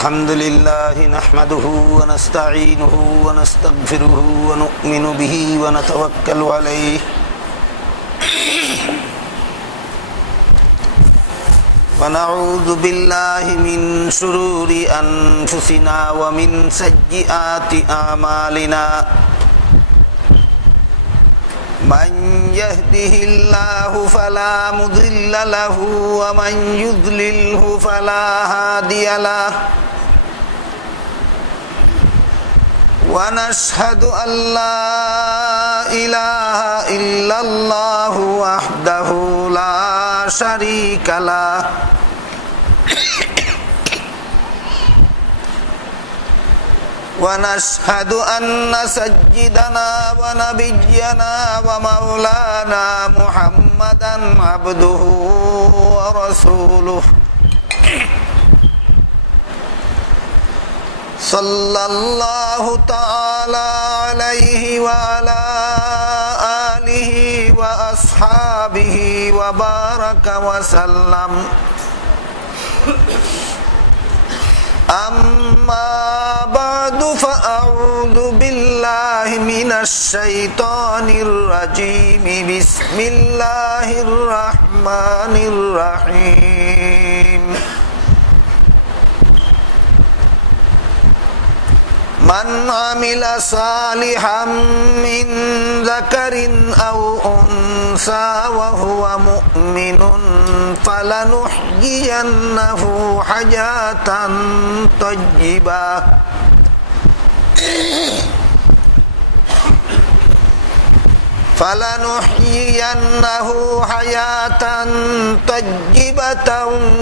الحمد لله نحمده ونستعينه ونستغفره ونؤمن به ونتوكل عليه ونعوذ بالله من شرور أنفسنا ومن سيئات أعمالنا من يهده الله فلا مضل له ومن يضلله فلا هادي له ونشهد أن لا إله إلا الله وحده لا شريك له ونشهد أن سيدنا ونبينا ومولانا محمدا عبده ورسوله صلى الله تعالى عليه وعلى آله وأصحابه وبارك وسلم أما بعد فأعوذ بالله من الشيطان الرجيم بسم الله الرحمن الرحيم من عمل صالحا من ذكر أو أنثى وهو مؤمن فلنحيينه حياة طيبة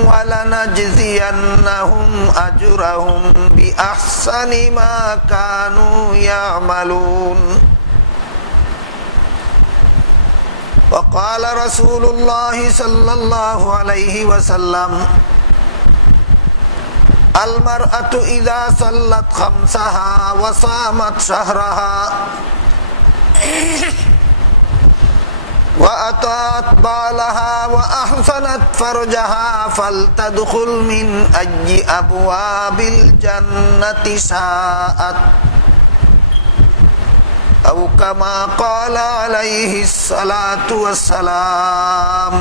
ولنجزينهم أجرهم بأحسن ما كانوا يعملون وقال رسول الله صلى الله عليه وسلم المرأة إذا صلت خمسها وصامت شهرها وأطاعت بعلها وأحسنت فرجها فلتدخل من أي أبواب الجنة شاءت أو كما قال عليه الصلاة والسلام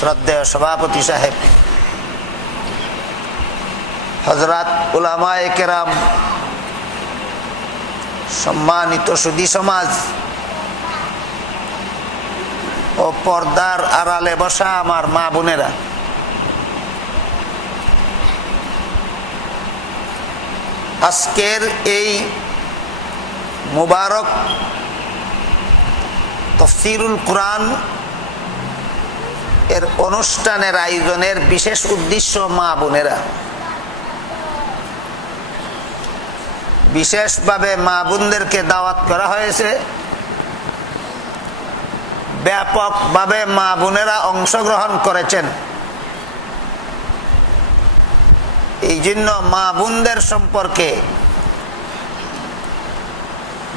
শ্রদ্ধেয় সভাপতি সাহেব, হযরত উলামায়ে কেরাম, সম্মানিত সুধী সমাজ ও পর্দার আড়ালে বসা আমার মা বোনেরা, আজকের এই মুবারক তাফসীরুল কুরআন এর অনুষ্ঠানের আয়োজনের বিশেষ উদ্দেশ্য মা বোনেরা, বিশেষভাবে মা বোনদেরকে দাওয়াত করা হয়েছে। ব্যাপকভাবে মা বোনেরা অংশগ্রহণ করেছেন। এই জন্য মা বোনদের সম্পর্কে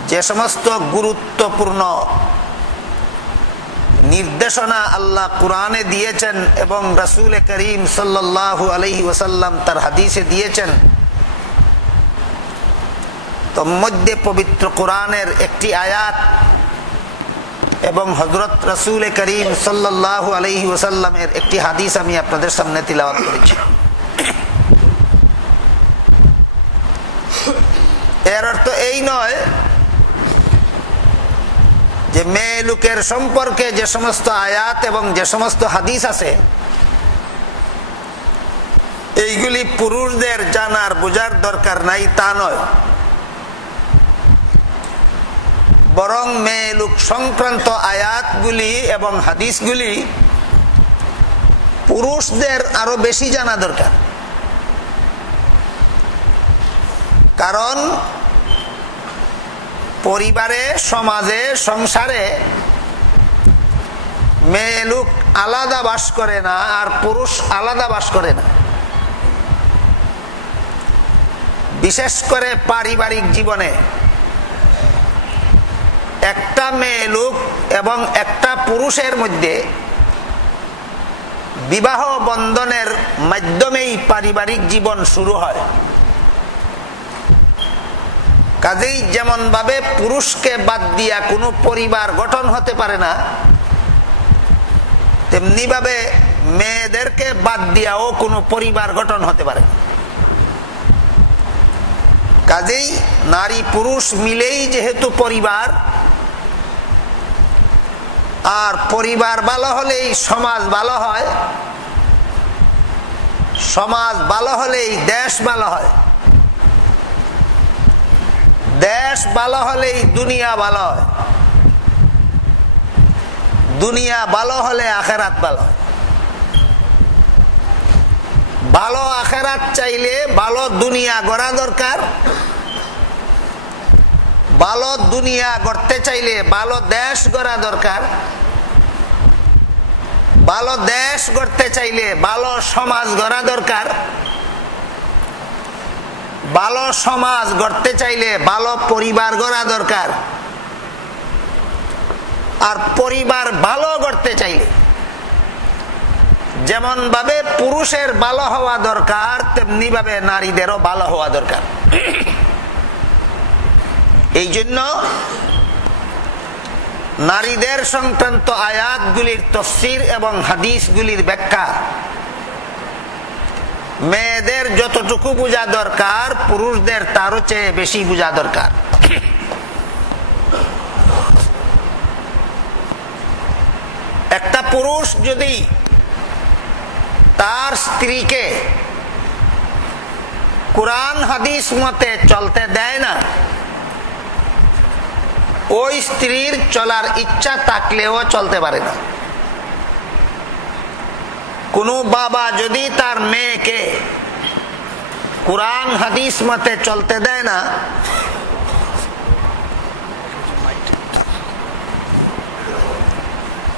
যে সমস্ত গুরুত্বপূর্ণ নির্দেশনা আল্লাহ কুরআনে দিয়েছেন এবং রাসূল করিম সাল্লাল্লাহু আলাইহি ওয়াসাল্লাম তার হাদিসে দিয়েছেন, মধ্যে পবিত্র কোরআনের একটি আয়াত এবং হযরত রাসূল করিম সাল্লাল্লাহু আলাইহি ওয়াসাল্লামের একটি হাদিস আমি আপনাদের সামনে তিলাওয়াত করেছি। এর অর্থ এই নয় যে মেয়ে লোকের সম্পর্কে যে সমস্ত আয়াত এবং যে সমস্ত হাদিস আছে এইগুলি পুরুষদের জানার বোঝার দরকার নাই, তা নয়। বরং মেয়ে লোক সংক্রান্ত আয়াতগুলি এবং হাদিসগুলি পুরুষদের আরো বেশি জানা দরকার। কারণ পরিবারে, সমাজে, সংসারে মেয়ে লোক আলাদা বাস করে না, আর পুরুষ আলাদা বাস করে না। বিশেষ করে পারিবারিক জীবনে একটা মেয়ে লোক এবং একটা পুরুষের মধ্যে বিবাহ বন্ধনের মাধ্যমেই পারিবারিক জীবন শুরু হয়। কাজেই যেমন ভাবে পুরুষকে বাদ দিয়া কোনো পরিবার গঠন হতে পারে না, তেমনি ভাবে মেয়েদেরকে বাদ দিয়াও কোনো পরিবার গঠন হতে পারে না। কাজেই নারী পুরুষ মিলেই যেহেতু পরিবার, আর পরিবার ভালো হলেই সমাজ ভালো হয়, সমাজ ভালো হলেই দেশ ভালো হয়, দেশ ভালো হলেই দুনিয়া ভালো হয়, দুনিয়া ভালো হলে আখেরাত ভালো হয়। ভালো আখেরাত চাইলে ভালো দুনিয়া গড়া দরকার, ভালো দুনিয়া গড়তে চাইলে ভালো দেশ গড়া দরকার, ভালো দেশ গড়তে চাইলে ভালো সমাজ গড়া দরকার, ভালো সমাজ গড়তে চাইলে ভালো পরিবার গড়া দরকার, আর পরিবার ভালো গড়তে চাইলে যেমন ভাবে পুরুষের ভালো হওয়া দরকার, তেমনি ভাবে নারীদেরও ভালো হওয়া দরকার। এই জন্য নারীদের সংক্রান্ত আয়াতগুলির তাফসীর এবং হাদিসগুলির ব্যাখ্যা মেয়েদের যতটুকু বোঝা দরকার, পুরুষদের তারও চেয়ে বেশি বোঝা দরকার। একটা পুরুষ যদি তার স্ত্রীকে কুরআন হাদিস মতে চলতে দেয় না, ওই স্ত্রীর চলার ইচ্ছা থাকলেও চলতে পারে না। কোন বাবা যদি তার মেয়েকে কুরআন হাদিস মতে চলতে দেয় না,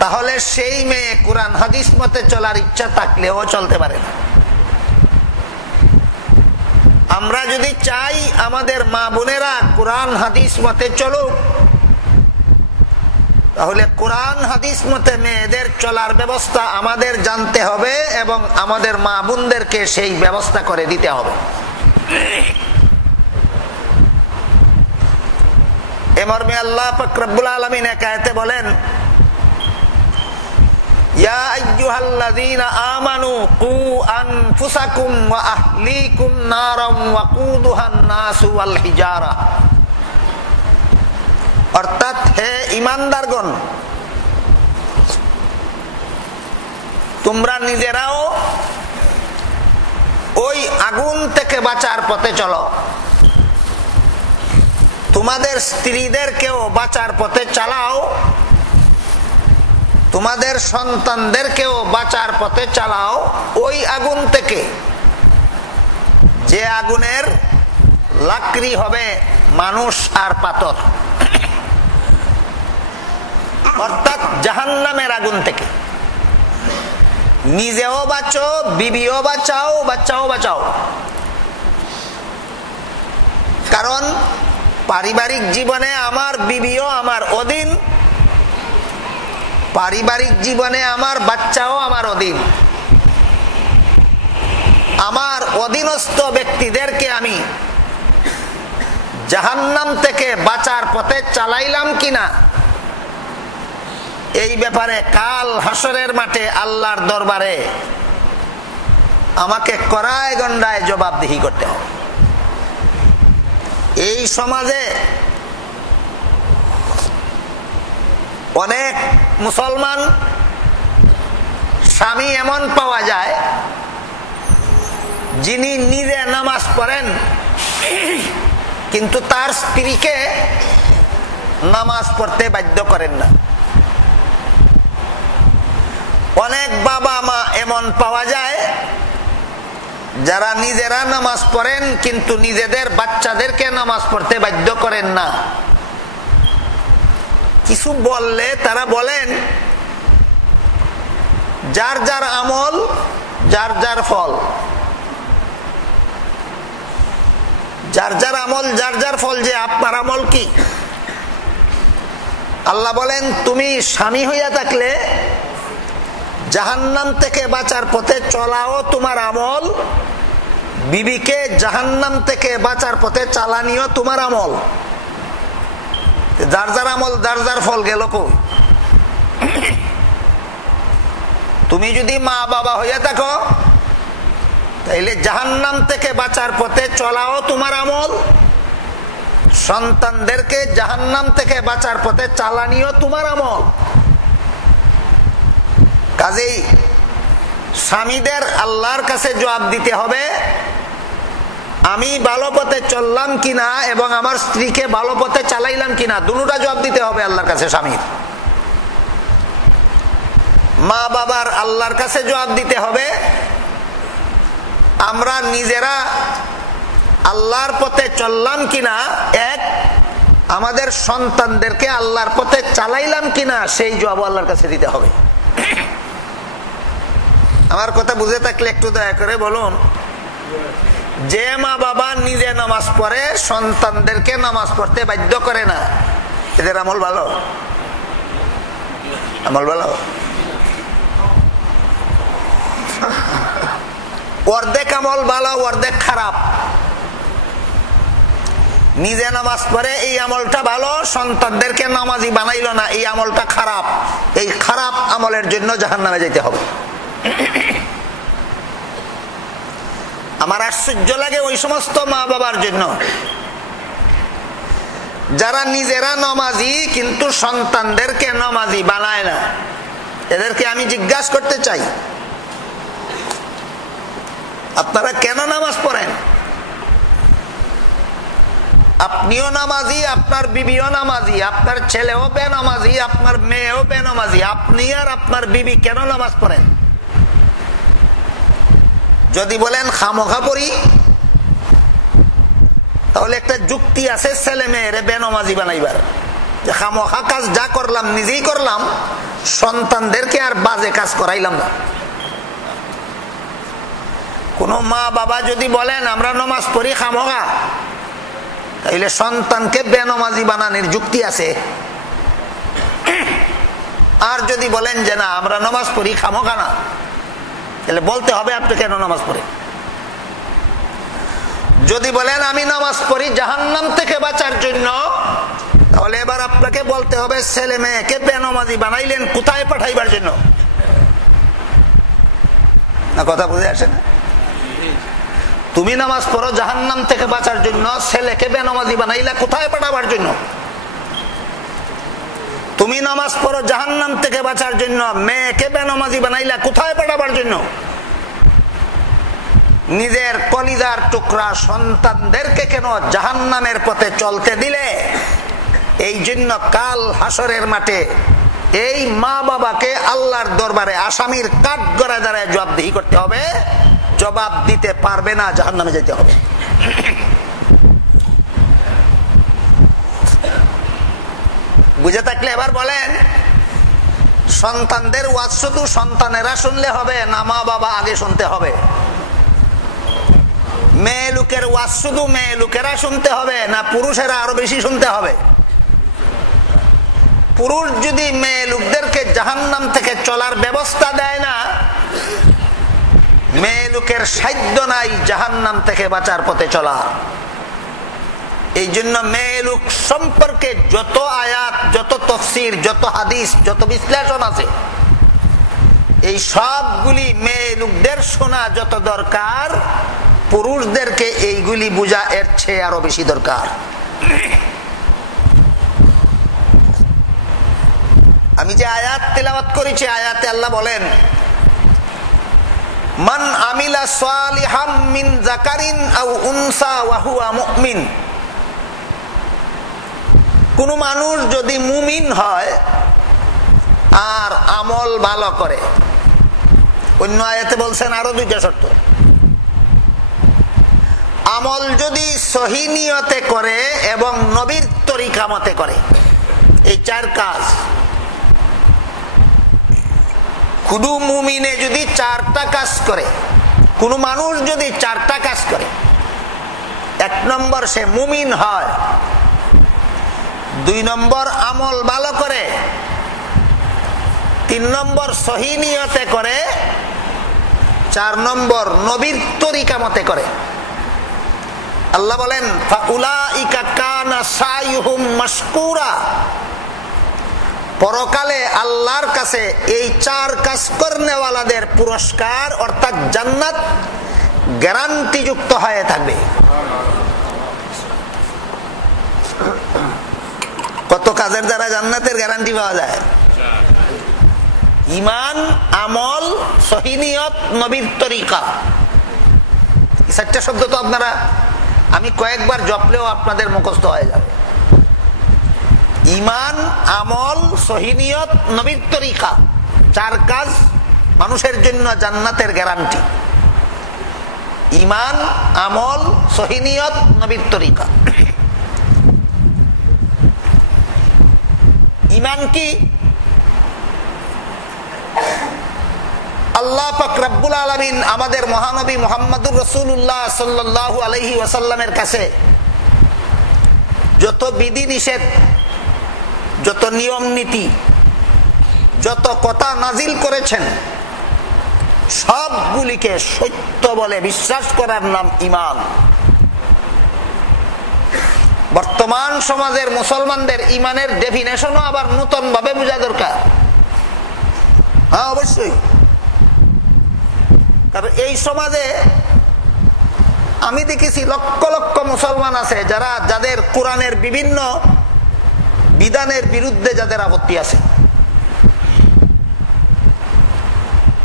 তাহলে সেই মেয়ে কুরআন হাদিস মতে চলার ইচ্ছা থাকলেও চলতে পারে না। আমরা যদি চাই আমাদের মা বোনেরা কুরআন হাদিস মতে চলুক, তাহলে কুরআন হাদিস মতে মেয়েদের চলার ব্যবস্থা আমাদের জানতে হবে এবং আমাদের মা বোনদেরকে সেই ব্যবস্থা করে দিতে হবে। এ মর্মে আল্লাহ পাক রব্বুল আলামিন এক আয়াতে বলেন, ইয়া আইয়ুহাল্লাযীনা আমানু কু আনফুসাকুম ওয়া আহলিকুম নারাম ওয়াকুদুহান নাসু ওয়াল হিজারা। অর্থাৎ হে ঈমানদারগণ, তোমরা নিজেরাও ওই আগুন থেকে বাঁচার পথে চলো, তোমাদের স্ত্রীদেরকেও বাঁচার পথে চালাও, তোমাদের সন্তানদেরকেও বাঁচার পথে চালাও ওই আগুন থেকে, যে আগুনের লাকড়ি হবে মানুষ আর পাথর, অর্থাৎ জাহান্নামের আগুন থেকে। নিজেও বাঁচো, বিবিও বাঁচাও, বাচ্চাও বাঁচাও। কারণ পারিবারিক জীবনে আমার বিবিও আমার অধীন, পারিবারিক জীবনে আমার বাচ্চাও আমার অধীন। আমার অধীনস্থ ব্যক্তিদেরকে আমি জাহান্নাম থেকে বাঁচার পথে চালাইলাম কিনা, এই ব্যাপারে কাল হাসরের মাঠে আল্লাহর দরবারে আমাকে কড়ায় গন্ডায় জবাবদিহি করতে হবে। এই সমাজে অনেক মুসলমান স্বামী এমন পাওয়া যায় যিনি নিজে নামাজ পড়েন কিন্তু তার স্ত্রীকে নামাজ পড়তে বাধ্য করেন না। অনেক বাবা মা এমন পাওয়া যায় যারা নিজেরা নামাজ পড়েন কিন্তু নিজেদের বাচ্চাদেরকে নামাজ পড়তে বাধ্য করেন না। কিছু বললে তারা বলেন যার যার আমল যার যার ফল, যার যার আমল যার যার ফল। যে আপনার আমল কি? আল্লাহ বলেন তুমি স্বামী হইয়া থাকলে জাহান্নাম থেকে বাঁচার পথে চলাও তোমার আমল, বিবিকে জাহান্নাম থেকে বাঁচার পথে চালানিও তোমার আমল। যার যার আমল যার যার ফল গেল কই? তুমি যদি মা বাবা হইয়া থাকো তাইলে জাহান্নাম থেকে বাঁচার পথে চলাও তোমার আমল, সন্তানদেরকে জাহান্নাম থেকে বাঁচার পথে চালানিও তোমার আমল। কাজেই স্বামীদের আল্লাহর কাছে জবাব দিতে হবে আমি ভালো পথে চললাম কিনা এবং আমার স্ত্রীকে ভালো পথে চালাইলাম কিনা, দুটোটা জবাব দিতে হবে আল্লাহর কাছে স্বামীর। মা বাবার আল্লাহর কাছে জবাব দিতে হবে আমরা নিজেরা আল্লাহর পথে চললাম কিনা, এক আমাদের সন্তানদেরকে আল্লাহর পথে চালাইলাম কিনা সেই জবাব আল্লাহর কাছে দিতে হবে। আমার কথা বুঝে থাকলে একটু দয়া করে বলুন, যে মা বাবা নিজে নামাজ পড়ে সন্তানদেরকে নামাজ পড়তে বাধ্য করে না, এদের আমল ভালো? আমল ভালো? অর্ধেক আমল ভালো, অর্ধেক খারাপ। নিজে নামাজ পড়ে এই আমলটা ভালো, সন্তানদেরকে নামাজি বানাইল না, এই আমলটা খারাপ। এই খারাপ আমলের জন্য জাহান্নামে যেতে হবে। আমার আশ্চর্য লাগে ওই সমস্ত মা বাবার জন্য যারা নিজেরা নামাজি কিন্তু সন্তানদেরকে নামাজি বানায় না। এদেরকে আমি জিজ্ঞাসা করতে চাই আপনারা কেন নামাজ পড়েন? আপনিও নামাজি, আপনার বিবিও নামাজি, আপনার ছেলেও বেনামাজি, আপনার মেয়েও বেনামাজি, আপনি আর আপনার বিবি কেন নামাজ পড়েন? যদি বলেন খামোখা পড়ি তাহলে একটা যুক্তি আছে ছেলে মেয়ের বেনামাজি বানাইবার, যে খামোখা কাজ যা করলাম নিজেই করলাম, সন্তানদেরকে আর বাজে কাজ করাইলাম না। কোন মা বাবা যদি বলেন আমরা নামাজ পড়ি খামোখা, তাইলে সন্তানকে বেনামাজি বানানোর যুক্তি আছে। আর যদি বলেন যে না আমরা নামাজ পড়ি খামোখা না, তাহলে বলতে হবে আপনি কেন নামাজ পড়েন। যদি বলেন আমি নামাজ পড়ি জাহান্নাম থেকে বাঁচার জন্য, তাহলে এবার আপনাকে বলতে হবে ছেলে মেয়েকে বেনামাজি বানাইলেন কোথায় পাঠাইবার জন্য? না কথা বুঝে আসে না? তুমি নামাজ পড়ো জাহান্নাম থেকে বাঁচার জন্য, ছেলেকে বেনামাজি বানাইলা কোথায় পাঠাবার জন্য? তুমি নামাজ পড়ো জাহান্নাম থেকে বাঁচার জন্য, মেয়েকে বেনামাজি বানাইলা কোথায় পাঠাবার জন্য? নিজের কলিজার টুকরা সন্তানদেরকে কেন জাহান্নামের পথে চলতে দিলে? এই জন্য কাল হাসরের মাঠে এই মা বাবাকে আল্লাহর দরবারে আসামির কাঠগড়ায় দাঁড়ায় জবাবদিহি করতে হবে। জবাব দিতে পারবে না, জাহান্নামে যেতে হবে। বুঝে থাকলে এবার বলেন সন্তানদের ওয়াজ শুধু সন্তানেরা শুনলে হবে না, মা বাবা আগে শুনতে হবে? মেয়ে লোকের ওয়াজ শুধু মেয়ে লোকেরা শুনতে হবে না পুরুষেরা আরো বেশি শুনতে হবে? পুরুষ যদি মেয়ে লোকদেরকে জাহান্নাম থেকে চলার ব্যবস্থা দেয় না, মেয়ে লোকের সাধ্য নাই জাহান্নাম থেকে বাঁচার পথে চলা। এই জন্য মেয়ে লোক সম্পর্কে যত আয়াত, যত তাফসীর, যত হাদিস, যত বিশ্লেষণ আছে, এই সবগুলি মেয়ে লোকদের শোনা যত দরকার, পুরুষদেরকে এইগুলি বোঝা এর চেয়ে আরো বেশি দরকার। আমি যে আয়াত তেলাওয়াত করেছি, আয়াতে আল্লাহ বলেন মান আমিলা সালিহাম মিন যাকারিন আও উনসা ওয়া হুয়া মুমিন, কোন মানুষ যদি মুমিন হয় আর আমল ভালো করে, অন্য আয়াতে বলছেন আরো দুইটা শর্ত, আমল যদি সহি নিয়তে করে এবং নবীর তরিকা মতে করে, এই চার কাজ। কোন মুমিনে যদি চারটা কাজ করে, কোন মানুষ যদি চারটা কাজ করে, 1 নম্বর সে মুমিন হয়, 2 নম্বর আমল ভালো করে, 3 নম্বর সহি নিয়তে করে, 4 নম্বর নবীর তরিকা মতে করে। আল্লাহ বলেন ফাউলাইকা কানা সাইহুম মাশকুরা, পরকালে আল্লাহর কাছে এই 4 কাজ করনেওয়ালাদের পুরস্কার অর্থাৎ জান্নাত গ্যারান্টি যুক্ত হয়ে থাকবে। কত কাজের দ্বারা জান্নাতের গ্যারান্টি পাওয়া যায়? ঈমান, আমল, সহি নিয়ত, নবীর তরিকা। এই 4টা শব্দ তো আপনারা আমি কয়েকবার জপলেও আপনাদের মুখস্থ হয়ে যাবে। ঈমান, আমল, সহি নিয়ত, নবীর তরিকা, 4 কাজ মানুষের জন্য জান্নাতের গ্যারান্টি। ঈমান, আমল, সহি নিয়ত, নবীর তরিকা। ঈমান কি? আল্লাহ পাক রব্বুল আলামিন আমাদের মহানবী মুহাম্মদুর রাসূলুল্লাহ সাল্লাল্লাহু আলাইহি ওয়াসাল্লামের কাছে যত বিধি নিষেধ, যত নিয়ম নীতি, যত কথা নাজিল করেছেন, সবগুলিকে সত্য বলে বিশ্বাস করার নাম ঈমান। বর্তমান সমাজের মুসলমানদের ঈমানের ডেফিনেশনও আবার নতুন ভাবে বোঝা দরকার। হ্যাঁ, অবশ্যই। কারণ এই সমাজে আমি দেখেছি লক্ষ লক্ষ মুসলমান আছে যাদের কোরআনের বিভিন্ন বিধানের বিরুদ্ধে যাদের আপত্তি আছে।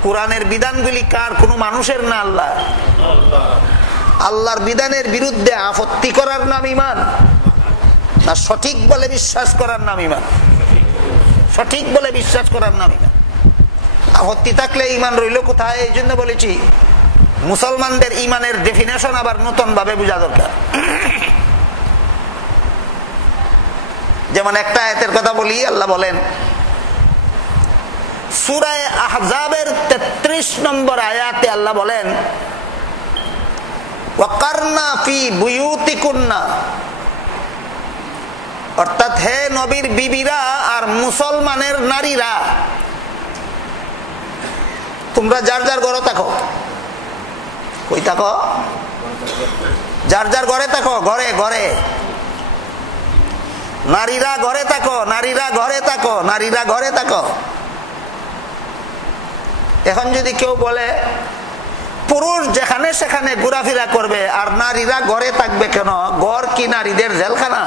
কোরআনের বিধানগুলি কার? কোন মানুষের না, আল্লাহ। আল্লাহর বিধানের বিরুদ্ধে আপত্তি করার নাম ঈমান না সঠিক বলে বিশ্বাস করার নাম ঈমান? সঠিক বলে বিশ্বাস করার নাম ঈমান। আপত্তি থাকলে ঈমান রইল কোথায়? এই জন্য বলেছি মুসলমানদের ঈমানের ডেফিনেশন আবার নতুন ভাবে বোঝা দরকার। যেমন একটা আয়াতের কথা বলি, আল্লাহ বলেন সূরা আহজাবের 33 নম্বর আয়াতে আল্লাহ বলেন ওয়াকারনা ফি বুয়ুতিকুন্না, অর্থাৎ হে নবীর বিবিরা আর মুসলমানের নারীরা, তোমরা যার যার ঘরে থাকো। কই থাকো? যার যার ঘরে থাকো, ঘরে ঘরে। নারীরা ঘরে থাকো, নারীরা ঘরে থাকো, নারীরা ঘরে থাকো। এখন যদি কেউ বলে পুরুষ যেখানে সেখানে ঘোরাফেরা করবে আর নারীরা ঘরে থাকবে কেন? ঘর কি নারীদের জেলখানা?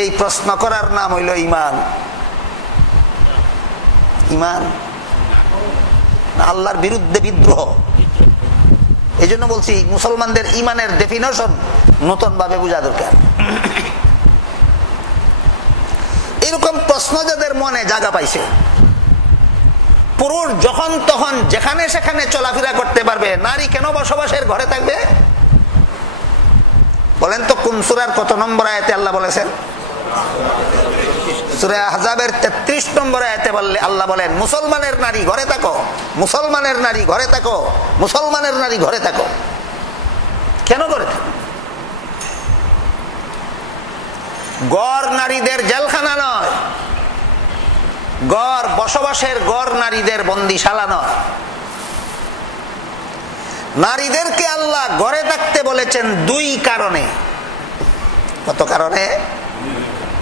এই প্রশ্ন করার নাম হইল ঈমান। ঈমান আল্লাহর বিরুদ্ধে বিদ্রোহ। এই জন্য বলছি মুসলমানদের ঈমানের ডেফিনেশন নতুন ভাবে বোঝা দরকার। এরকম প্রশ্ন যাদের মনে জায়গা পাইছে, পুরুষ যখন তখন যেখানে সেখানে চলাফেরা করতে পারবে, নারী কেন বসবাসের ঘরে থাকবে? বলেন তো কোন সূরার কত নম্বর আয়াতে আল্লাহ বলেছেন? সূরা আহজাবের 33 নম্বর আয়াতে বললে আল্লাহ বলেন মুসলমানের নারী ঘরে থাকো, মুসলমানের নারী ঘরে থাকো, মুসলমানের নারী ঘরে থাকো। কেন ঘরে থাকো? গড় নারীদের জেলখানা নয়, গড় বসবাসের গড় নারীদের বন্দিশালা নয়। নারীদেরকে আল্লাহ ঘরে থাকতে বলেছেন 2 কারণে। কত কারণে?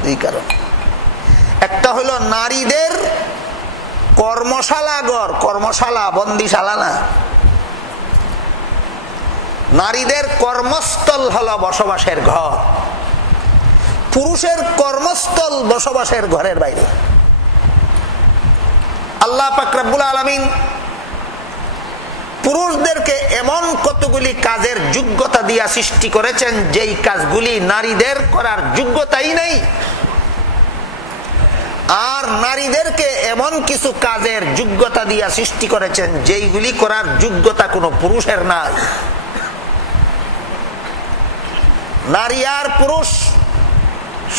2 কারণ। একটা হলো নারীদের কর্মশালা ঘর, কর্মশালা, বন্দিশালা না। নারীদের কর্মস্থল হলো বসবাসের ঘর। পুরুষের কর্মস্থল বসবাসের ঘরের বাইরে। আল্লাহ পাক রব্বুল আলামিন পুরুষদেরকে এমন কতগুলি কাজের যোগ্যতা দিয়া সৃষ্টি করেছেন যেই কাজগুলি নারীদের করার যোগ্যতাই নেই, আর নারীদেরকে এমন কিছু কাজের যোগ্যতা দিয়া সৃষ্টি করেছেন যেইগুলি করার যোগ্যতা কোনো পুরুষের নাই। নারী আর পুরুষ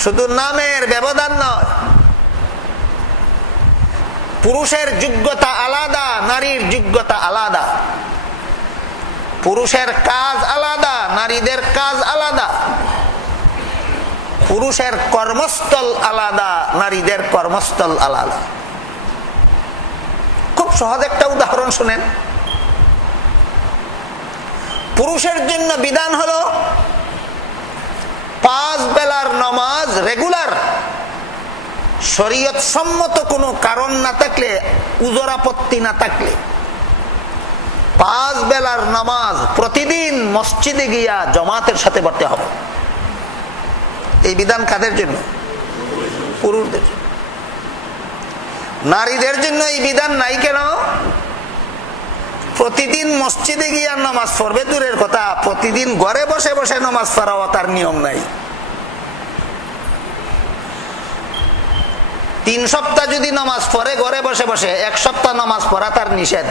শুধু নামের ব্যবধান নয়, পুরুষের যোগ্যতা আলাদা, নারীর যোগ্যতা আলাদা। পুরুষের কাজ আলাদা, নারীদের কাজ আলাদা। পুরুষের কর্মস্থল আলাদা, নারীদের কর্মস্থল আলাদা। খুব সহজ একটা উদাহরণ শুনেন। পুরুষের জন্য বিধান হলো 5 বেলার নামাজ রেগুলার, শরীয়ত সম্মত কোনো কারণ না থাকলে, উযর আপত্তি না থাকলে 5 বেলার নামাজ প্রতিদিন মসজিদে গিয়া জামাতের সাথে পড়তে হবে। এই বিধান কাদের জন্য? পুরুষদের। নারীদের জন্য এই বিধান নাই কেন? প্রতিদিন মসজিদে গিয়া নামাজ পড়বে দূরের কথা, প্রতিদিন ঘরে বসে বসে নামাজ পড়াও তার নিয়ম নাই। 3 সপ্তাহ যদি নামাজ পড়ে ঘরে বসে বসে, 1 সপ্তাহ নামাজ পড়া তার নিষেধ।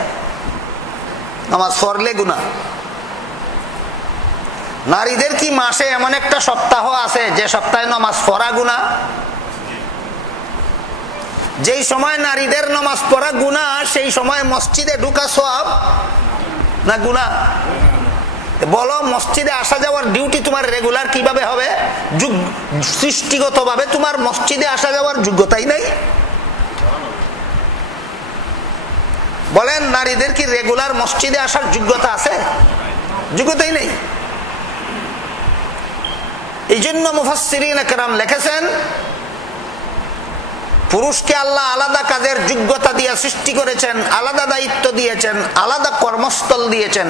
নামাজ পড়লে গুনাহ। নারীদের কি মাসে এমন একটা সপ্তাহ আছে যে সপ্তাহে নামাজ পড়া গুনাহ? যেই সময় নারীদের নামাজ পড়া গুনাহ সেই সময় মসজিদে ঢোকা সওয়াব না গুনাহ? বলো, মসজিদে আসা যাওয়ার ডিউটি তোমার রেগুলার কিভাবে হবে? সৃষ্টিগতভাবে তোমার মসজিদে আসা যাওয়ার যোগ্যতাই নাই। বলেন, নারীদের কি রেগুলার মসজিদে আসার যোগ্যতা আছে? যোগ্যতাই নেই। এই জন্য মুফাসসিরিনে কেরাম লিখেছেন, পুরুষকে আল্লাহ আলাদা কাজের যোগ্যতা দিয়ে সৃষ্টি করেছেন, আলাদা দায়িত্ব দিয়েছেন, আলাদা কর্মস্থল দিয়েছেন।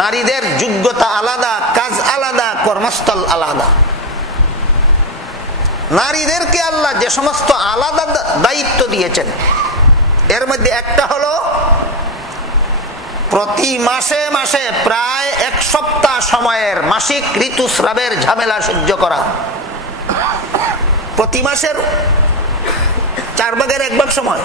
নারীদের যোগ্যতা আলাদা, কাজ আলাদা, কর্মস্থল আলাদা। নারীদেরকে আল্লাহ যে সমস্ত আলাদা দায়িত্ব দিয়েছেন এর মধ্যে একটা হলো প্রতি মাসে মাসে প্রায় 1 সপ্তাহ সময়ের মাসিক ঋতুস্রাবের ঝামেলা সহ্য করা। প্রতি মাসের 4 ভাগের 1 ভাগ সময়।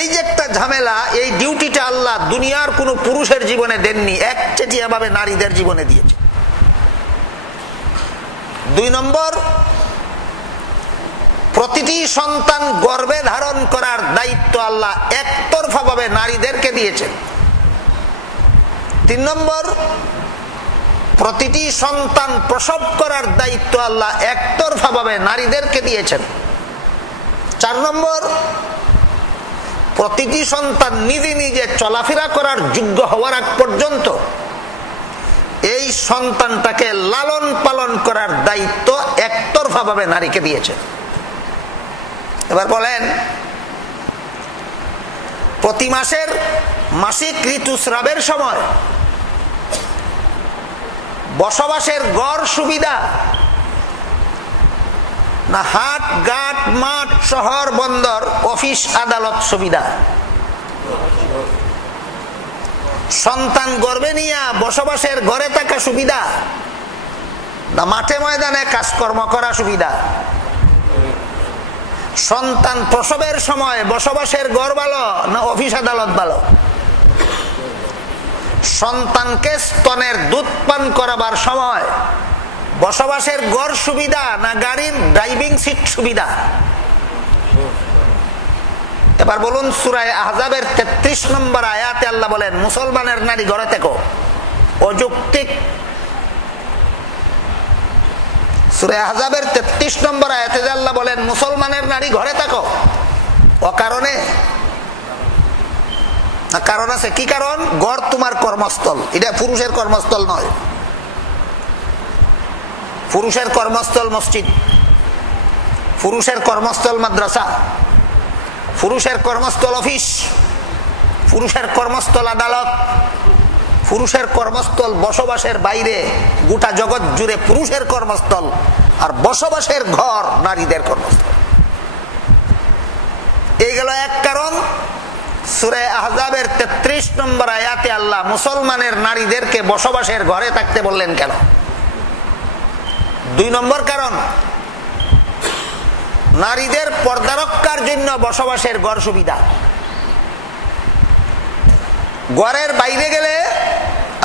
এই যে একটা ঝামেলা, এই ডিউটিটা আল্লাহ দুনিয়ার কোন পুরুষের জীবনে দেননি, একচেটিয়া ভাবে নারীদের জীবনে দিয়েছে। 2 নম্বর, প্রতিটি সন্তান গর্ভে ধারণ করার দায়িত্ব আল্লাহ একতরফা ভাবে নারীদেরকে দিয়েছেন। 3 নম্বর, প্রতিটি সন্তান প্রসব করার দায়িত্ব আল্লাহ একতরফা ভাবে নারীদেরকে দিয়েছেন। 4 নম্বর, প্রতিটি সন্তান নিজে নিজে চলাফেরা করার যোগ্য হওয়ার আগ পর্যন্ত এই সন্তানটাকে লালন পালন করার দায়িত্ব একতরফা ভাবে নারীকে দিয়েছে। এবার বলেন, প্রতি মাসের মাসিক ঋতুস্রাবের সময় বসবাসের গড় সুবিধা না হাট ঘাট মাঠ শহর বন্দর অফিস আদালত সুবিধা? সন্তান গর্ভে নিয়ে বসবাসের ঘরে থাকা সুবিধা না মাঠে ময়দানে কাজকর্ম করা সুবিধা? সন্তান প্রসবের সময় বসবাসের ঘর ভালো না অফিস আদালত ভালো? সন্তানকে স্তনের দুধ পান করাবার সময় বসবাসের ঘর সুবিধা না গাড়ির ড্রাইভিং সিট সুবিধা? এবার বলুন, সূরা আহজাবের 33 নম্বর আয়াতে আল্লাহ বলেন, মুসলমানের নারী ঘরে থেকো। অযৌক্তিক। সূরা আহজাবের 33 নম্বর আয়াতে আল্লাহ বলেন, মুসলমানের নারী ঘরে থাকো। অকারণে? না, কারণ আছে। কি কারণ? ঘর তোমার কর্মস্থল, এটা পুরুষের কর্মস্থল নয়। পুরুষের কর্মস্থল মসজিদ, পুরুষের কর্মস্থল মাদ্রাসা, পুরুষের কর্মস্থল অফিস, পুরুষের কর্মস্থল আদালত, পুরুষের কর্মস্থল বসবাসের বাইরে গোটা জগৎ জুড়ে পুরুষের কর্মস্থল, আর বসবাসের ঘর নারীদের কর্মস্থল। এই গেল এক কারণ। সূরা আহজাবের 33 নম্বর আয়াতে আল্লাহ মুসলমানের নারীদেরকে বসবাসের ঘরে থাকতে বললেন কেন? 2 নম্বর কারণ, নারীদের পর্দা রক্ষার জন্য বসবাসের ঘর সুবিধা। ঘরের বাইরে গেলে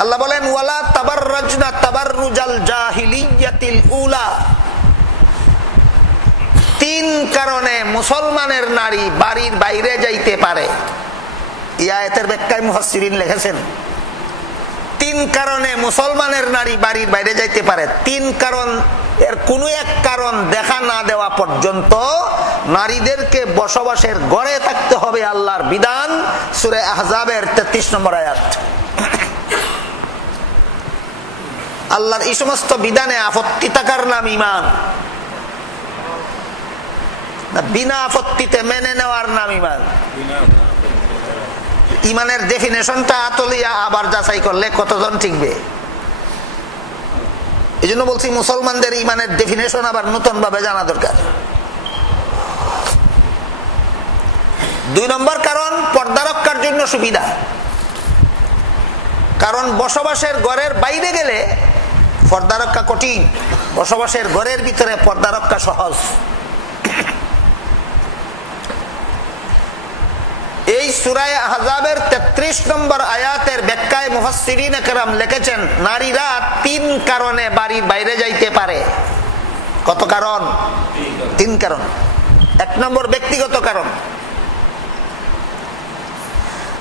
আল্লাহ বলেন ওয়ালা তাবাররাজনা তাবাররুজাল জাহিলিয়াতিল উলা। 3 কারণে মুসলমানের নারী বাড়ির বাইরে যাইতে পারে। এই আয়াতের ব্যাখ্যায় মুফাসসিরিন লিখেছেন 3 কারণে মুসলমানের নারী বাড়ির বাইরে যাইতে পারে। 3 কারণ, এর কোন এক কারণ দেখা না দেওয়া পর্যন্ত নারীদেরকে বসবাসের ঘরে থাকতে হবে, আল্লাহর বিধান। সূরা আহজাবের 33 নম্বর আয়াত। আল্লাহর এই সমস্ত বিধানে আপত্তি থাকার নাম ঈমান, না বিনা আপত্তিতে মেনে নেওয়ার নাম ঈমান। ঈমানের ডেফিনেশনটা আতলিয়া আবার যাচাই করলে কতজন ঠিকবে? এই জন্য বলছি মুসলমানদের ঈমানের ডেফিনেশন আবার নতুন ভাবে জানা দরকার। 2 নম্বর কারণ, পর্দা রক্ষার জন্য সুবিধা। কারণ বসবাসের ঘরের বাইরে গেলে পর্দা রক্ষা কঠিন, বসবাসের ঘরের ভিতরে পর্দা রক্ষা সহজ। এই সূরা আহজাবের 33 নম্বর আয়াতের ব্যাখ্যায় মুফাসসিরিনে কেরাম লিখেছেন নারীরা 3 কারণে বাড়ির বাইরে যাইতে পারে। কত কারণ? 3 কারণ। 1 নম্বর ব্যক্তিগত কারণ।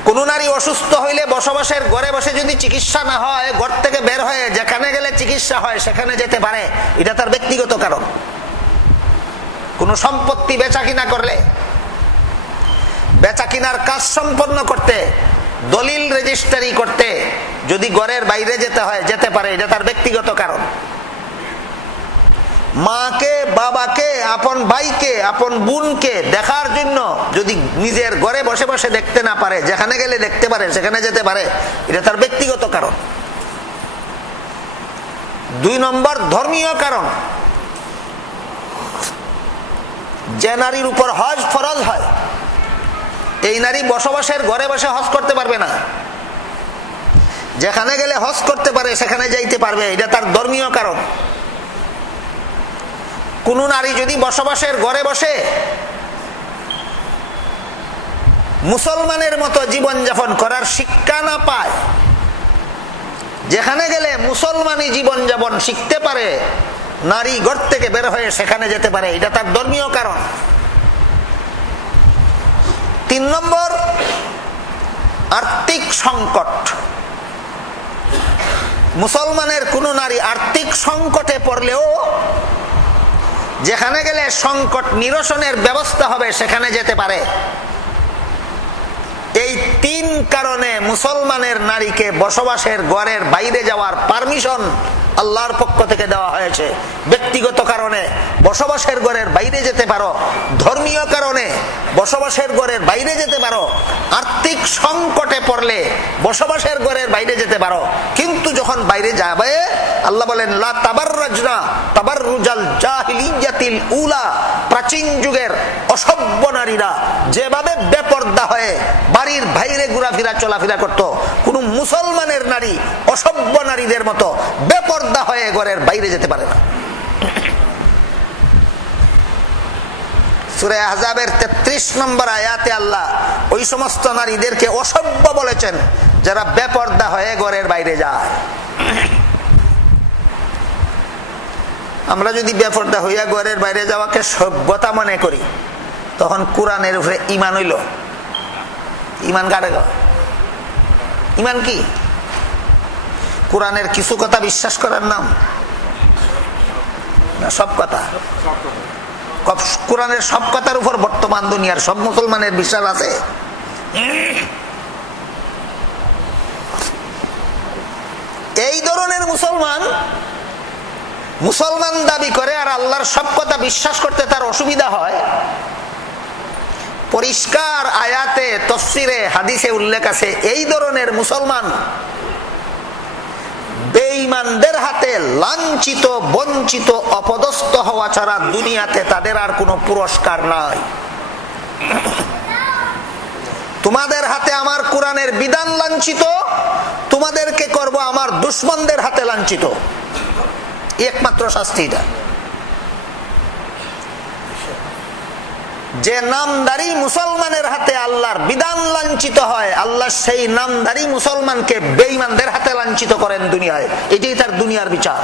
কোন নারী অসুস্থ হইলে বসবাসের ঘরে বসে যদি চিকিৎসা না হয়, ঘর থেকে বের হয়ে যেখানে গেলে চিকিৎসা হয় সেখানে যেতে পারে, এটা তার ব্যক্তিগত কারণ। কোন সম্পত্তি বেচা কিনা করলে, বেচা কিনার কাজ সম্পন্ন করতে, দলিল রেজিস্ট্রি করতে যদি ঘরের বাইরে যেতে হয় যেতে পারে, এটা তার ব্যক্তিগত কারণ। মাকে, বাবাকে, আপন ভাইকে, আপন বোনকে দেখার জন্য যদি নিজের ঘরে বসে বসে দেখতে না পারে, যেখানে গেলে দেখতে পারে সেখানে যেতে পারে, এটা তার ব্যক্তিগত কারণ। 2 নম্বর ধর্মীয় কারণ। যে নারীর উপর হজ ফরজ হয়, এই নারী বসবাসের ঘরে বসে হজ করতে পারবে না, যেখানে গেলে হজ করতে পারে সেখানে যাইতে পারবে, এটা তার ধর্মীয় কারণ। কোন নারী যদি বসবাসের ঘরে বসে মুসলমানের মতো জীবনযাপন করার শিক্ষা না পায়, যেখানে গেলে মুসলমানি জীবনযাপন শিখতে পারে, নারী ঘর থেকে বের হয়ে সেখানে যেতে পারে, এটা তার ধর্মীয় কারণ। 3 নম্বর আর্থিক সংকট। মুসলমানের কোন নারী আর্থিক সংকটে পড়লেও যেখানে গেলে সংকট নিরসনের ব্যবস্থা হবে সেখানে যেতে পারে। এই 3 কারণে মুসলমানের নারীকে বসবাসের ঘরের বাইরে যাওয়ার পারমিশন আল্লাহর পক্ষ থেকে দেওয়া হয়েছে। ব্যক্তিগত কারণে বসবাসের ঘরের বাইরে যেতে পারো, ধর্মীয় কারণে বসবাসের ঘরের বাইরে যেতে পারো, আর্থিক সংকটে পড়লে বসবাসের ঘরের বাইরে যেতে পারো। কিন্তু যখন বাইরে যাবে আল্লাহ বলেন লা তাবাররাজনা তাবাররুজাল জাহিলিয়াতিল উলা। প্রাচীন যুগের অসভ্য নারীরা যেভাবে বেপরদা হয়ে বাড়ির বাইরে ঘোরাফেরা চলাফেরা করত, কোন মুসলমানের নারী অসভ্য নারীদের মতো বেপরদা হয়ে ঘরের বাইরে যেতে পারে না। সূরা আহজাবের 33 নম্বর আয়াতে আল্লাহ ওই সমস্ত নারীদেরকে অসভ্য বলেছেন যারা বেপরদা হয়ে ঘরের বাইরে যায়। আমরা যদি বেপরদা হইয়া ঘরের বাইরে যাওয়াকে সভ্যতা মনে করি, তখন কোরআনের উপরে ঈমান হইল। ঈমান কারে গো? ঈমান কি? কোরআনের কিছু কথা বিশ্বাস করার নাম না সব কথা? কোরআনের সব কথার উপর বর্তমান দুনিয়ার সব মুসলমানের বিশ্বাস আছে? এই ধরনের মুসলমান দাবি করে আর আল্লাহর সব কথা বিশ্বাস করতে তার অসুবিধা হয়। পরিষ্কার আয়াতে, তাফসীরে, হাদিসে উল্লেখ আছে এই ধরনের মুসলমান বেঈমানদের হাতে লাঞ্ছিত, বঞ্চিত, অপদস্থ হওয়া ছাড়া দুনিয়াতে তাদের আর কোনো পুরস্কার নাই। তোমাদের হাতে আমার কোরআনের বিধান লাঞ্ছিত, তোমাদেরকে করব আমার দুশমনদের হাতে লাঞ্ছিত। একমাত্র শাস্তি এটা। যে নামদারি মুসলমানের হাতে আল্লাহর বিধান লাঞ্ছিত হয়, আল্লাহ সেই নামদারি মুসলমানকে বেঈমানদের হাতে লাঞ্ছিত করেন দুনিয়ায়। এটাই তার দুনিয়ার বিচার।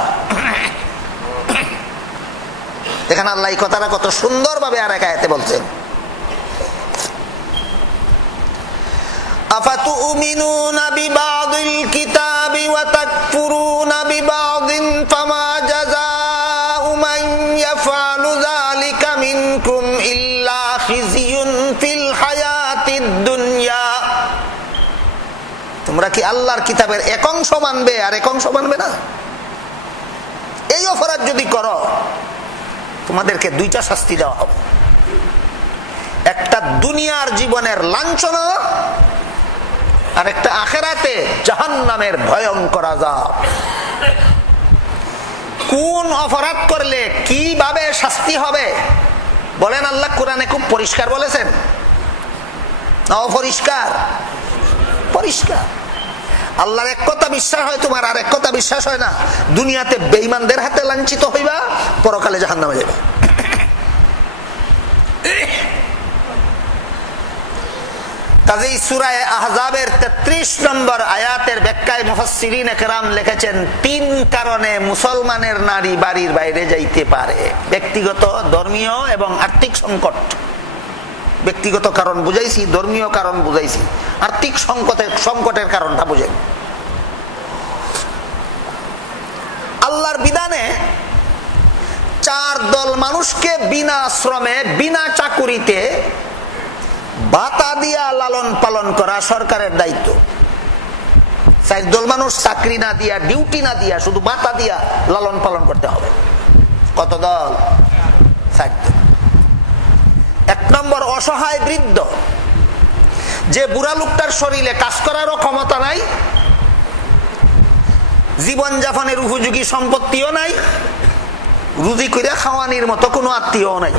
এখানে আল্লাহ এই কথাটা কত সুন্দরভাবে আর এক আয়াতে বলছেন, আফাতুমিনুনা বিবাদিল কিতাবি ওয়া তাকফুরুনা বিবাদিন ফামা জাযাউ মান ইয়াফআলু যালিকা মিনকুম ইল্লা খিজিয়ুন ফিল হায়াতিদ দুনিয়া। তোমরা কি আল্লাহর কিতাবের এক অংশ মানবে আর এক অংশ মানবে না? এই অপরাধ যদি করো তোমাদেরকে দুইটা শাস্তি দেওয়া হবে। একটা দুনিয়ার জীবনের লাঞ্ছনা, আর একটা আখিরাতে জাহান্নামের ভয়ঙ্কর আযাব। কোন অপরাধ করলে কিভাবে শাস্তি হবে বলেন আল্লাহ কোরআনে খুব পরিষ্কার বলেছেন না অপরিষ্কার? পরিষ্কার। আল্লাহর এক কথা বিশ্বাস হয়, তোমার আর এক কথা বিশ্বাস হয় না। দুনিয়াতে বেঈমানদের হাতে লাঞ্ছিত হইবা, পরকালে জাহান্নামে যাবে। কাজেই সূরা আহজাবের 33 নম্বর আয়াতের ব্যাখ্যায় মুফাসসিরিনে কেরাম লিখেছেন, 3 কারণে মুসলমানের নারী বাড়ির বাইরে যাইতে পারে। ব্যক্তিগত, ধর্মীয় এবং আর্থিক সংকট। ব্যক্তিগত কারণ বুঝাইছি, ধর্মীয় কারণ বুঝাইছি, আর্থিক সংকটের কারণটা বুঝেন। আল্লাহর বিধানে 4 দল মানুষকে বিনা শ্রমে, বিনা চাকুরিতে ভাতা দিয়া লালন পালন করা সরকারের দায়িত্ব। 4 দল মানুষ চাকরি না দিয়া, ডিউটি না দিয়া, শুধু ভাতা দিয়া লালন পালন করতে হবে। কত দল? 4 দল। 1 নম্বর অসহায় বৃদ্ধ, যে বুড়া লোকটার শরীরে কাজ করারও ক্ষমতা নাই, জীবনযাপনের উপযোগী সম্পত্তিও নাই, রুজি করে খাওয়ানির মতো কোনো আত্মীয়ও নাই।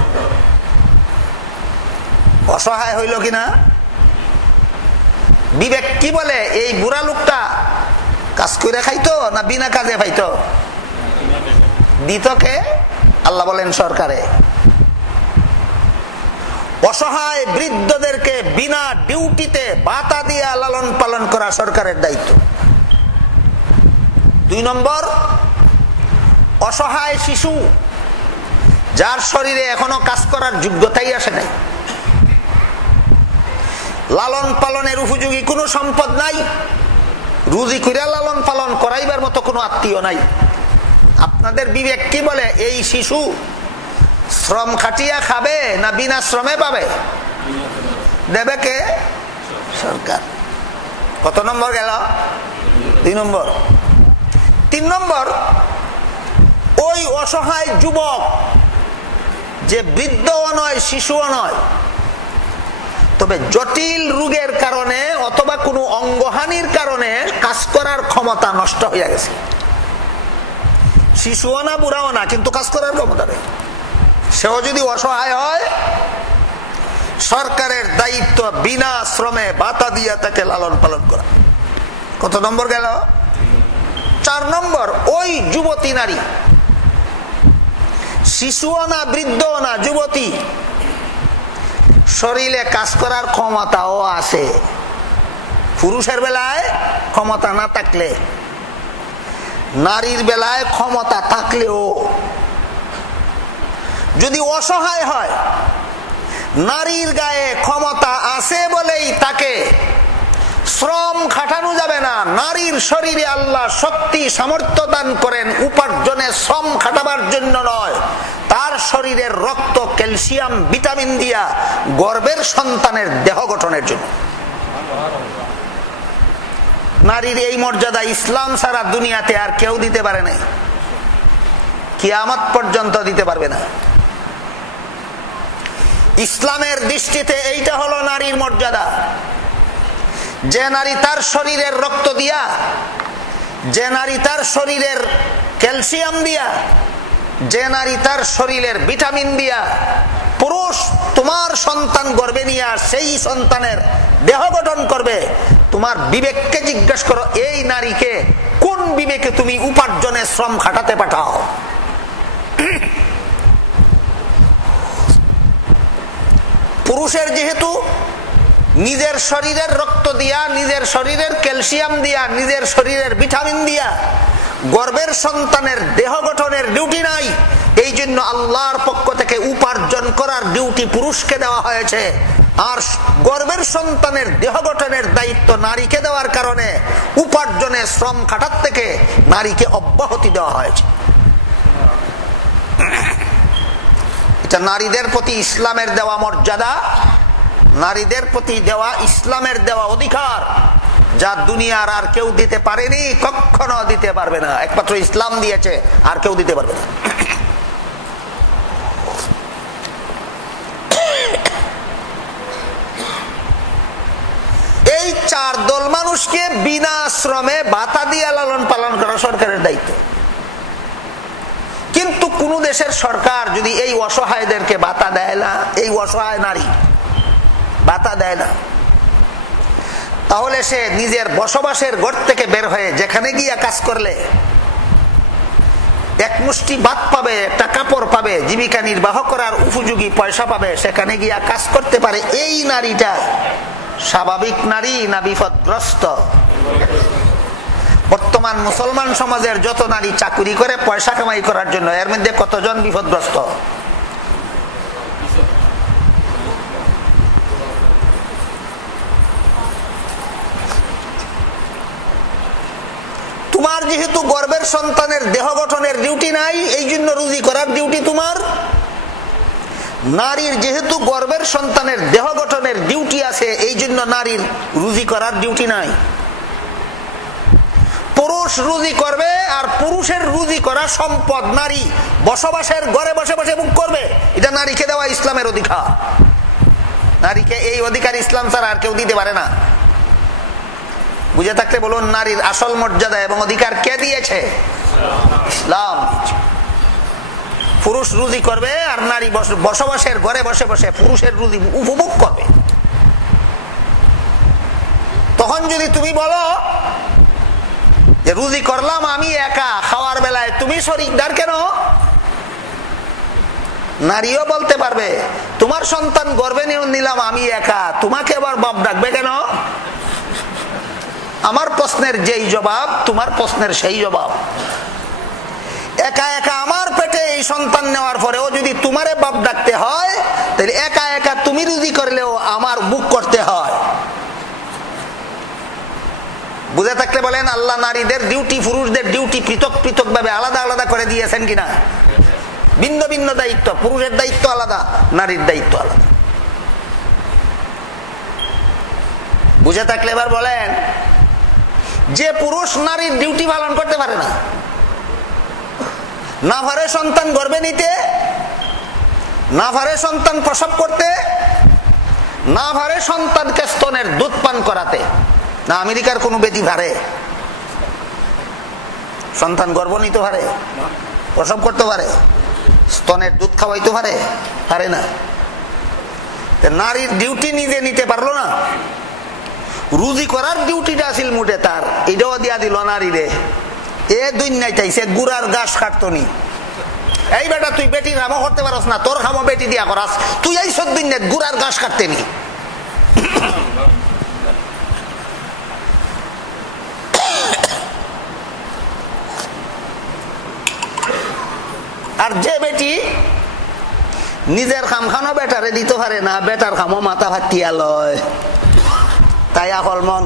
অসহায় হইল কিনা? বিবেক কি বলে? এই বুড়া লোকটা কাজ করে খাইতো না বিনা কাজে পাইতো? দিত কে? আল্লাহ বলেন সরকারে। অসহায় বৃদ্ধদেরকে বিনা ডিউটিতে ভাতা দিয়া লালন পালন করা সরকারের দায়িত্ব। 2 নম্বর অসহায় শিশু, যার শরীরে এখনো কাজ করার যোগ্যতাই আসে নাই, লালন পালনের উপযোগী কোনো সম্পদ নাই, রুজি করে লালন পালন করাইবার মতো কোনো আত্মীয় নাই। আপনাদের বিবেক কি বলে? এই শিশু শ্রম খাটিয়া খাবে না বিনা শ্রমে পাবে? দেবে কে? সরকার। কত নম্বর গেল? 2 নম্বর। 3 নম্বর ওই অসহায় যুবক, যে বৃদ্ধও নয় শিশুও নয়, তবে জটিল রোগের কারণে অথবা কোনো অঙ্গহানির কারণে কাজ করার ক্ষমতা নষ্ট হয়ে গেছে। শিশুও না বুড়াও না, কিন্তু কাজ করার ক্ষমতা নেই। সেও যদি অসহায় হয়, সরকারের দায়িত্ব বিনা শ্রমে ভাতা দিয়া তাকে লালন পালন করা। কত নম্বর গেল? 4 নম্বর ওই যুবতী নারী, শিশুও না বৃদ্ধও না, যুবতী, শরীরে কাজ করার ক্ষমতাও আছে। পুরুষের বেলায় ক্ষমতা না থাকলে, নারীর বেলায় ক্ষমতা থাকলেও যদি অসহায় হয়, নারীর গায়ে ক্ষমতা আছে বলেই তাকে শ্রম খাটানো যাবে না। নারীর শরীরে আল্লাহ শক্তি সামর্থ্য দান করেন উপার্জনে, শ্রম খাটাবার জন্য নয়, তার শরীরের রক্ত, ক্যালসিয়াম, ভিটামিন দিয়া গর্ভের সন্তানের দেহ গঠনের জন্য। নারীর এই মর্যাদা ইসলাম ছাড়া দুনিয়াতে আর কেউ দিতে পারে নাই, কিয়ামত পর্যন্ত দিতে পারবে না। ইসলামের দৃষ্টিতে এইটা হলো নারীর মর্যাদা। যে নারী তার শরীরের রক্ত দিয়া, যে নারী তার শরীরের ক্যালসিয়াম দিয়া, যে নারী তার শরীরের ভিটামিন দিয়া পুরুষ তোমার সন্তান গর্ভে নিয়ে সেই সন্তানের দেহ গঠন করবে, তোমার বিবেককে জিজ্ঞাসা করো, এই নারীকে কোন বিবেকে তুমি উপার্জনে শ্রম খাটাতে পাঠাও? পুরুষের যেহেতু নিজের শরীরের রক্ত দিয়া, নিজের শরীরের ক্যালসিয়াম দিয়া, নিজের শরীরের ভিটামিন দিয়া গর্ভের সন্তানের দেহ গঠনের ডিউটি নাই, এই জন্য আল্লাহর পক্ষ থেকে উপার্জন করার ডিউটি পুরুষকে দেওয়া হয়েছে। আর গর্ভের সন্তানের দেহ গঠনের দায়িত্ব নারীকে দেওয়ার কারণে উপার্জনে শ্রম খাটার থেকে নারীকে অব্যাহতি দেওয়া হয়েছে। এটা নারীদের প্রতি ইসলামের দেওয়া মর্যাদা, নারীদের প্রতি দেওয়া ইসলামের দেওয়া অধিকার, যা দুনিয়ার আর কেউ দিতে পারেনি, কখনো দিতে পারবে না। একমাত্র ইসলাম দিয়েছে, আর কেউ দিতে পারবে না। এই চার দল মানুষকে বিনা শ্রমে ভাতা দিয়ে লালন পালন করা সরকারের দায়িত্ব। কিন্তু কোন দেশের সরকার যদি এই অসহায়দেরকে ভাতা দেয় না, এই অসহায় নারী ভাতা দেয় না, তাহলে সে নিজের বসবাসের ঘর থেকে বের হয়ে যেখানে গিয়া কাজ করলে এক মুষ্টি ভাত পাবে, একটা কাপড় পাবে, জীবিকা নির্বাহ করার উপযোগী পয়সা পাবে, সেখানে গিয়া কাজ করতে পারে, এই নারীটা স্বাভাবিক নারী না বিপদগ্রস্ত? বর্তমান মুসলমান সমাজের যত নারী চাকরি করে পয়সা কামাই করার জন্য, এর মধ্যে কতজন বিপদগ্রস্ত? তোমার যেহেতু গর্ভের সন্তানের দেহ গঠনের ডিউটি নাই, এই জন্য রুজি করার ডিউটি তোমার। নারীর যেহেতু গর্ভের সন্তানের দেহ গঠনের ডিউটি আছে, এই জন্য নারীর রুজি করার ডিউটি নাই। পুরুষ রুজি করবে, আর পুরুষের রুজি করা সম্পদ নারী বসবাসের ঘরে বসে বসে ভোগ করবে। এটা নারীকে দেওয়া ইসলামের অধিকার। নারীকে এই অধিকার ইসলাম ছাড়া আর কেউ দিতে পারে না। বুঝে থাকলে বলুন, নারীর আসল মর্যাদা এবং অধিকার কে দিয়েছে? ইসলাম। পুরুষ রুজি করবে, আর নারী বসবাসের ঘরে বসে বসে পুরুষের রুজি উপভোগ করবে। তখন যদি তুমি বলো যে রুজি করলাম আমি একা, খাওয়ার বেলায় তুমি শরীকদার কেন? নারীও বলতে পারবে, তোমার সন্তান গর্ভে নিলাম আমি একা, তোমাকে আবার বাপ ডাকবে কেন? আমার প্রশ্নের যেই জবাব, তোমার প্রশ্নের সেই জবাব। একা একা আমার পেটে এই সন্তান নেওয়ার পরেও যদি তোমারে বাপ ডাকতে হয়, তাহলে একা একা তুমি রুজি করলেও আমার বুক করতে হয়। বুঝে থাকলে বলেন, আল্লাহ নারীদের ডিউটি পুরুষদের ডিউটি পৃথক পৃথক ভাবে আলাদা আলাদা করে দিয়েছেন কিনা? ভিন্ন ভিন্ন দায়িত্ব, পুরুষের দায়িত্ব আলাদা, নারীর দায়িত্ব আলাদা। বুঝে থাকলে এবার বলেন, যে পুরুষ নারীর ডিউটি পালন করতে পারে না, না পারে সন্তান গর্ভে নিতে, না পারে সন্তান প্রসব করতে, না পারে সন্তানকে স্তনের দুধ পান করাতে, না আমেরিকার কোন বেটি পারে সন্তান গর্ভ নিতে পারে, প্রসব করতে পারে, স্তনের দুধ খাওয়াইতে পারে? পারে না। নারীর ডিউটি নিজে নিতে পারলো না, রুজি করার ডিউটিটা আসিল মুঠে তার, এটাও দিয়া দিল নারীরে। এ দুনিয়ায় চাইছে গুড়ার ঘাস কাটতো নি। এই বেটা, তুই বেটির খামো করতে পারস না, তোর খামো বেটি দিয়া করাস, তুই এই সব দুনিয়ায় গুড়ার ঘাস কাটতে নি। আর যে বেটি নিজের খাম খানো বেটারে দিতে পারে না, বেটার খামো মাথা ফাটিয়া লয়, তাই আকল মন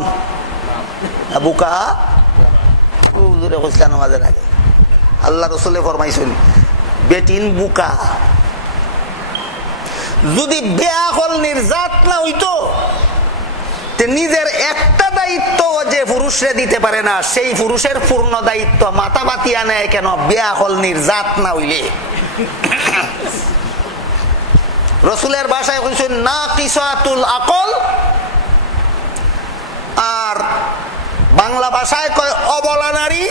বুকা নামাজের আগে আল্লাহ রসুলে ফরমাইছেন, বেটিন বুকা। যদি বেআকল নির্যাত না হইতো, নিজের একটা দায়িত্ব যে পুরুষরে দিতে পারে না, সেই পুরুষের পূর্ণ দায়িত্ব মাথা বাতিয়া নেয় কেন? বেআকল নির্যাত না হইলে। রসুলের ভাষায় কইছেন না কিসাতুল আকল, আর বাংলা ভাষায় কয় অবলা নারী,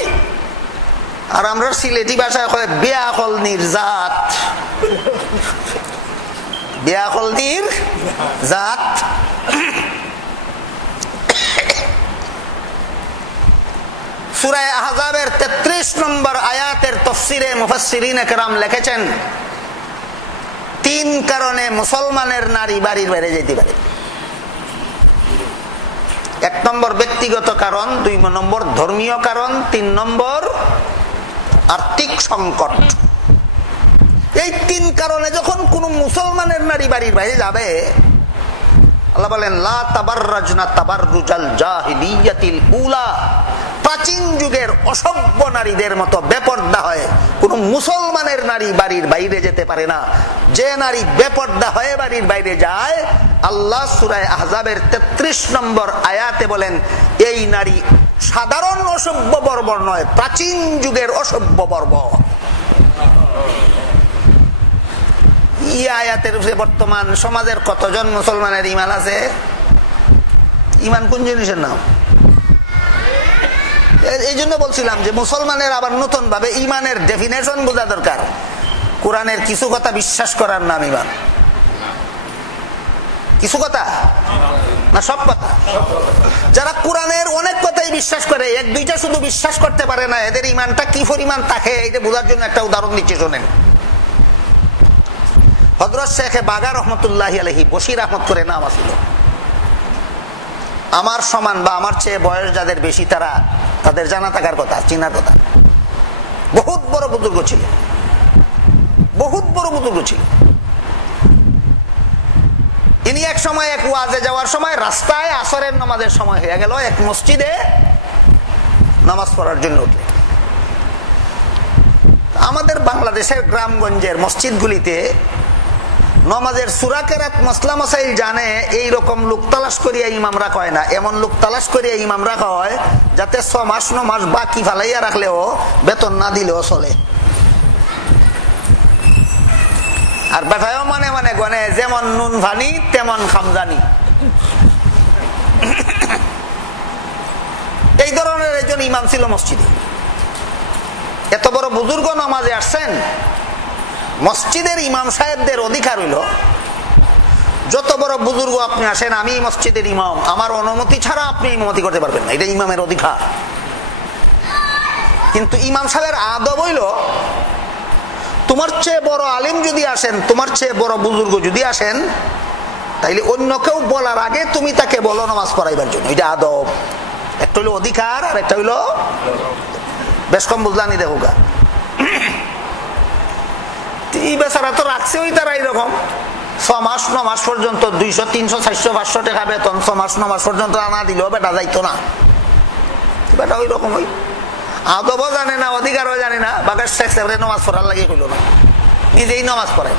আর আমরা সিলেটি ভাষায় কয় বেআকল নির্যাত। বেয়াকলদির জাত। সূরা আহজাবের 33 নম্বর আয়াতের তাফসীরে মুফাসসিরিনে কেরাম লিখেছেন 3 কারণে মুসলমানের নারী বাড়ির বাইরে যেতে পারে। 1 নম্বর ব্যক্তিগত কারণ, 2 নম্বর ধর্মীয় কারণ, 3 নম্বর আর্থিক সংকট। এই 3 কারণে যখন কোন মুসলমানের নারী বাড়ির বাইরে যাবে, আল্লাহ বলেন লা তাবাররাজনা তাবাররুজাল জাহিলিয়াতিল উলা, প্রাচীন যুগের অসভ্য নারীদের মতো বেপরদা হয় কোন মুসলমানের নারী বাড়ির বাইরে যেতে পারে না। যে নারী বেপরদা হয়ে বাড়ির বাইরে যায়, আল্লাহ সূরা আহজাবের 33 নম্বর আয়াতে বলেন এই নারী সাধারণ অসভ্য বর্বর নয়, প্রাচীন যুগের অসভ্য বর্বর। এই আয়াতের বর্তমান সমাজের কতজন মুসলমানের ঈমান আছে? ঈমান কোন জিনিসের নাম? এই জন্য বলছিলাম যে মুসলমানের আবার নতুন ভাবে ঈমানের ডেফিনেশন বোঝা দরকার। কোরআনের কিছু কথা বিশ্বাস করার নাম ঈমান। কিছু কথা না সব কথা? যারা কোরআনের অনেক কথাই বিশ্বাস করে, 1-2টা শুধু বিশ্বাস করতে পারে না, এদের ঈমানটা কি পরিমাণ থাকে এটা বোঝার জন্য একটা উদাহরণ দিচ্ছি, শোনেন। হযরত শেখ বাগা রহমতুল্লাহি আলাইহি বশির আহমদ করে নাম আছিল। আমার সমান বা আমার চেয়ে বয়স যাদের বেশি তাদের জানা থাকার কথা, চিনার কথা। বহুত বড় বুজুর্গ ছিল, বহুত বড় বুজুর্গ ছিল। ইনি এক সময় এক ওয়াজে যাওয়ার সময় রাস্তায় আসরের নামাজের সময় হয়ে গেল, এক মসজিদে নামাজ পড়ার জন্য উঠলেন। আমাদের বাংলাদেশের গ্রামগঞ্জের মসজিদগুলিতে নামাজের সূরা কেরাত মাসলা মাসাইল জানে এই রকম লোক তালাশ করিয়া ইমামরা কয় না, এমন লোক তালাশ করিয়া ইমামরা কয় যাতে 6 মাস 9 মাস বাকি ফালাইয়া রাখলেও বেতন না দিলেও চলে। আর বেটায়ও মানে মানে গনে যেমন নুন ভানি তেমন খামজানি। এই ধরনের একজন ইমাম ছিল মসজিদে। এত বড় বুজুর্গ নামাজে আসছেন, মসজিদের ইমাম সাহেবদের অধিকার হইল যত বড় বুজুর্গ আপনি আসেন, আমি মসজিদের ইমাম, আমার অনুমতি ছাড়া আপনি ইমামতি করতে পারবেন না, এটা ইমামের অধিকার। কিন্তু ইমাম সাহেবের আদব হইল তোমার চেয়ে বড় আলিম যদি আসেন, তোমার চেয়ে বড় বুজুর্গ যদি আসেন, তাইলে অন্য কেউ বলার আগে তুমি তাকে বলো নামাজ পড়াইবার জন্য। এটা আদব। একটা হইলো অধিকার আর একটা হইলো, বেশ কম বুঝলানি দেখোগা। এই বেচারা তো রাখছে ওই তারা এইরকম 6 মাস 9 মাস পর্যন্ত 200 300 400 500 টাকা বেতন 6 মাস 9 মাস পর্যন্ত আনা দিলেও বেটা যাইতো না। বেটা ওই রকম ওই আদবও জানে না, অধিকারও জানে না, বাগার শেখ সাহেব নামাজ পড়ার লাগে হইল না, নিজেই নামাজ পড়ায়।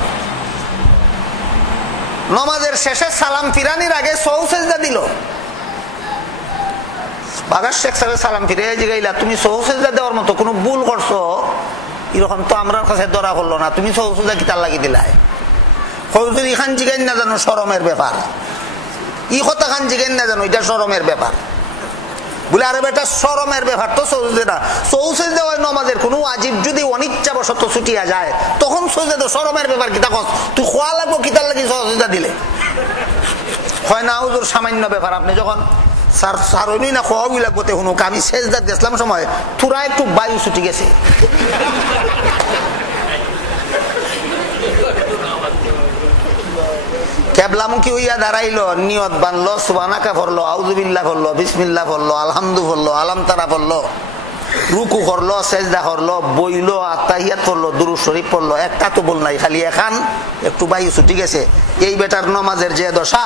নামাজের শেষে সালাম ফিরানির আগে সহু সেজদা দিল। বাগার শেখ সাহেব সালাম ফিরে জিগাইলা তুমি সহু সেজদা দেওয়ার মতো কোনো ভুল করছো এরকম তো আমরা কাছে ধরা করলো না, তুমি সহু সেজদা কি তার লাগিয়ে দিলাই? যদি খান জিগাই না জানো শরমের ব্যাপার, ই কথা খান জিগাই না জানো এটা শরমের ব্যাপার। বলে আরে বেটা শরমের ব্যাপার তো সৌজেদা, সৌজেদা ওই নামাজের কোনো ওয়াজিব যদি অনিচ্ছাবশত ছুটিয়া যায় তখন সৌজেদা শরমের ব্যাপার কিতা কস, তুই খোয়া লাগবো কিতার লাগি সৌজেদা দিলে হয় না হুজুর সামান্য ব্যাপার। আপনি যখন স্যার স্যার হইনি না খোয়া লাগবো তে শুনুক, আমি সেজদা গেছিলাম সময় তুরা একটু বায়ু ছুটি গেছে, কেবলামুখী হইয়া দাঁড়াইলো, নিয়ত বানলো, সুবহানাকা পড়লো, আউযুবিল্লাহ পড়লো, বিসমিল্লাহ পড়লো, আলহামদু পড়লো, আলাম তারা পড়লো, রুকু করলো, সেজদা করলো, বইলো, আত্তাহিয়াত পড়লো, দুরূদ শরীফ পড়লো, একটা তো বল নাই, খালি এখান একটু বায়ু ছুটি গেছে। এই বেটার নামাজের যে দশা,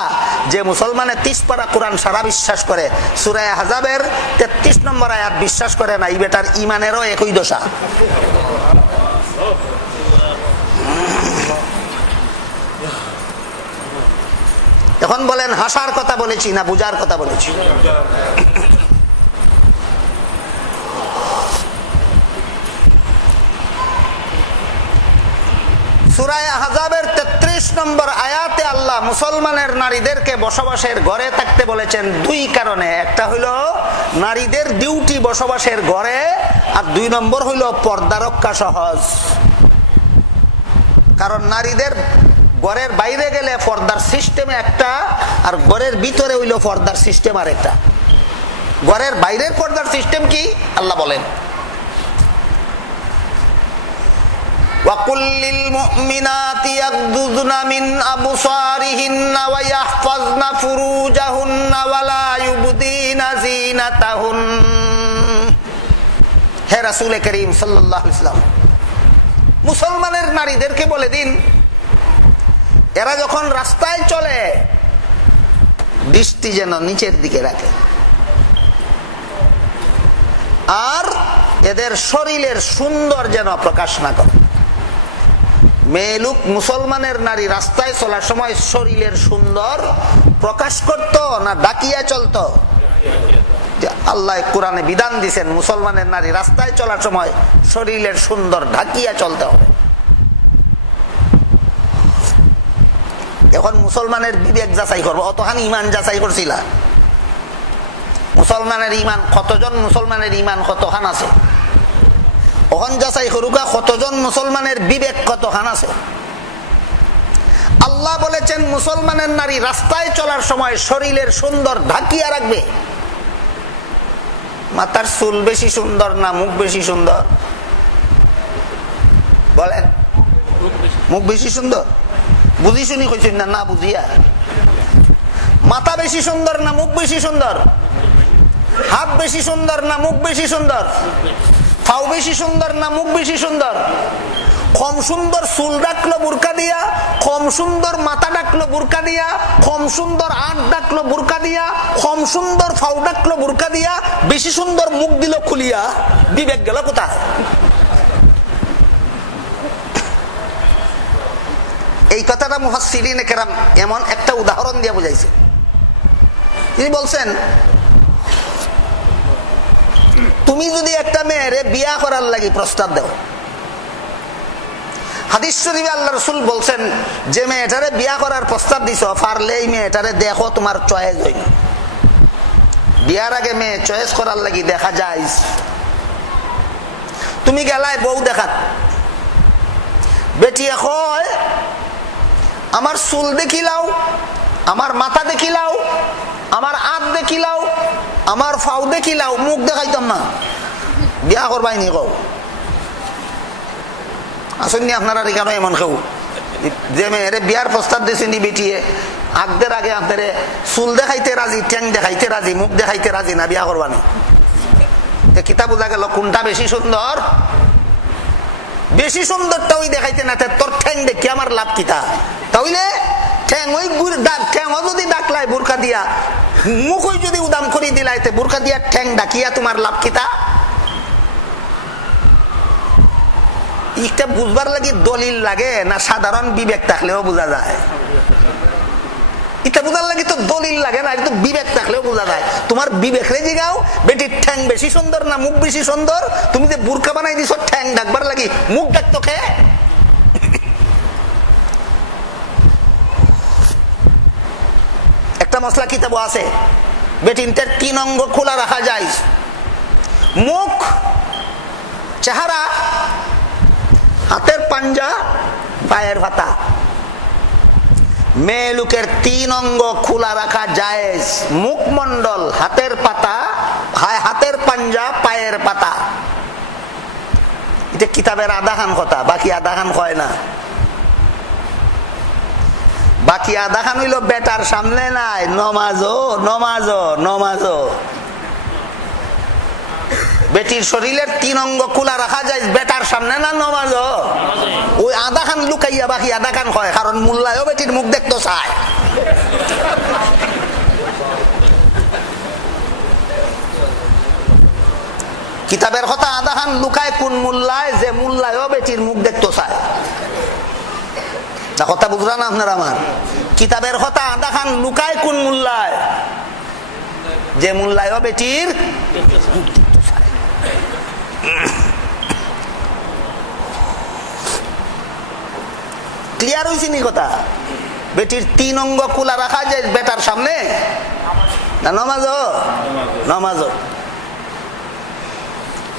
যে মুসলমানের 30 পারা কোরআন সারা বিশ্বাস করে, সূরা আহজাবের 33 নম্বর আয়াত বিশ্বাস করে না, এই বেটার ঈমানেরও একই দশা। এখন বলেন হাসার কথা বলেছি না বুঝার কথা বলেছি? সূরা আহজাবের 33 নম্বর আয়াতে আল্লাহ মুসলমানের নারীদেরকে বসবাসের ঘরে থাকতে বলেছেন 2 কারণে। একটা হইল নারীদের ডিউটি বসবাসের ঘরে, আর 2 নম্বর হইল পর্দা রক্ষা সহজ। কারণ নারীদের ঘরের বাইরে গেলে পর্দার সিস্টেম একটা, আর ঘরের ভিতরে হইল পর্দার সিস্টেম আর একটা। ঘরের বাইরের পর্দার সিস্টেম কি আল্লাহ বলেন, وَقُلْ لِلْمُؤْمِنَاتِ يَغْضُضْنَ مِنْ أَبْصَارِهِنَّ وَيَحْفَظْنَ فُرُوجَهُنَّ وَلَا يُبْدِينَ زِينَتَهُنَّ। হে রাসূল করিম সাল্লাল্লাহু আলাইহি ওয়াসাল্লাম, মুসলমানের নারীদেরকে বলে দিন, এরা যখন রাস্তায় চলে দৃষ্টি যেন নিচের দিকে রাখে, আর এদের শরীরের সুন্দর যেন প্রকাশ না করে। মেয়ে লোক মুসলমানের নারী রাস্তায় চলার সময় শরীরের সুন্দর প্রকাশ করত না ডাকিয়া চলত? আল্লাহ কোরআনে বিধান দিয়েছেন মুসলমানের নারী রাস্তায় চলার সময় শরীরের সুন্দর ঢাকিয়া চলতে হবে। এখন মুসলমানের বিবেক যাচাই করবো, অতখানি ইমান যাচাই করছিল? মুসলমানের ইমান কতজন, মুসলমানের ইমান কতখান আছে? ওখান যাচাই করুকা কতজন মুসলমানের বিবেক কতখান আছে? আল্লাহ বলেছেন মুসলমানের নারী রাস্তায় চলার সময় শরীরের সুন্দর ঢাকিয়া রাখবে। মাথার চুল বেশি সুন্দর না মুখ বেশি সুন্দর? বলেন, মুখ বেশি সুন্দর? বুঝি শুনি কইছেন না, না বুঝিয়া? মাথা বেশি সুন্দর না মুখ বেশি সুন্দর? হাত বেশি সুন্দর না মুখ বেশি সুন্দর? পাও বেশি সুন্দর না মুখ বেশি সুন্দর? কম সুন্দর চুল ডাকলো বুরকা দিয়া, কম সুন্দর মাথা ডাকলো বুরকা দিয়া, কম সুন্দর আট ডাকলো বুরকা দিয়া, কম সুন্দর ফাউ ডাকলো বুরকা দিয়া, বেশি সুন্দর মুখ দিল খুলিয়া, বিবেক গেল কোথায়? এই কথাটা মুফাসসিরিনে কেরাম এমন একটা উদাহরণ দিয়ে বুঝাইছে। তিনি বলছেন, তুমি যদি একটা মেয়েরে বিয়া করার লাগি প্রস্তাব দাও, হাদিস শরীফে আল্লাহ রাসূল বলছেন যে মেয়েটারে বিয়া করার প্রস্তাব দিছো, পারলে এই মেয়েটারে দেখো তোমার চয়েস হয়নি। বিয়ার আগে মেয়ে চয়েস করার লাগি দেখা যায়। তুমি গেলাই বউ দেখাত, বেটিয়ে কয় আমার চুল দেখিলাও, আমার মাথা দেখিলাও, আমার হাত দেখিলাও, আমার ফাউ দেখিলাও, মুখ দেখাইতাম না, বিয়া করবাই নি? কও আসেননি আপনারা কেন এমন কেউ যে মেয়েরে বিয়ার প্রস্তাব দিয়েছেন বেটিয়ে আগদের আগে আপনার চুল দেখাইতে রাজি, ঠ্যাং দেখাইতে রাজি, মুখ দেখাইতে রাজি না, বিয়া করবানি? কিতাব বোঝা গেল কোনটা বেশি সুন্দর? বেশি সুন্দরটা ওই দেখাইতে না, তোর ঠ্যাং দেখি আমার লাভ কিতা? তাহলে ঠ্যাং ওই ঠ্যাং যদি ডাকলাই বুরকা দিয়া, মুখ ওই যদি উদাম করি দিলাইতে বুরকা দিয়া ঠ্যাং ডাকিয়া তোমার লাভ কিতা? এটা বুঝবার লাগি দলিল লাগে না সাধারণ বিবেক থাকলেও বোঝা যায়? এটা বোঝার লাগি তো দলিল লাগে না, এটা বিবেক থাকলেও বোঝা যায়। তোমার বিবেক রে জিগাও বেটির ঠ্যাং বেশি সুন্দর না মুখ বেশি সুন্দর? তুমি যে বুরকা বানাই দিছো ঠ্যাং ডাকবার লাগি, মুখ ডাকতো খে? একটা মশলা কিতাব আছে, বেটিনটার 3 অঙ্গ খোলা রাখা যায়, মুখ, চেহারা, হাতের পাঞ্জা, পায়ের পাতা। মেয়ে লোকের 3 অঙ্গ খোলা রাখা জায়েজ, মুখমন্ডল, হাতের পাতা, হাতের পাঞ্জা, পায়ের পাতা। এটা কিতাবের আধাখান কথা, বাকি আধাখান হয় না। বাকি আধাখান হইল বেটার সামনে নাই, নমাজও নমাজও নমাজও। বেটির শরীরের 3 অঙ্গ খোলা রাখা যায় বেটার সামনে না নমাজও? ওই আধাখান লুকাইয়া বাকি আধাখান হয়, কারণ মোল্লায়ও বেটির মুখ দেখতে চায়। কিতাবের কথা আধাখান লুকায় কোন মোল্লায়, যে মোল্লায়ও বেটির মুখ দেখতে চায়। কথা বুঝলেন আপনারা আমার? কিতাবের কথা আধাখান লুকায় কোন মোল্লায়, যে মোল্লায়ও বেটির। ক্লিয়ার হয়েছে নি কথা? বেটির 3 অঙ্গ খোলা রাখা যায় বেটার সামনে না নমাজও? নমাজও।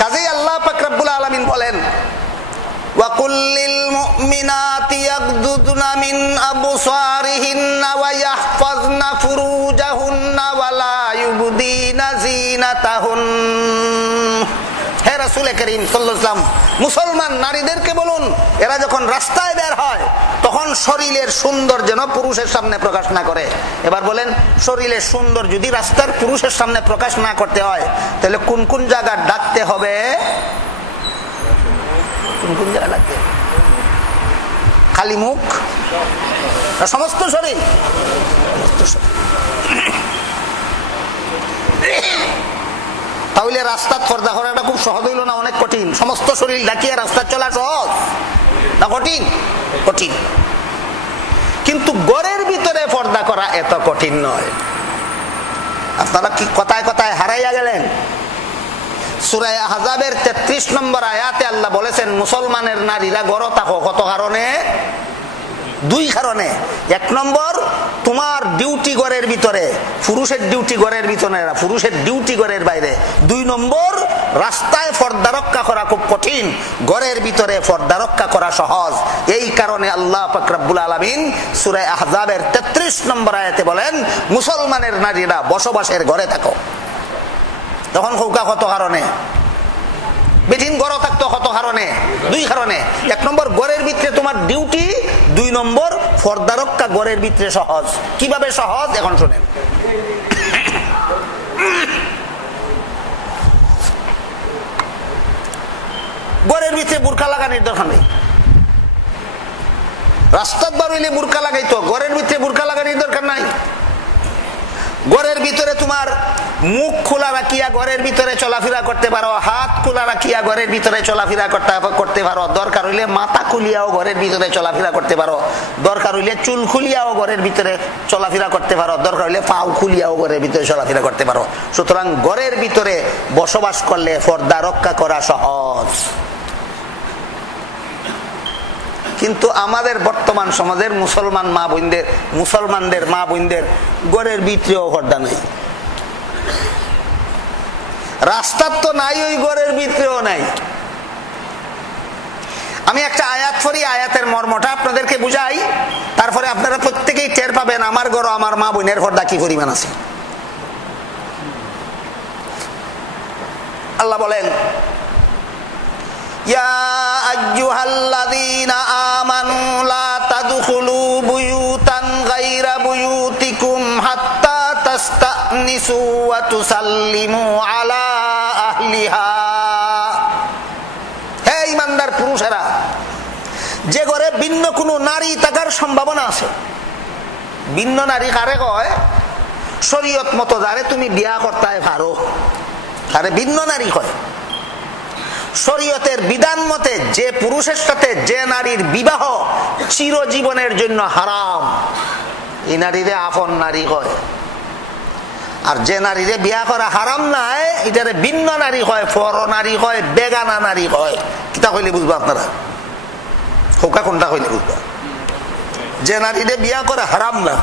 কাজেই আল্লাহ পাক রব্বুল আলামিন বলেন, ওয়া কুল্লিল মুমিনাতি ইয়াগদুদনা মিন আবসারিহিন্না ওয়া ইয়াহফাজনা ফুরুজাহুন্না ওয়া লা ইউবদিনা যিনাতাহুন। হে রাসূল করিম সাল্লাল্লাহু আলাইহি ওয়াসাল্লাম, মুসলমান নারীদেরকে বলুন, এরা যখন রাস্তায় বের হয় তখন শরীরের সুন্দর যেন পুরুষের সামনে প্রকাশ না করে। এবার বলেন, শরীরের সুন্দর যদি রাস্তার পুরুষের সামনে প্রকাশ না করতে হয়, তাহলে কোন কোন জায়গা ডাকতে হবে? কোন কোন জায়গা ডাকতে হবে? খালি মুখ না সমস্ত শরীর? তাহলে রাস্তা পর্দা করাটা খুব সহজ হইল না অনেক কঠিন? সমস্ত শরীর ঢাকিয়ে রাস্তা চলা সহজ না কঠিন? কঠিন। কিন্তু ঘরের ভিতরে পর্দা করা এত কঠিন নয়। আপনারা কি কথায় কথায় হারাইয়া গেলেন? সূরা আহজাবের 33 নম্বর আয়াতে আল্লাহ বলেছেন, মুসলমানের নারীরা ঘরে থাকো। কত কারণে? দুই কারণে। এক নম্বর, তোমার ডিউটি ঘরের ভিতরে, পুরুষের ডিউটি ঘরের ভিতরে না, পুরুষের ডিউটি ঘরের বাইরে। দুই নম্বর, রাস্তায় পর্দা রক্ষা করা খুব কঠিন, ঘরের ভিতরে পর্দা রক্ষা করা সহজ। এই কারণে আল্লাহ পাক রব্বুল আলামিন সূরা আহজাবের 33 নম্বর আয়াতে বলেন, মুসলমানের নারীরা বসবাসের ঘরে থাকো। তখন কৌকা কত কারণে? বেঠিন ঘরে থাকতো কত কারণে? দুই কারণে। এক নম্বর, ঘরের ভিতরে তোমার ডিউটি। দুই নম্বর, পর্দা রক্ষা ঘরের ভিতরে সহজ। কিভাবে সহজ এখন শুনেন। ঘরের ভিতরে বুরকা লাগানোর দরকার নেই। রাস্তার বার হইলে বুরকা লাগাইতো, ঘরের ভিতরে বুরকা লাগানোর দরকার নাই। ঘরের ভিতরে তোমার মুখ খোলা রাখিয়া ঘরের ভিতরে চলাফেরা করতে পারো, হাত খোলা রাখিয়া ঘরের ভিতরে চলাফেরা করতে পারো, দরকার হইলে মাথা খুলিয়াও ঘরের ভিতরে চলাফেরা করতে পারো, দরকার হইলে চুল খুলিয়াও ঘরের ভিতরে চলাফেরা করতে পারো, দরকার হইলে পাও খুলিয়াও ঘরের ভিতরে চলাফেরা করতে পারো। সুতরাং ঘরের ভিতরে বসবাস করলে পর্দা রক্ষা করা সহজ। কিন্তু আমাদের বর্তমান সমাজের মুসলমানদের মা বোনদের ঘরের ভিতরেও পর্দা নাই। রাস্তার তো নাই, ওই ঘরের ভিতরেও নাই। আমি একটা আয়াত পড়ি, আয়াতের মর্মটা আপনাদেরকে বুঝাই, তারপরে আপনারা প্রত্যেকেই টের পাবেন আমার ঘর আমার মা বোনের পর্দা কি পরিমাণ আছে। আল্লাহ বলেন, ইয়া আইয়ুহাল্লাযীনা আমানু লা তাদখুলু বুয়ুতান গায়রা বুয়ুতিকুম হাত্তা তাস্তানিসু ওয়া তুসাল্লিমু আলা আহলিহা। হে ঈমানদার পুরুষেরা, যে ঘরে ভিন্ন কোনো নারী থাকার সম্ভাবনা আছে। ভিন্ন নারী কারে কয়? শরীয়ত মতো যারে তুমি বিয়া করতে পারো তারে ভিন্ন নারী কয়। শরীয়তের বিধান মতে যে পুরুষের সাথে যে নারীর বিবাহ চিরজীবনের জন্য হারাম, এই নারীরে আপন নারী কয়। আর যে নারীরে বিয়া করা হারাম নাই, এটারে ভিন্ন নারী কয়, পর নারী কয়, বেগানা নারী কয়। কিতা কইলে বুঝবো আপনারা? হোকা কোনটা কইলে বুঝবো? যে নারীরে বিয়া করা হারাম না,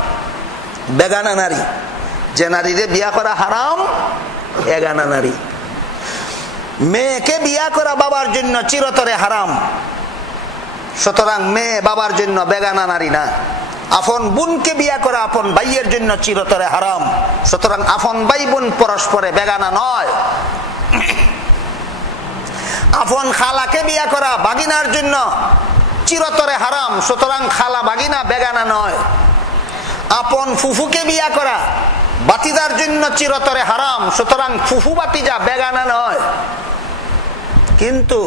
বেগানা নারী। যে নারীরে বিয়া করা হারাম, বেগানা নারী। মেয়েকে বিয়া করা বাবার জন্য চিরতরে হারাম, সুতরাং মেয়ে বাবার জন্য বেগানা নারী না। আপন বোনকে বিয়া করা আপন ভাইয়ের জন্য চিরতরে হারাম, সুতরাং আপন ভাই বোন পরস্পরে বেগানা নয়। আপন খালাকে বিয়া করা বাগিনার জন্য চিরতরে হারাম, সুতরাং খালা বাগিনা বেগানা নয়। আপন ফুফুকে বিয়া করা বাতিজার জন্য চিরতরে হারাম, সুতরাং ফুফু বাতিজা বেগানা নয়। কিন্তু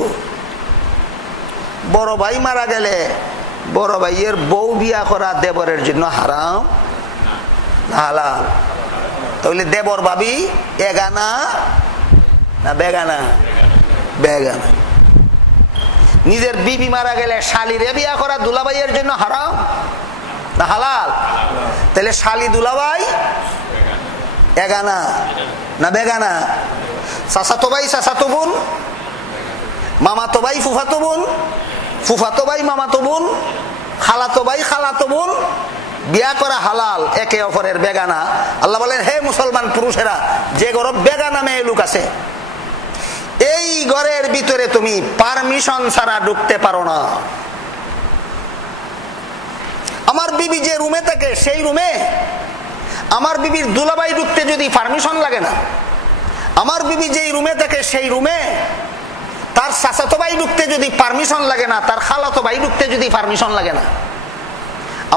বড় ভাই মারা গেলে বড় ভাইয়ের বউ বিয়া করা দেবরের জন্য হারাম, হালাল। তাহলে দেবর ভাবি এগানা না বেগানা? বেগানা। নিজের বিবি মারা গেলে শালিরে বিয়া করা দুলাভাইয়ের জন্য হারাম না হালাল? তাহলে শালি দুলাভাই এগানা না বেগানা? চাচাতো ভাই চাচাতো বোন, মামাতো ভাই ফুফাতো বোন, ফুফাতো ভাই মামাতো বোন, খালাতো ভাই খালাতো বোন বিয়া করা হালাল, একে অপরের বেগানা। আল্লাহ বলেন, হে মুসলমান পুরুষেরা, যে ঘরে বেগানা মেয়ে লোক আছে, এই ঘরের ভিতরে তুমি পারমিশন ছাড়া ঢুকতে পারো না। আমার বিবি যে রুমে থাকে সেই রুমে আমার বিবির দুলাভাই ঢুকতে যদি পারমিশন লাগে না, আমার বিবি যেই রুমে থাকে সেই রুমে তার চাচাতো ভাই ঢুকতে যদি পারমিশন লাগে না, তার খালাতো ভাই ঢুকতে যদি পারমিশন লাগে না,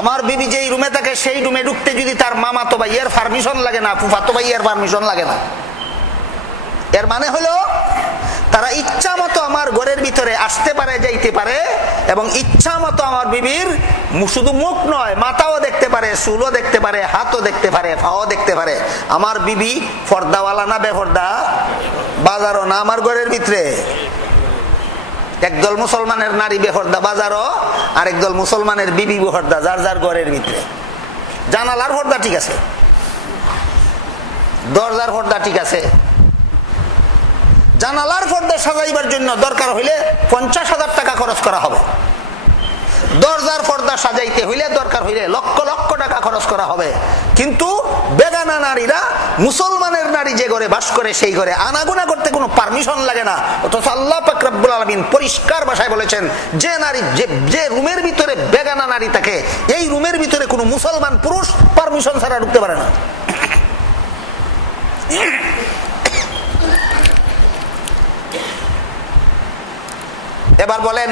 আমার বিবি যেই রুমে থাকে সেই রুমে ঢুকতে যদি তার মামাতো ভাইয়ের পারমিশন লাগে না, ফুফাতো ভাইয়ের পারমিশন লাগে না। এর মানে হলো তারা ইচ্ছা মতো আমার ঘরের ভিতরে আসতে পারে, যাইতে পারে, এবং ইচ্ছা মতো আমার বিবির শুধু মুখ নয় মাথাও দেখতে পারে, চুলও দেখতে পারে, হাতও দেখতে পারে, পাও দেখতে পারে। আমার বিবি পর্দাওয়ালা না বেপর্দা? বাজারও না আমার ঘরের ভিতরে। একদল মুসলমানের নারী বেপর্দা বাজারও, আর একদল মুসলমানের বিবি বেপর্দা যার যার ঘরের ভিতরে। জানালার পর্দা ঠিক আছে, দরজার পর্দা ঠিক আছে। জানালার পর্দা সাজাইবার জন্য দরকার হইলে 50,000 টাকা খরচ করা হবে, দরজার পর্দা সাজাইতে হইলে দরকার হইলে লক্ষ লক্ষ টাকা খরচ করা হবে। কিন্তু বেগানা নারীরা, মুসলমানের নারী যে ঘরে বাস করে সেই ঘরে আনাগোনা করতে কোনো পারমিশন লাগে না। অথচ আল্লাহ পাক রব্বুল আলামিন পরিষ্কার ভাষায় বলেছেন, যে নারী যে রুমের ভিতরে বেগানা নারী থাকে এই রুমের ভিতরে কোনো মুসলমান পুরুষ পারমিশন ছাড়া ঢুকতে পারে না। এবার বলেন,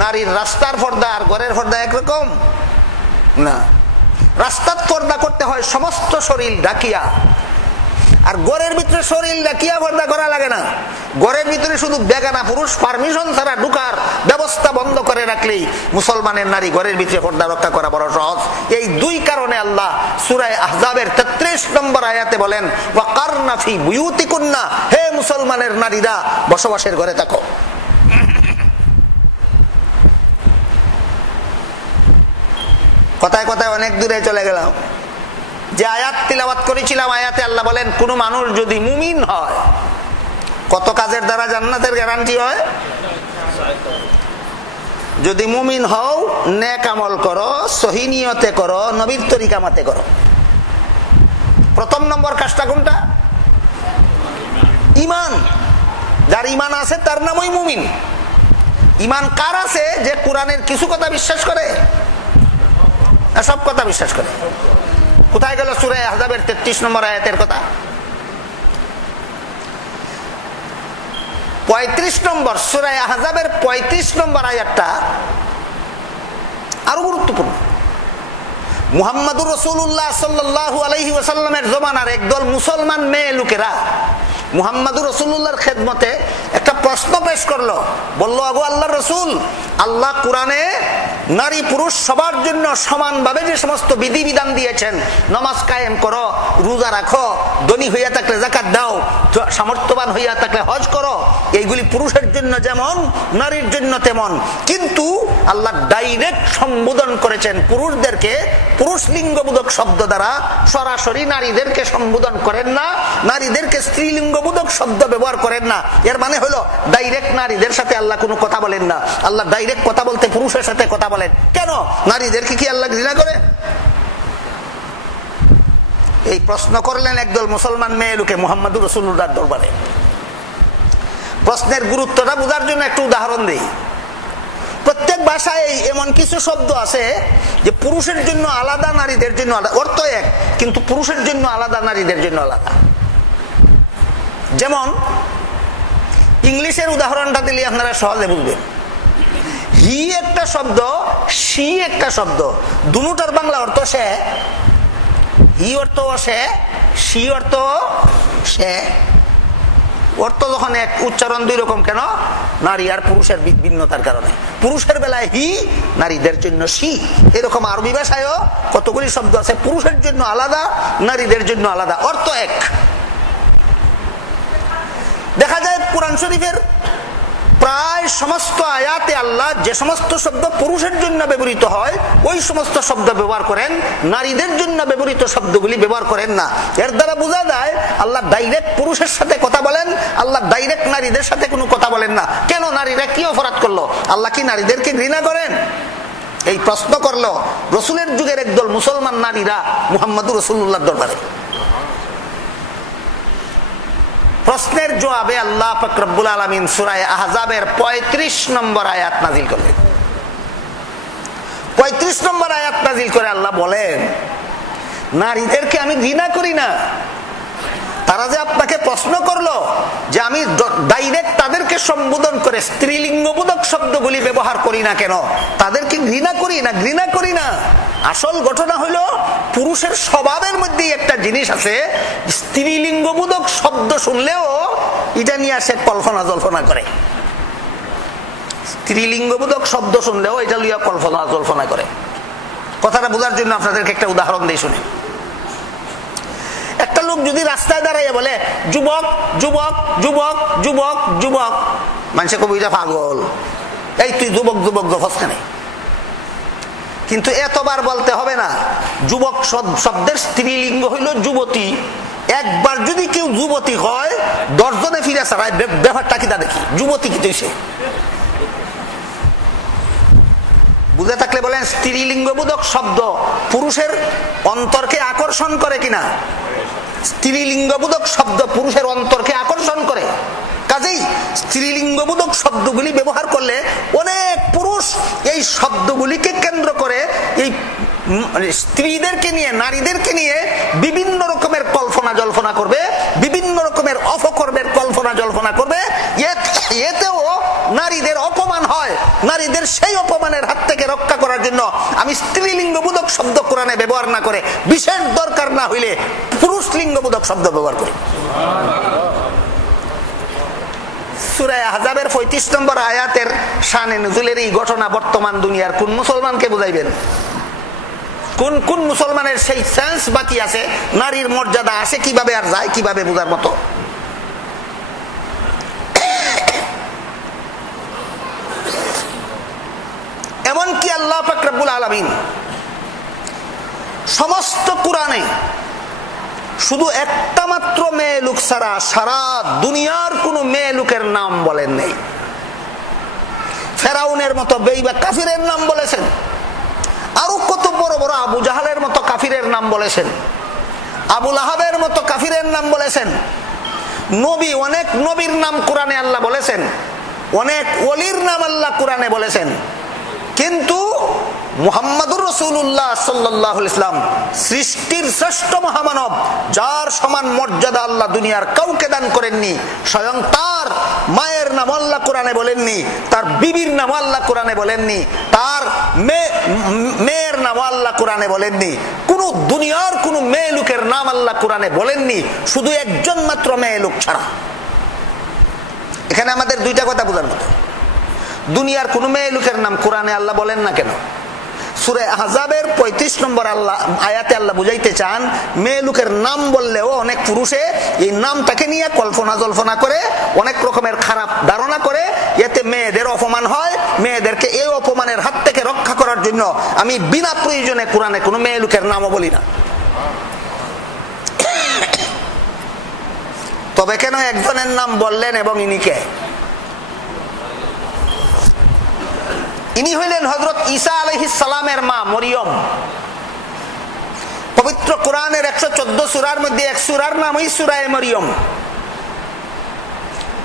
নারীর রাস্তার পর্দা আর ঘরের পর্দা একরকম না। রাস্তার পর্দা করতে হয় সমস্ত শরীর ঢাকিয়া, আর ঘরের ভিতরে শরীর ঢাকিয়া পর্দা করা লাগে না। ঘরের ভিতরে শুধু বেগানা পুরুষ পারমিশন ছাড়া ঢুকার ব্যবস্থা বন্ধ করে রাখলেই মুসলমানের নারী ঘরের ভিতরে পর্দা রক্ষা করা বড় সহজ। এই দুই কারণে আল্লাহ সূরা আহজাবের 33 নম্বর আয়াতে বলেন, ওয়াকারনা ফি বুয়ুতিকুন্না, হে মুসলমানের নারীরা বসবাসের ঘরে থাকো। কথায় কথায় অনেক দূরে চলে গেলাম। যে আয়াত তিলাওয়াত করেছিলাম, আয়াতে আল্লাহ বলেন, কোন মানুষ যদি মুমিন হয়, কত কাজের দ্বারা জান্নাতের গ্যারান্টি হয়? যদি মুমিন হও, নেক আমল করো, সহি নিয়তে করো, নবীর তরিকা মতে করো। প্রথম নম্বর কাজটা কোনটা? ঈমান। যার ঈমান আছে তার নামই মুমিন। ঈমান কার আছে? যে কোরআনের কিছু কথা বিশ্বাস করে, সব কথা বিশ্বাস করে। কোথায় গেল সূরা আহজাবের 33 নম্বর আয়াতের কথা? 35 নম্বর সূরা আহজাবের 35 নম্বর আয়াতটা আরো গুরুত্বপূর্ণ। মুহাম্মদুর রাসূলুল্লাহ সাল্লাল্লাহু আলাইহি ওয়াসাল্লামের জমানার একদল মুসলমান মেয়ে লোকেরা মুহাম্মদুর রাসূলুল্লাহর খেদমতে একটা প্রশ্ন পেশ করলো। বলল, আগো আল্লাহর রাসূল, আল্লাহ কোরআনে নারী পুরুষ সবার জন্য সমানভাবে যে সমস্ত বিধিবিধান দিয়েছেন, নামাজ কায়েম করো, রোজা রাখো, ধনী হইয়া থাকলে যাকাত দাও, সামর্থ্যবান হইয়া থাকলে হজ করো, এইগুলি পুরুষের জন্য যেমন নারীর জন্য তেমন। কিন্তু আল্লাহ ডাইরেক্ট সম্বোধন করেছেন পুরুষদেরকে পুরুষ লিঙ্গবোধক শব্দ দ্বারা, সরাসরি নারীদেরকে সম্বোধন করেন না, নারীদেরকে স্ত্রীলিঙ্গবোধক শব্দ ব্যবহার করেন না। এর মানে হলো ডাইরেক্ট নারীদের সাথে আল্লাহ কোনো কথা বলেন না। আল্লাহ ডাইরেক্ট কথা বলতে পুরুষের সাথে কথা বলেন। কেন? নারীদেরকে কি আল্লাহ ঘৃণা করে? এই প্রশ্ন করলেন একদল মুসলমান মেয়ে লোকে মুহাম্মদুর রাসূলুল্লাহর দরবারে। প্রশ্নের গুরুত্বটা বোঝার জন্য একটু উদাহরণ দেই। প্রত্যেক ভাষায় এমন কিছু শব্দ আছে যে পুরুষের জন্য আলাদা, নারীদের জন্য আলাদা, অর্থ এক, কিন্তু পুরুষের জন্য আলাদা, নারীদের জন্য আলাদা। যেমন ইংলিশের উদাহরণটা দিলে আপনারা সহজে বুঝবেন। হি একটা শব্দ, সি একটা শব্দ, দুটোর বাংলা অর্থ সে। হি অর্থ সে, সি অর্থ সে। অর্থ যখন এক, উচ্চারণ দুই রকম। কেন? নারী আর পুরুষের ভিন্নতার কারণে। পুরুষের বেলায় হি, নারীদের জন্য সি। এরকম আরবি ভাষায়ও কতগুলি শব্দ আছে, পুরুষের জন্য আলাদা, নারীদের জন্য আলাদা, অর্থ এক। দেখা যায় কোরআন শরীফের প্রায় সমস্ত আয়াতে আল্লাহ যে সমস্ত শব্দ পুরুষের জন্য ব্যবহৃত হয় ওই সমস্ত শব্দ ব্যবহার করেন, নারীদের জন্য ব্যবহৃত শব্দগুলি ব্যবহার করেন না। এর দ্বারা বোঝা যায় আল্লাহ ডাইরেক্ট পুরুষের সাথে কথা বলেন, আল্লাহ ডাইরেক্ট নারীদের সাথে কোনো কথা বলেন না। কেন? নারীরা কি অপরাধ করলো? আল্লাহ কি নারীদেরকে ঘৃণা করেন? এই প্রশ্ন করলো রসুলের যুগের একদল মুসলমান নারীরা মুহাম্মদুর রাসূলুল্লাহর দরবারে। প্রশ্নের জবাবে আল্লাহ পাক রব্বুল আলামিন সূরা আহজাবের 35 নম্বর আয়াত নাযিল করলেন। 35 নম্বর আয়াত নাযিল করে আল্লাহ বলেন, নারীদেরকে আমি ঘৃণা করি না। তারা যে আপনাকে প্রশ্ন করলো যে আমি ডাইরেক্ট তাদেরকে সম্বোধন করে স্ত্রীলিঙ্গবোধক শব্দগুলি ব্যবহার করি না কেন, তাদেরকে ঘৃণা করি না। আসল ঘটনা হলো পুরুষের স্বভাবের মধ্যে একটা জিনিস আছে, স্ত্রীলিঙ্গবোধক শব্দ শুনলেও এটা নিয়ে আসে কল্পনা জল্পনা করে। স্ত্রীলিঙ্গবোধক শব্দ শুনলেও এটা লিয়া কল্পনা জল্পনা করে। কথাটা বোঝার জন্য আপনাদেরকে একটা উদাহরণ দিয়ে শুনে। একটা লোক যদি রাস্তায় দাঁড়াইয়া বলে যুবক যুবক যুবক যুবক যুবক, মানুষে কবিতা পাগল, এই তুই যুবক যুবক জফস কেন? কিন্তু এতবার বলতে হবে না। যুবক শব্দের স্ত্রীলিঙ্গ হইল যুবতী। একবার যদি কেউ যুবতী হয়, 10 জনে ফিরে ছাড়ায় ব্যাপারটা কি তা দেখি, যুবতী কি তুইছে? বুঝে থাকলে বলেন, স্ত্রীলিঙ্গবোধক শব্দ পুরুষের অন্তরকে আকর্ষণ করে কিনা? স্ত্রীলিঙ্গবোধক শব্দ পুরুষের অন্তরকে আকর্ষণ করে। কাজেই স্ত্রীলিঙ্গবোধক শব্দগুলি ব্যবহার করলে অনেক পুরুষ এই শব্দগুলিকে কেন্দ্র করে এই স্ত্রীদেরকে নিয়ে, নারীদেরকে নিয়ে বিভিন্ন রকমের কল্পনা জল্পনা করবে, বিভিন্ন রকমের অপকর্মের কল্পনা জল্পনা করবে। এতেও নারীদের অপমান হয়। নারীদের সেই অপমানের হাত থেকে রক্ষা করার জন্য আমি স্ত্রীলিঙ্গবোধক শব্দ কোরআনে ব্যবহার না করে বিশেষ দরকার না হইলে পুরুষ লিঙ্গবোধক শব্দ ব্যবহার করি। সূরা আহজাবের 35 নম্বর আয়াতের শানে নুজুলের এই ঘটনা বর্তমান দুনিয়ার কোন মুসলমানকে বুঝাইবেন? কোন মুসলমানের সেই সেন্স বাকি আছে, নারীর মর্যাদা আসে কিভাবে আর যায় কিভাবে বোঝার মতো? এমনকি আল্লাহ পাক রব্বুল আলামিন সমস্ত কোরআনে শুধু একটা মাত্র মেয়ে লোক ছাড়া সারা দুনিয়ার কোন মেয়ে লোকের নাম বলেন নেই। ফেরাউনের মতো বেঈমান কাফিরের নাম বলেছেন, আরো কত বড় বড় আবু জাহালের মতো কাফিরের নাম বলেছেন, আবু লাহাবের মতো কাফিরের নাম বলেছেন। নবী, অনেক নবীর নাম কোরআনে আল্লাহ বলেছেন, অনেক ওলির নাম আল্লাহ কোরআনে বলেছেন। কিন্তু মুহাম্মাদুর রাসূলুল্লাহ সাল্লাল্লাহু আলাইহি ওয়াসাল্লাম সৃষ্টির শ্রেষ্ঠ মহামানব, যার সমান মর্যাদা আল্লাহ দুনিয়ার কাউকে দান করেননি। স্বয়ং তার মায়ের নাম আল্লাহ কোরআনে বলেননি, তার বিবির নাম আল্লাহ কোরআনে বলেননি, তার মেয়ের নাম আল্লাহ কোরআনে বলেননি, কোন দুনিয়ার কোন মেয়ে লোকের নাম আল্লাহ কোরআনে বলেননি, শুধু একজন মাত্র মেয়ে লোক ছাড়া। এখানে আমাদের দুইটা কথা বোঝার মতো, দুনিয়ার কোন মেয়ে লোকের নাম কোরআনে আল্লাহ বলেন না কেন? সূরা আহজাবের 35 নম্বর আয়াতে আল্লাহ বুঝাইতে চান, মেয়ে লোকের নাম বললেও অনেক পুরুষে এই নামটাকে নিয়ে কল্পনা জল্পনা করে, অনেক রকমের খারাপ ধারণা করে, এতে মেয়েদের অপমান হয়। মেয়েদেরকে এই অপমানের হাত থেকে রক্ষা করার জন্য আমি বিনা প্রয়োজনে কোরআনে কোনো মেয়ে লোকের নামও বলি না। তবে কেন একজনের নাম বললেন এবং ইনি কে? ইনি হইলেন হযরত ঈসা আলাইহিস সালামের মা মরিয়ম। পবিত্র কোরআনের 114 সূরার মধ্যে এক সূরার নামই সূরা মরিয়ম।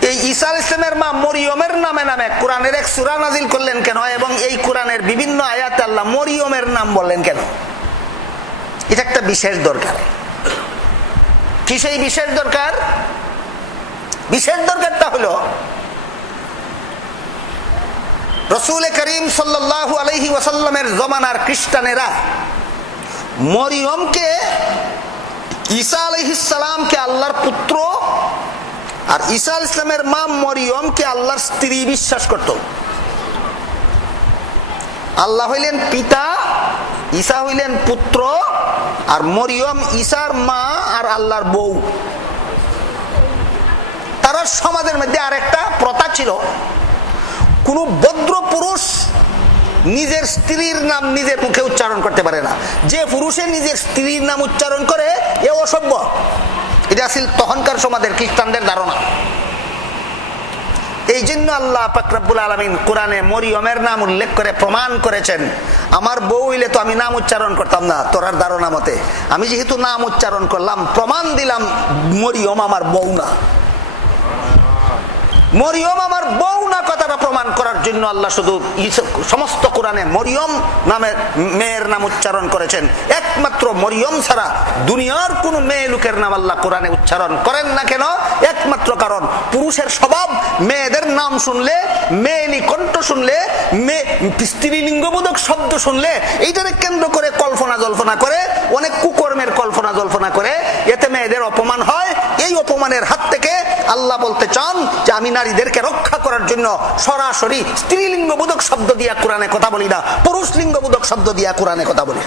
এই ঈসা আলাইহিস সালামের মা মরিয়মের নামে নামে কোরআনের এক সূরা নাযিল করলেন কেন, এবং এই কোরআনের বিভিন্ন আয়াতে আল্লাহ মরিয়মের নাম বললেন কেন? এটা একটা বিশেষ দরকার। কি সেই বিশেষ দরকার? বিশেষ দরকারটা হলো রাসূল করিম সাল্লাল্লাহু আলাইহি ওয়াসাল্লামের জমানার খ্রিস্টানেরা মরিয়মকে, ঈসা আলাইহিস সালামকে আল্লাহর পুত্র আর ঈসা আলাইহিস সালামের মা মরিয়মকে আল্লাহর স্ত্রী বিশ্বাস করত। আল্লাহ হইলেন পিতা, ঈসা হইলেন পুত্র, আর মরিয়ম ঈসার মা আর আল্লাহর বউ। তার সমাজের মধ্যে আরেকটা প্রথা ছিল, কোন ভদ্র পুরুষ নিজের স্ত্রীর নাম নিজের মুখে উচ্চারণ করতে পারে না। যে পুরুষে নিজের স্ত্রীর নাম উচ্চারণ করে এ অসভ্য। এটা ছিল তখনকার সমাজের খ্রিস্টানদের ধারণা। এই জন্য আল্লাহ পাক রব্বুল আলামিন কোরআনে মরিয়মের নাম উল্লেখ করে প্রমাণ করেছেন, আমার বউ হইলে তো আমি নাম উচ্চারণ করতাম না তোরার ধারণা মতে, আমি যেহেতু নাম উচ্চারণ করলাম প্রমাণ দিলাম মরিয়ম আমার বউ না। মরিয়ম আমার বউ না কথাটা প্রমাণ করার জন্য আল্লাহ শুধু সমস্ত কোরআনে মরিয়ম নামের মেয়ের নাম উচ্চারণ করেছেন। একমাত্র মরিয়ম ছাড়া দুনিয়ার কোন মেয়ে লোকের নাম আল্লাহ কোরআনে উচ্চারণ করেন না কেন? একমাত্র কারণ পুরুষের স্বভাব, মেয়েদের নাম শুনলে, মেয়েলি কণ্ঠ শুনলে, স্ত্রীলিঙ্গবোধক শব্দ শুনলে এইটারে কেন্দ্র করে কল্পনা জল্পনা করে, অনেক কুকর্মের কল্পনা জল্পনা করে, এতে মেয়েদের অপমান হয়। এই অপমানের হাত থেকে আল্লাহ বলতে চান যে আমি নারীদেরকে রক্ষা করার জন্য সরাসরি স্ত্রীলিঙ্গবোধক শব্দ দিয়া কোরআনে কথা বলি না, পুরুষ লিঙ্গবোধক শব্দ দিয়া কোরআনে কথা বলি।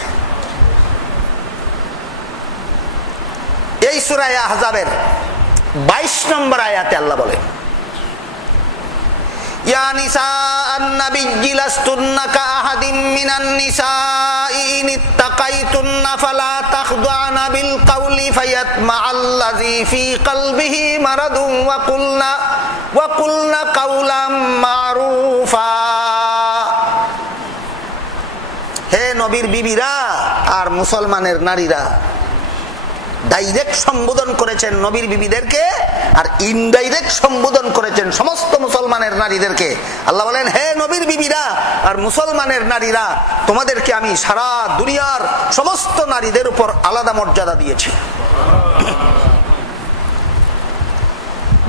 এই সূরা আহজাবের 22 নম্বর আয়াতে আল্লাহ বলে, ইয়া নিসাআন নাবিয়্যি লাস্তুন্না কাআহাদিম মিনান নিসাঈ ইন ইত্তাকাইতুন্না ফালা তাখদুআনা বিল কাওলি ফায়াতমাআল্লাযী ফী কলবিহি মারাদুন ওয়া কুলনা কাওলাম মারুফা। হে নবীর বিবিরা আর মুসলমানের নারীরা, ডাইরেক্ট সম্বোধন করেছেন নবীর বিবিদেরকে, আর ইনডাইরেক্ট সম্বোধন করেছেন সমস্ত মুসলমানের নারীদেরকে। আল্লাহ বলেন, হে নবীর বিবিরা আর মুসলমানের নারীরা, তোমাদেরকে আমি সারা দুনিয়ার সমস্ত নারীদের উপর আলাদা মর্যাদা দিয়েছি।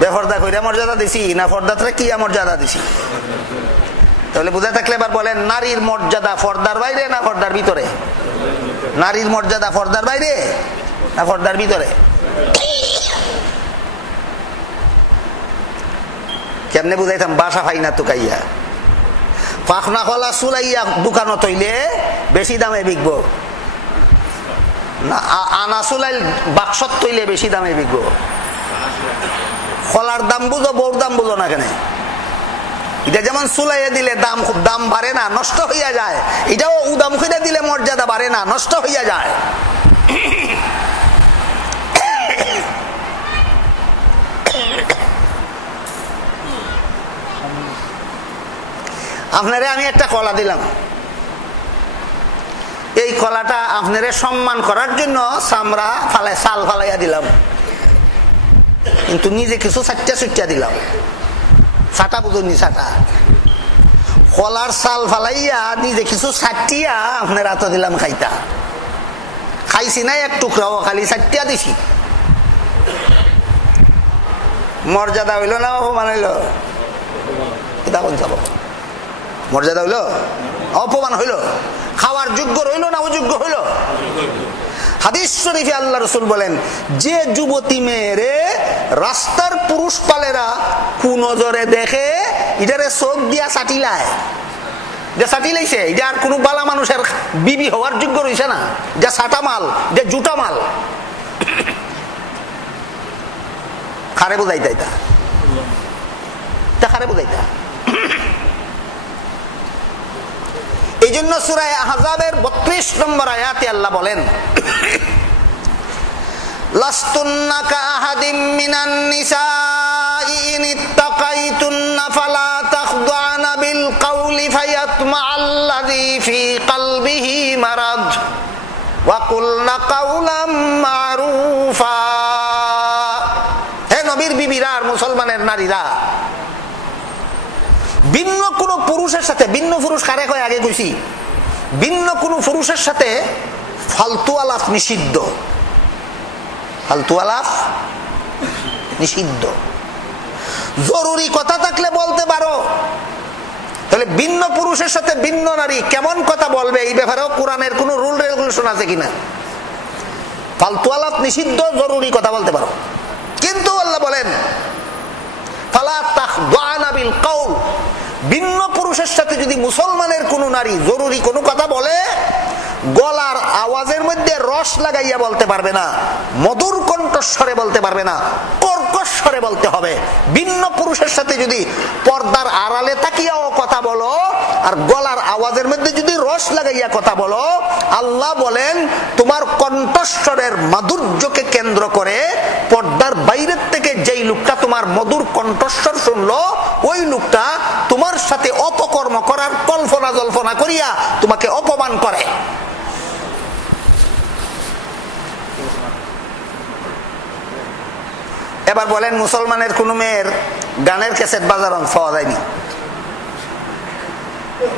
বেপরদা কইরা মর্যাদা দিছি না পর্দাতে কি মর্যাদা দিছি? তাহলে বুঝা থাকলে এবার বলেন, নারীর মর্যাদা পর্দার বাইরে না পর্দার ভিতরে? নারীর মর্যাদা পর্দার বাইরে না পর্দার ভিতরে? কেমনে বুঝাইতাম? বাসা ফাই না তুকাইয়া পাখনা খোলা চুলাইয়া দোকানো তৈলে বেশি দামে বিকবো না আনা চুলাইল বাক্সত তৈলে বেশি দামে বিকবো? খোলার দাম বুঝো, বউর দাম বুঝো না কেন? এটা যেমন চুলাইয়া দিলে দাম বাড়ে না, নষ্ট হইয়া যায়, এটাও উদামুখিটা দিলে মর্যাদা বাড়ে না, নষ্ট হইয়া যায়। আপনারে আমি একটা কলা দিলাম, এই কলাটা আপনারে সম্মান করার জন্য চামড়া ফালাই চাল ফালাইয়া দিলাম, কিন্তু নিজে কিছু চারটা চুটিয়া দিলাম। চাটা বুঝুনি? চাটা কলার চাল ফালাইয়া নিজে কিছু চাটিয়া আপনার হাতে দিলাম খাইতা। খাইছি না এক টুকরাও, খালি চাটিয়া দিছি। মর্যাদা হইল না অপমান হইল? এটা কোন যাব? মর্যাদা হইল? অপমান হইল? খাওয়ার যোগ্য রইল না অযোগ্য হইল? হাদিস শরীফে আল্লাহ রাসূল বলেন, যে যুবতী মেয়েরে রাস্তার পুরুষ পালেরা কুনজরে দেখে, এটারে চোখ দিয়া চাটিলায়, যে চাটিলাইছে, এটা আর কোন বালা মানুষের বিবি হওয়ার যোগ্য রইছে না, যে ছাটা মাল, যে জুটা মাল। খারে বুঝাইতা এটা খারে বুঝাইতা। এই জন্য সূরা আহজাবের 32 নম্বর আয়াতে আল্লাহ বলেন, লাস্তুন্না কাআহাদিম মিনান নিসাঈ ইন ইত্তাকাইতুন্না ফালা তাখদুআনা বিল কাওলি ফায়াতমাআল্লাযী ফী কলবিহি মারাদ ওয়া কুলনা কাওলাম মারুফা। হে নবীর বিবিরা আর মুসলমানের নারীরা, ভিন্ন কোন পুরুষের সাথে, ভিন্ন পুরুষ কারে কয় আগে কইছি, ভিন্ন কোন পুরুষের সাথে ফালতু আলাপ নিষিদ্ধ। ফালতু আলাপ নিষিদ্ধ। জরুরি কথা থাকলে বলতে পারো, তাহলে ভিন্ন পুরুষের সাথে ভিন্ন নারী কেমন কথা বলবে এই ব্যাপারেও কোরআনের কোন রুল রেগুলেশন আছে কিনা? ফালতু আলাপ নিষিদ্ধ, জরুরি কথা বলতে পারো। কিন্তু আল্লাহ বলেন, ফালা তাখদুআনা বিল কাওল, ভিন্ন পুরুষের সাথে যদি মুসলমানের কোন নারী জরুরি কোনো কথা বলে, গলার আওয়াজের মধ্যে রস লাগাইয়া বলতে পারবে না, মধুর কণ্ঠস্বরে বলতে পারবে না, কর্কশ স্বরে বলতে হবে। ভিন্ন পুরুষের সাথে যদি পর্দার আড়ালে তাকিয়াও কথা বলো আর গলার আওয়াজের মধ্যে যদি রস লাগাইয়া কথা বলো, আল্লাহ বলেন তোমার কণ্ঠস্বরের মাধুর্যকে কেন্দ্র করে পর্দার বাইরের থেকে যেই লোকটা তোমার মধুর কণ্ঠস্বর শুনলো, ওই লোকটা তোমার সাথে অপকর্ম করার কল্পনা জল্পনা করিয়া তোমাকে অপমান করে। এবার বলেন মুসলমানের কোন মেয়ের গানের ক্যাসেট বাজার পাওয়া যায়নি?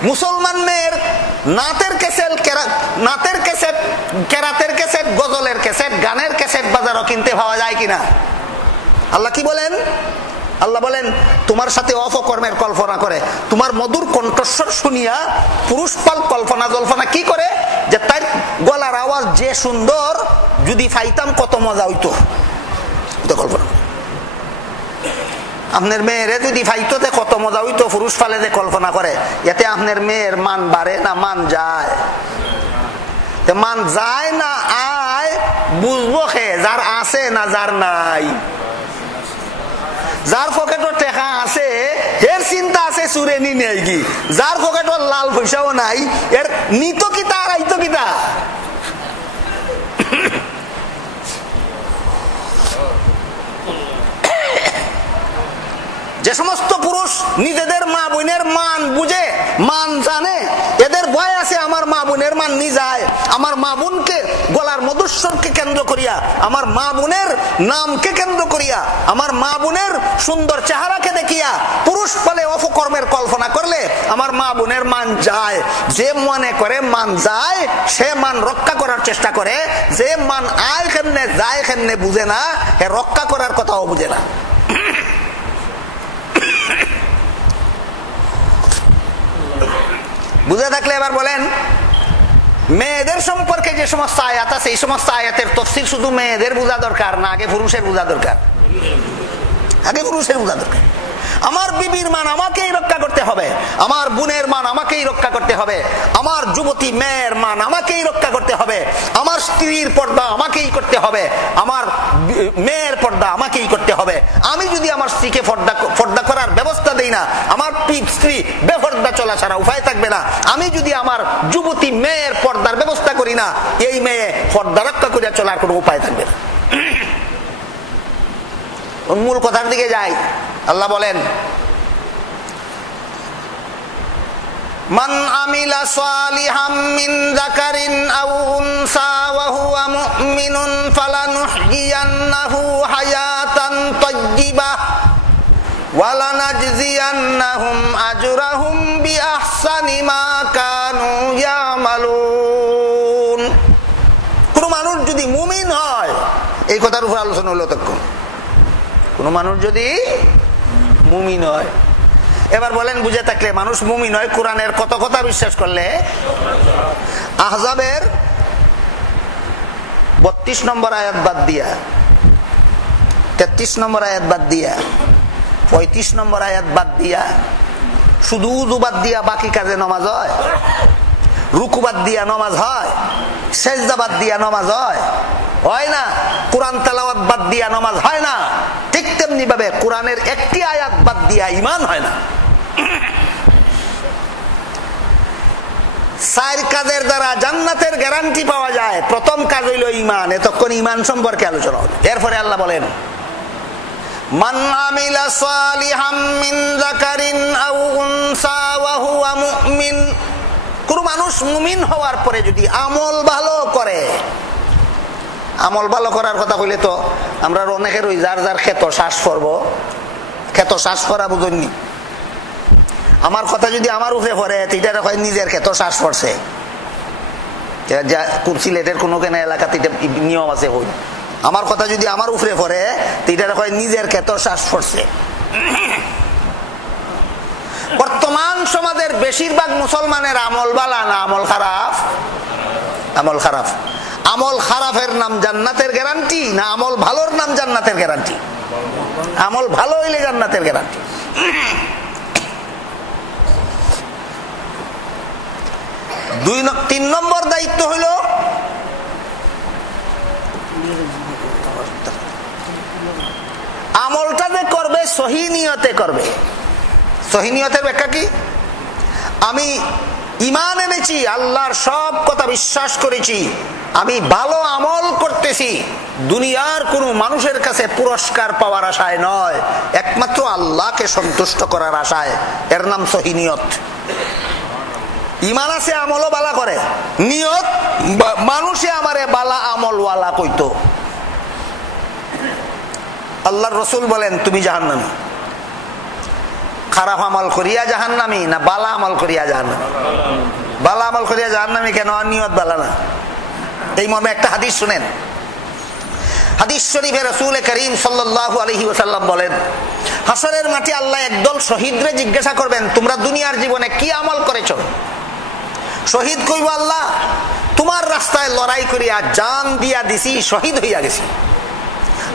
মুসলমান মেয়ের নাতের ক্যাসেট, কেরাতের ক্যাসেট, গজলের ক্যাসেট, গানের ক্যাসেট বাজারও কিনতে পাওয়া যায় কিনা? আল্লাহ কি বলেন? আল্লাহ বলেন তোমার সাথে অপকর্মের কল্পনা করে, তোমার মধুর কণ্ঠস্বর শুনিয়া পুরুষ পাল কল্পনা জল্পনা কি করে যে তার গলার আওয়াজ যে সুন্দর, যদি পাইতাম কত মজা হইতো। কল্পনা আপনার মেয়েরে যদি পাইতো কত মজা হইতো, পুরুষ পালে যে কল্পনা করে, এতে আপনার মেয়ের মান বাড়ে না মান যায়? মান যায় না আয় বুঝবো খে যার আছে না যার নাই। যার পকেটে টেকা আছে এর চিন্তা আছে চুরে নি নেই কি, যার পকেটে লাল পয়সাও নাই এর নিত কিতা আর আইতো কিতা। যে সমস্ত পুরুষ নিজেদের মা বোনের মান বুঝে, মান জানে, এদের ভয় আছে আমার মা বোনের মান নি যায়, আমার মা বোনকে গলার মধুস্বরকে কেন্দ্র করিয়া, আমার মা বোনের নামকে কেন্দ্র করিয়া, আমার মা বোনের সুন্দর চেহারাকে দেখিয়া পুরুষ বলে অপকর্মের কল্পনা করলে আমার মা বোনের মান যায়। যে মনে করে মান যায় সে মান রক্ষা করার চেষ্টা করে, যে মান আয় কেমনে যায় কেমনে বুঝে না, এ রক্ষা করার কথাও বুঝে না। বুঝে থাকলে এবার বলেন মেয়েদের সম্পর্কে যে সমস্ত আয়াত আছে, এই সমস্ত আয়াতের তাফসীর শুধু মেয়েদের বোঝা দরকার না, আগে পুরুষের বোঝা দরকার। আগে পুরুষের বোঝা দরকার। আমার বিবির মান আমাকেই রক্ষা করতে হবে, আমার বোনের মান আমাকেই রক্ষা করতে হবে, আমার যুবতী মেয়ের মান আমাকেই রক্ষা করতে হবে, আমার স্ত্রীর পর্দা আমাকেই করতে হবে, আমার মেয়ের পর্দা আমাকেই করতে হবে। আমি যদি আমার স্ত্রীকে পর্দা করার ব্যবস্থা দেই না, আমার স্ত্রী বেপর্দা চলা ছাড়া উপায় থাকবে না। আমি যদি আমার যুবতী মেয়ের পর্দার ব্যবস্থা করি না, এই মেয়ে পর্দা রক্ষা করিয়া চলার কোনো উপায় থাকবে না। মূল কথার দিকে যাই। আল্লাহ বলেন মান আমিলা সালিহাম মিন যাকারিন আও উনসা ওয়া হুয়া মুমিনুন ফালানুহইয়ান্নাহু হায়াতান তাইয়্যিবাহ ওয়া লানাজজিয়ান্নাহুম আজরাহুম বিআহসানি মা কানু ইয়ামালুন। কোন মানুষ যদি মুমিন হয়, এই কথার উপর আলোচনা হলো তখন, কোন মানুষ যদি মুমিন হয়। এবার বলেন বুঝে থাকলে মানুষ মুমিন হয় কোরআনের কত কথা বিশ্বাস করলে? আহজাবের 32 নম্বর আয়াত বাদ দিয়া, 33 নম্বর আয়াত বাদ দিয়া, 35 নম্বর আয়াত বাদ দিয়া, শুধু উযু বাদ দিয়া বাকি কাজে নামাজ হয়? রুকু বাদ দিয়া নামাজ হয়? সেজদা বাদ দিয়া নামাজ হয়? হয় না। কোরআন তেলাওয়াত বাদ দিয়া নামাজ হয় না। ঠিক তেমনি ভাবে কোরআনের একটি আয়াত বাদ দিয়া ঈমান হয় না। 4 কাজের দ্বারা জান্নাতের গ্যারান্টি পাওয়া যায়। প্রথম কাজ হইল ঈমান। এতক্ষণ ঈমান সম্পর্কে আলোচনা হলো। এরপরে আল্লাহ বলেন মান আমিলা সালিহাম মিন যাকারিন আও উনসা ওয়া হুয়া মুমিন। কোন মানুষ মুমিন হওয়ার পরে যদি আমল ভালো করে, আমল ভালো করার কথা কইলে তো আমরা অনেকের ওই যার যার ক্ষেত শ্বাস করব, ক্ষেত শ্বাস করা বুঝুননি। আমার কথা যদি আমার উপরে পড়ে এটা হয় নিজের ক্ষেত শ্বাস পড়ছে। সিলেটের কোনো কেন এলাকাতে নিয়ম আছে, হই আমার কথা যদি আমার উপরে পড়ে এটা হয় নিজের ক্ষেত শ্বাস পড়ছে। বর্তমান সমাজের বেশিরভাগ মুসলমানের আমল বালা না আমল খারাপ? আমল খারাপ। আমল খারাপের নাম জান্নাতের গ্যারান্টি না আমল ভালোর নাম জান্নাতের গ্যারান্টি? আমল ভালো হইলে জান্নাতের গ্যারান্টি। 3 নম্বর দায়িত্ব হইল আমলটা যে করবে সহি নিয়তে করবে। সহি নিয়তের ব্যাখ্যা কি? আমি ঈমান এনেছি, আল্লাহর সব কথা বিশ্বাস করেছি, আমি ভালো আমল করতেছি, দুনিয়ার কোন মানুষের কাছে পুরস্কার পাওয়ার আশায় নয়, একমাত্র আল্লাহকে সন্তুষ্ট করার আশায়। এর নাম সহি নিয়ত। ঈমান আছে, আমলও বালা করে, নিয়ত মানুষে আমারে বালা আমল ওয়ালা কইতো। আল্লাহর রাসূল বলেন তুমি জাহান্নামী। খারাপ আমল করিয়া জাহান্নামী না বালা আমল করিয়া জাহান্নামী? বালা আমল করিয়া জাহান্নামী কেন? নিয়ত বালা না। এই মর্মে একটা হাদিস শুনেন। হাদিস শরীফে রাসূল করিম সাল্লাল্লাহু আলাইহি ওয়াসাল্লাম বলেন, হাসরের মাঠে আল্লাহ একদল শহীদরে জিজ্ঞাসা করবেন তোমরা দুনিয়ার জীবনে কি আমল করেছো? শহীদ কইব আল্লাহ তোমার রাস্তায় লড়াই করিয়া জান দিয়া দিছি, শহীদ হইয়া গেছি।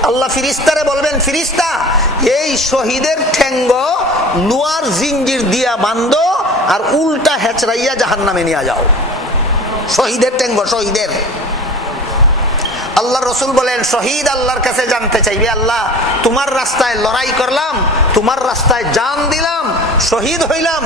আল্লাহ ফিরিস্তারে বলবেন, ফিরিস্তা এই শহীদের ঠ্যাঙ্গ লোহার জিঞ্জির দিয়া বাঁধো আর উল্টা হেচড়াইয়া জাহান্নামে নিয়ে যাও। শহীদের ঠ্যাঙ্গ, শহীদের। আল্লাহর রাসূল বলেন শহীদ আল্লাহর কাছে জানতে চাইবে, আল্লাহ তোমার রাস্তায় লড়াই করলাম, তোমার রাস্তায় জান দিলাম, শহীদ হইলাম,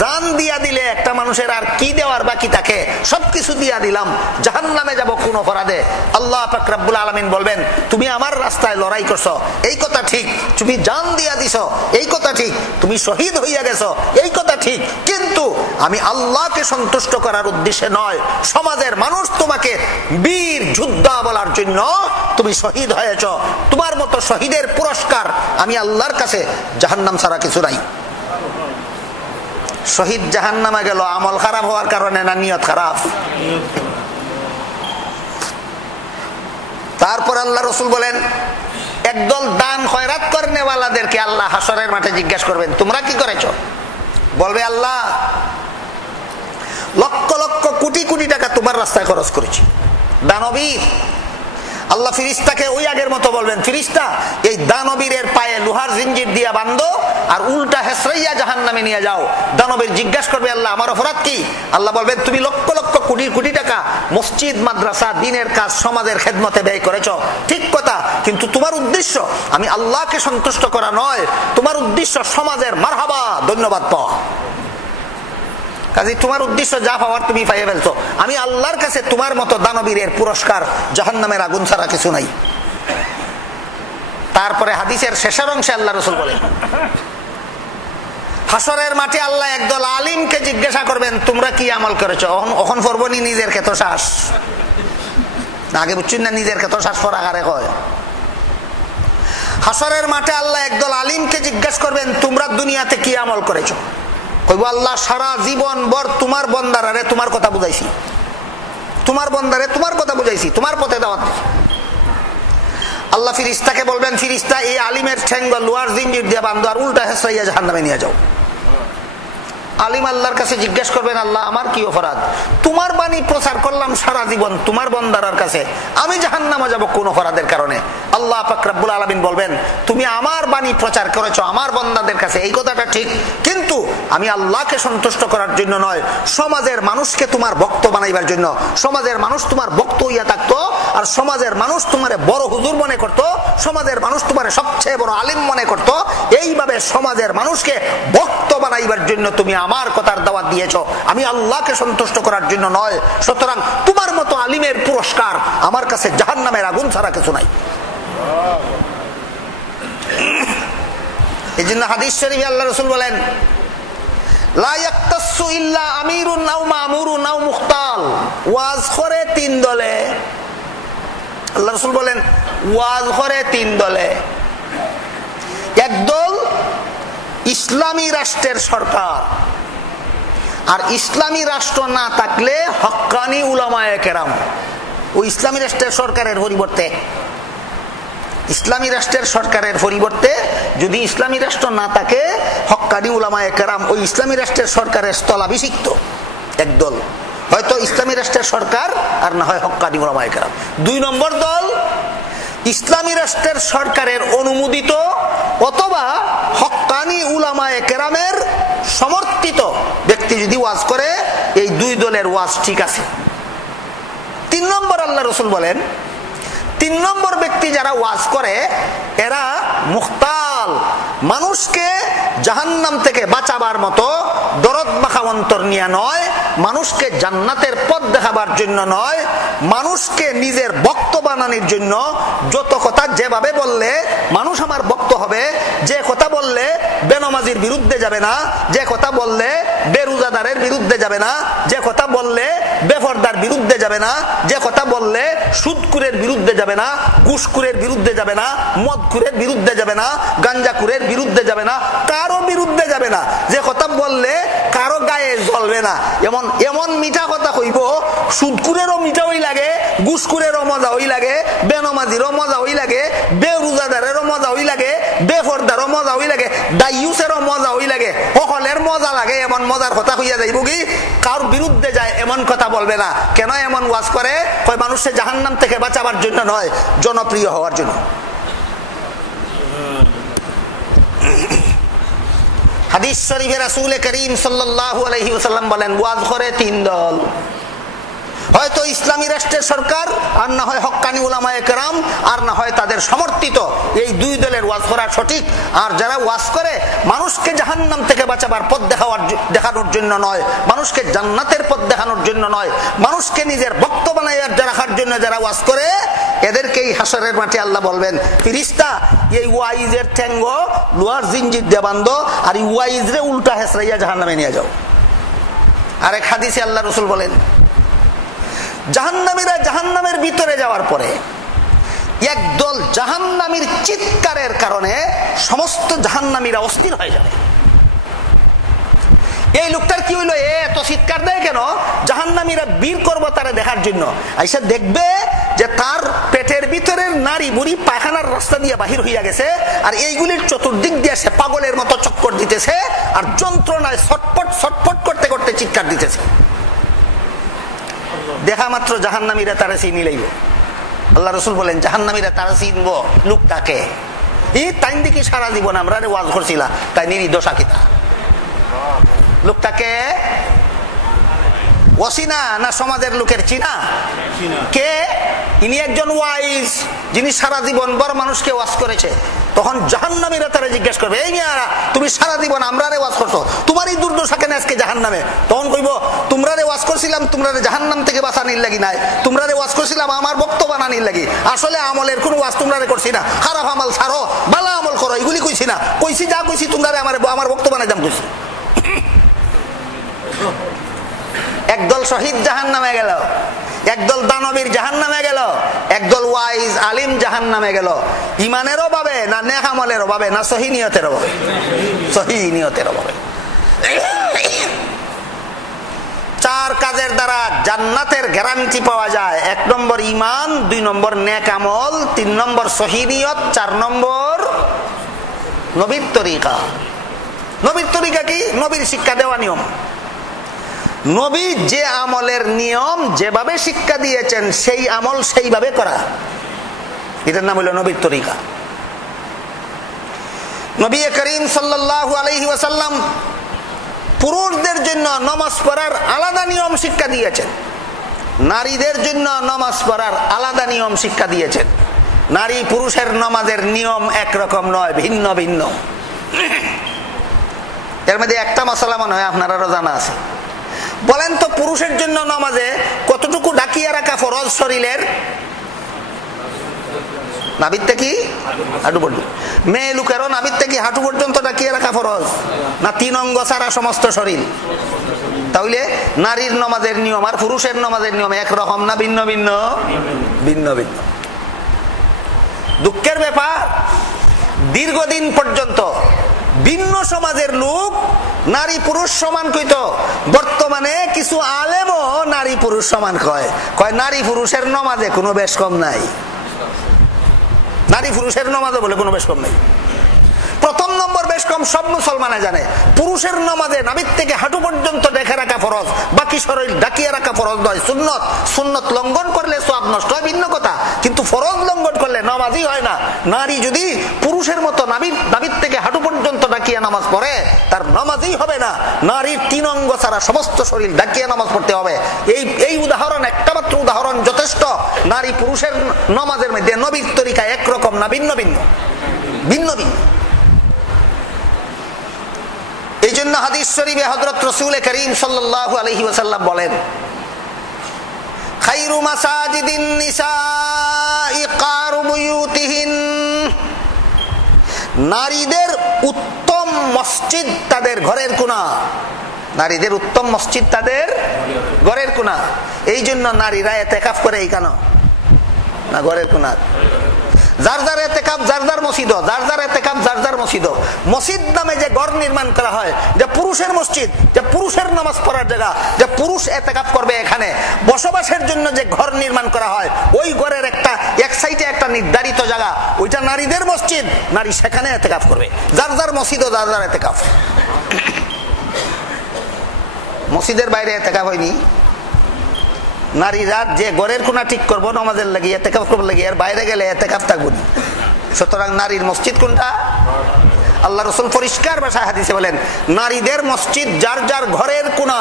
জান দিয়া দিলে একটা মানুষের আর কি দেওয়ার বাকি থাকে? সবকিছু দিয়া দিলাম, জাহান্নামে যাব কোন অপরাধে? আল্লাহ পাক রব্বুল আলামিন বলবেন তুমি আমার রাস্তায় লড়াই করছো, এই কথা ঠিক, তুমি জান দিয়া দিছো, এই কথা ঠিক, তুমি শহীদ হইয়া গেছো, এই কথা ঠিক, কিন্তু আমি আল্লাহকে সন্তুষ্ট করার উদ্দেশ্যে নয়, সমাজের মানুষ তোমাকে বীর যোদ্ধা বলার জন্য তুমি শহীদ হয়েছ। তোমার মতো শহীদের পুরস্কার আমি আল্লাহর কাছে জাহান্নাম ছাড়া কিছু নাই। শহীদ জাহান্নামে গেল আমল খারাপ হওয়ার কারণে না নিয়ত খারাপ? তারপর আল্লাহ রাসূল বলেন একদল দান খয়রাত করনেওয়ালাদেরকে আল্লাহ হাসরের মাঠে জিজ্ঞাসা করবেন তোমরা কি করেছো? বলবে আল্লাহ লক্ষ লক্ষ কোটি কোটি টাকা তোমার রাস্তায় খরচ করেছি। দানবীর। আল্লাহ ফিরিস্তাকে ওই আগের মতো বলবেন, ফিরিস্তা এই দানবীরের পায়ে লোহার জিঞ্জির দিয়া বাঁধো আর উল্টা হেসরাইয়া জাহান্নামে নিয়ে যাও। দানবীর জিজ্ঞাসা করবে আল্লাহ আমার অপরাধ কি? আল্লাহ বলবেন তুমি লক্ষ লক্ষ কোটি কোটি টাকা মসজিদ মাদ্রাসা দিনের কাজ সমাজের খেদমতে ব্যয় করেছো, ঠিক কথা, কিন্তু তোমার উদ্দেশ্য আমি আল্লাহকে সন্তুষ্ট করা নয়, তোমার উদ্দেশ্য সমাজের মারহাবা ধন্যবাদ পাওয়া। কাজে তোমার উদ্দেশ্য যা পাওয়ার তুমি পাইয়ে ফেলছো। আমি আল্লাহর কাছে তোমার মতো দানবীরের পুরস্কার জাহান্নামের আগুন ছাড়া কিছু নাই। তারপরে হাদিসের শেষের অংশে আল্লাহ রাসূল বলেন হাসরের মাঠে আল্লাহ একদল আলিমকে জিজ্ঞাসা করবেন তোমরা কি আমল করেছো? এখন পড়বনি নিজের ক্ষেত শ্বাস, আগে বুঝছেন না নিজের ক্ষেত শ্বাস পর আগারে কয়। হাসরের মাঠে আল্লাহ একদল আলিমকে জিজ্ঞাসা করবেন তোমরা দুনিয়াতে কি আমল করেছো? কইব আল্লাহ সারা জীবন ভর তোমার বন্দারে তোমার কথা বুঝাইছি, তোমার বন্দারে তোমার কথা বুঝাইছি, তোমার পথে দাওয়াত দিছি। আল্লাহ ফিরিস্তাকে বলবেন ফিরিস্তা এই আলিমের ঠ্যাঙ্গ লোহার জিঞ্জির দিয়ে বাঁধো আর উল্টা হেসরাইয়া জাহান্নামে নিয়ে যাও। আলিম আল্লাহর কাছে জিজ্ঞেস করবেন আল্লাহ আমার কি অপরাধ? তোমার বাণী প্রচার করলাম সারা জীবন তোমার বন্দার কাছে, আমি জাহান্নামে যাব কোন অপরাধের কারণে? আল্লাহ পাক রব্বুল আলামিন বলবেন তুমি আমার বাণী প্রচার করেছো আমার বন্দাদের কাছে, এই কথাটা ঠিক, কিন্তু আমি আল্লাহকে সন্তুষ্ট করার জন্য নয়, সমাজের মানুষকে তোমার ভক্ত বানাইবার জন্য। সমাজের মানুষ তোমার ভক্ত হইয়া থাকতো আর সমাজের মানুষ তোমারে বড় হুজুর মনে করতো, সমাজের মানুষ তোমারে সবচেয়ে বড় আলিম মনে করতো, এইভাবে সমাজের মানুষকে ভক্ত বানাইবার জন্য তুমি আমার কথার দাওয়াত দিয়েছো, আমি আল্লাহকে সন্তুষ্ট করার জন্য নয়। সুতরাং তোমার মতো আলিমের পুরস্কার আমার কাছে জাহান্নামের আগুন ছাড়া কিছু নাই। এই জন্য হাদিস শরীফে আল্লাহ রাসূল বলেন লা ইয়াক্তাসু ইল্লা আমিরুন আও মামুরুন আও মুখতাল। ওয়াজ করে তিন দলে, আল্লাহ রাসূল বলেন ওয়াজ করে তিন দলে। একদল ইসলামী রাষ্ট্রের সরকার, আর ইসলামী রাষ্ট্র না থাকলে হক্কানি উলামায়ে কেরাম। ওই ইসলামী রাষ্ট্রের সরকারের পরিবর্তে, ইসলামী রাষ্ট্রের সরকারের পরিবর্তে যদি ইসলামী রাষ্ট্র না থাকে হক্কানি উলামায়ে কেরাম ওই ইসলামী রাষ্ট্রের সরকারের স্থলাভিষিক্ত একদল, হয়তো ইসলামী রাষ্ট্রের সরকার আর না হয় হক্কানি উলামায়ে কেরাম। দুই নম্বর দল ইসলামী রাষ্ট্রের সরকারের অনুমোদিত অথবা হক্কানি উলামায়ে কেরামের সমর্থিত ব্যক্তি যদি ওয়াজ করে, এই দুই দলের ওয়াজ ঠিক আছে। তিন নম্বর আল্লাহ রাসূল বলেন তিন নম্বর ব্যক্তি যারা ওয়াজ করে এরা মুখতার, দাজ্জাল মানুষকে জাহান্নাম থেকে বাঁচাবার মতো দরদ মাখা অন্তর নিয়ে নয়, মানুষকে জান্নাতের পথ দেখাবার জন্য নয়, মানুষকে নিজের ভক্ত বানানোর জন্য যত কথা যেভাবে বললে মানুষ আমার ভক্ত হবে, যে কথা বললে বেনমাজির বিরুদ্ধে যাবে না, যে কথা বললে বেরোজাদারের বিরুদ্ধে যাবে না, যে কথা বললে বেপরদার বিরুদ্ধে যাবে না, যে কথা বললে সুদকুরের বিরুদ্ধে যাবে না, ঘুষখুরের বিরুদ্ধে যাবে না, মদখুরের বিরুদ্ধে যাবে না, গাঞ্জাখুরের বিরুদ্ধে যাবে না, কারো বিরুদ্ধে যাবে না, যে কথা বললে কারো গায়ে জ্বলবে না, এমন এমন মিঠা কথা কইব সুদকুরেরও মিঠা ওই লাগে, ঘুষখুরেরও মজা ওই লাগে, বেনমাজিরও মজা ওই লাগে, বেরোজাদারেরও মজা ওই লাগে, বেপরদারও মজা ওই লাগে, দাইয়ুসেরও মজা ওই লাগে, সকলের মজা লাগে, এমন মজার কথা হইয়া যাইব কি কারোর বিরুদ্ধে যায় এমন কথা বলবে না। কেন এমন ওয়াজ করে? কয় মানুষের জাহান্নাম থেকে বাঁচাবার জন্য নয়, জনপ্রিয় হওয়ার জন্য। হাদিস শরীফে রাসূল করিম সাল্লাল্লাহু আলাইহি ওয়াসাল্লাম বলেন, ওয়াজ করে তিন দল, হয়তো ইসলামী রাষ্ট্রের সরকার, আর না হয় হক্কানি উলামায়ে কেরাম, আর না হয় তাদের সমর্থিত। এই দুই দলের ওয়াজ করা সঠিক। আর যারা ওয়াজ করে মানুষকে জাহান্নাম থেকে বাঁচাবার পথ দেখানোর জন্য নয়, মানুষকে জান্নাতের পথ দেখানোর জন্য নয়, মানুষকে নিজের ভক্ত বানাইয়া রাখার জন্য যারা ওয়াজ করে, এদেরকেই হাসরের মাঠে আল্লাহ বলবেন, ফিরিস্তা এই ওয়াইজের ঠ্যাঙ্গ লোহার জিঞ্জির দিয়ে বাঁধো, আর এই ওয়াইজরে উল্টা হেসরাইয়া জাহান্নামে নিয়ে যাও। আরেক হাদিসে আল্লাহ রাসূল বলেন, জাহান্নামীরা জাহান্নামের ভিতরে যাওয়ার পরে একদল জাহান্নামীর চিৎকারের কারণে সমস্ত জাহান্নামীরা অস্থির হয়ে যাবে। এই লোকটার কি হইলো, এত চিৎকার দেয় কেন? জাহান্নামীরা বীর করবো তারা দেখার জন্য। আইসা দেখবে যে তার পেটের ভিতরের নারী বুড়ি পায়খানার রাস্তা দিয়ে বাহির হইয়া গেছে, আর এইগুলির চতুর্দিক দিয়ে সে পাগলের মতো চক্কর দিতেছে, আর যন্ত্রণায় ছটফট ছটফট করতে করতে চিৎকার দিতেছে। দেখা মাত্র জাহান্নামীরা তারা চিনি লইব। আল্লাহ রাসূল বলেন, জাহান্নামীরা তারা চিনব লোকটাকে। এই তাই দেখি সারা জীবন আমরা ওয়াজ করছিলাম, তাই নির্দোষা কিতা লোকটাকে অচিনা না সমাজের লোকের চিনা? কে? ইনি একজন ওয়াইজ, যিনি সারা জীবন বড় মানুষকে ওয়াজ করেছে। তখন জাহান্নামীরা তারা জিজ্ঞেস করবে, এই মিয়া তুমি সারা জীবন আমরারে ওয়াজ করছো, তোমার এই দুর্দশা কেন আজকে জাহান্নামে? তখন কইব, তোমরারে ওয়াজ করছিলাম তোমরারে জাহান্নাম থেকে বাঁচানির লাগি নাই, তোমরারে ওয়াজ করছিলাম আমার বক্তব্য বানানির লাগি। আসলে আমলের কোনো ওয়াজ তোমরারে করছি না, খারাপ আমল ছাড়ো, ভালো আমল করো, এগুলি কইছি না। কইছি যা কইছি তোমরারে আমার বক্তব্য বানাইতাম কইছি। একদল শহীদ জাহান্নামে গেল, একদল দানবীর জাহান্নামে গেল, একদল ওয়াইজ আলিম জাহান্নামে গেল। ইমানেরও ভাবে না, নেক আমলেরও ভাবে না, সহি নিয়তেরও ভাবে? সহি নিয়তেরও ভাবে। চার কাজের দ্বারা জান্নাতের গ্যারান্টি পাওয়া যায়। 1 নম্বর ইমান, 2 নম্বর নেক আমল, 3 নম্বর সহি নিয়ত, 4 নম্বর নবীর তরিকা। নবীর তরিকা কি? নবীর শিক্ষা দেওয়া নিয়ম। নবী যে আমলের নিয়ম যেভাবে শিক্ষা দিয়েছেন সেই আমল সেইভাবে করা, এটার নাম হলো নবীর তরিকা। নবী করিম সাল্লাল্লাহু আলাইহি ওয়াসাল্লাম পুরুষদের জন্য নামাজ পড়ার আলাদা নিয়ম শিক্ষা দিয়েছেন, নারীদের জন্য নামাজ পড়ার আলাদা নিয়ম শিক্ষা দিয়েছেন। নারী পুরুষের নামাজের নিয়ম একরকম নয়, ভিন্ন ভিন্ন। এর মধ্যে একটা মশলা মনে হয় আপনারাও জানা আছে। বলেন তো, পুরুষের জন্য নামাজে কতটুকু ঢাকিয়া রাখা ফরজ শরীরের? নাভির থেকে হাঁটু পর্যন্ত। মেয়ে লোকেরও নাভির থেকে হাঁটু পর্যন্ত ঢাকিয়া রাখা ফরজ না 3 অঙ্গ ছাড়া সমস্ত শরীর? তাহলে নারীর নামাজের নিয়ম আর পুরুষের নামাজের নিয়ম একরকম না ভিন্ন ভিন্ন? ভিন্ন ভিন্ন। দুঃখের ব্যাপার, দীর্ঘদিন পর্যন্ত ভিন্ন সমাজের লোক নারী পুরুষ সমান কইত, বর্তমানে কিছু আলেমও নারী পুরুষ সমান কয়। নারী পুরুষের নামাজে কোনো বেশ কম নাই, নারী পুরুষের নামাজে বলে কোনো বেশ কম নাই। প্রথম নম্বর বেশ কম সব মুসলমানে জানে, পুরুষের নামাজে নাভির থেকে হাঁটু পর্যন্ত ঢেকে রাখা ফরজ, বাকি শরীর ঢাকিয়ে রাখা ফরজ নয়, সুন্নত। সুন্নত লঙ্ঘন করলে সওয়াব নষ্ট হয়, ভিন্ন কথা, কিন্তু ফরজ লঙ্ঘন করলে নামাজই হয় না। নারী যদি পুরুষের মতো নাভির থেকে হাঁটু পর্যন্ত ঢাকিয়ে নামাজ পড়ে, তার নামাজই হবে না। নারীর 3 অঙ্গ ছাড়া সমস্ত শরীর ঢাকিয়ে নামাজ পড়তে হবে। এই উদাহরণ, একটা মাত্র উদাহরণ যথেষ্ট। নারী পুরুষের নামাজের মধ্যে নবীর তরিকা একরকম না, ভিন্ন ভিন্ন, ভিন্ন ভিন্ন। এই জন্য হাদিস শরীফে হযরত রাসূল করিম সাল্লাল্লাহু আলাইহি ওয়াসাল্লাম বলেন, খায়রু মাসাজিদিন নিসাই কারু বুয়ুতিহিন, নারীদের উত্তম মসজিদ তাদের ঘরের কোণা। নারীদের উত্তম মসজিদ তাদের ঘরের কোণা। এই জন্য নারীরা ইতিকাফ করে এই কেন না ঘরের কোণা। যার যার ইতিকাফ যার যার মসজিদ, যার যার ইতিকাফ যার যার মসজিদ। মসজিদ নামে যে ঘর নির্মাণ করা হয়, যে পুরুষের মসজিদ, যে পুরুষের নামাজ পড়ার জায়গা, যে পুরুষ ইতিকাফ করবে, এখানে বসবাসের জন্য যে ঘর নির্মাণ করা হয়, ওই ঘরের একটা এক সাইডে একটা নির্ধারিত জায়গা, ওইটা নারীদের মসজিদ। নারী সেখানে ইতিকাফ করবে। যার যার মসজিদ, যার যার ইতিকাফ। মসজিদের বাইরে ইতিকাফ হয়নি। নারীরা যে ঘরের কোণা ঠিক করবো নামাজের লাগি, ইতিকাফ করবার লাগি, এর বাইরে গেলে ইতিকাফ থাকবো না। সুতরাং নারীর মসজিদ কোনটা? আল্লাহ রাসূল পরিষ্কার ভাষায় হাদিসে বলেন, নারীদের মসজিদ যার যার ঘরের কোণা।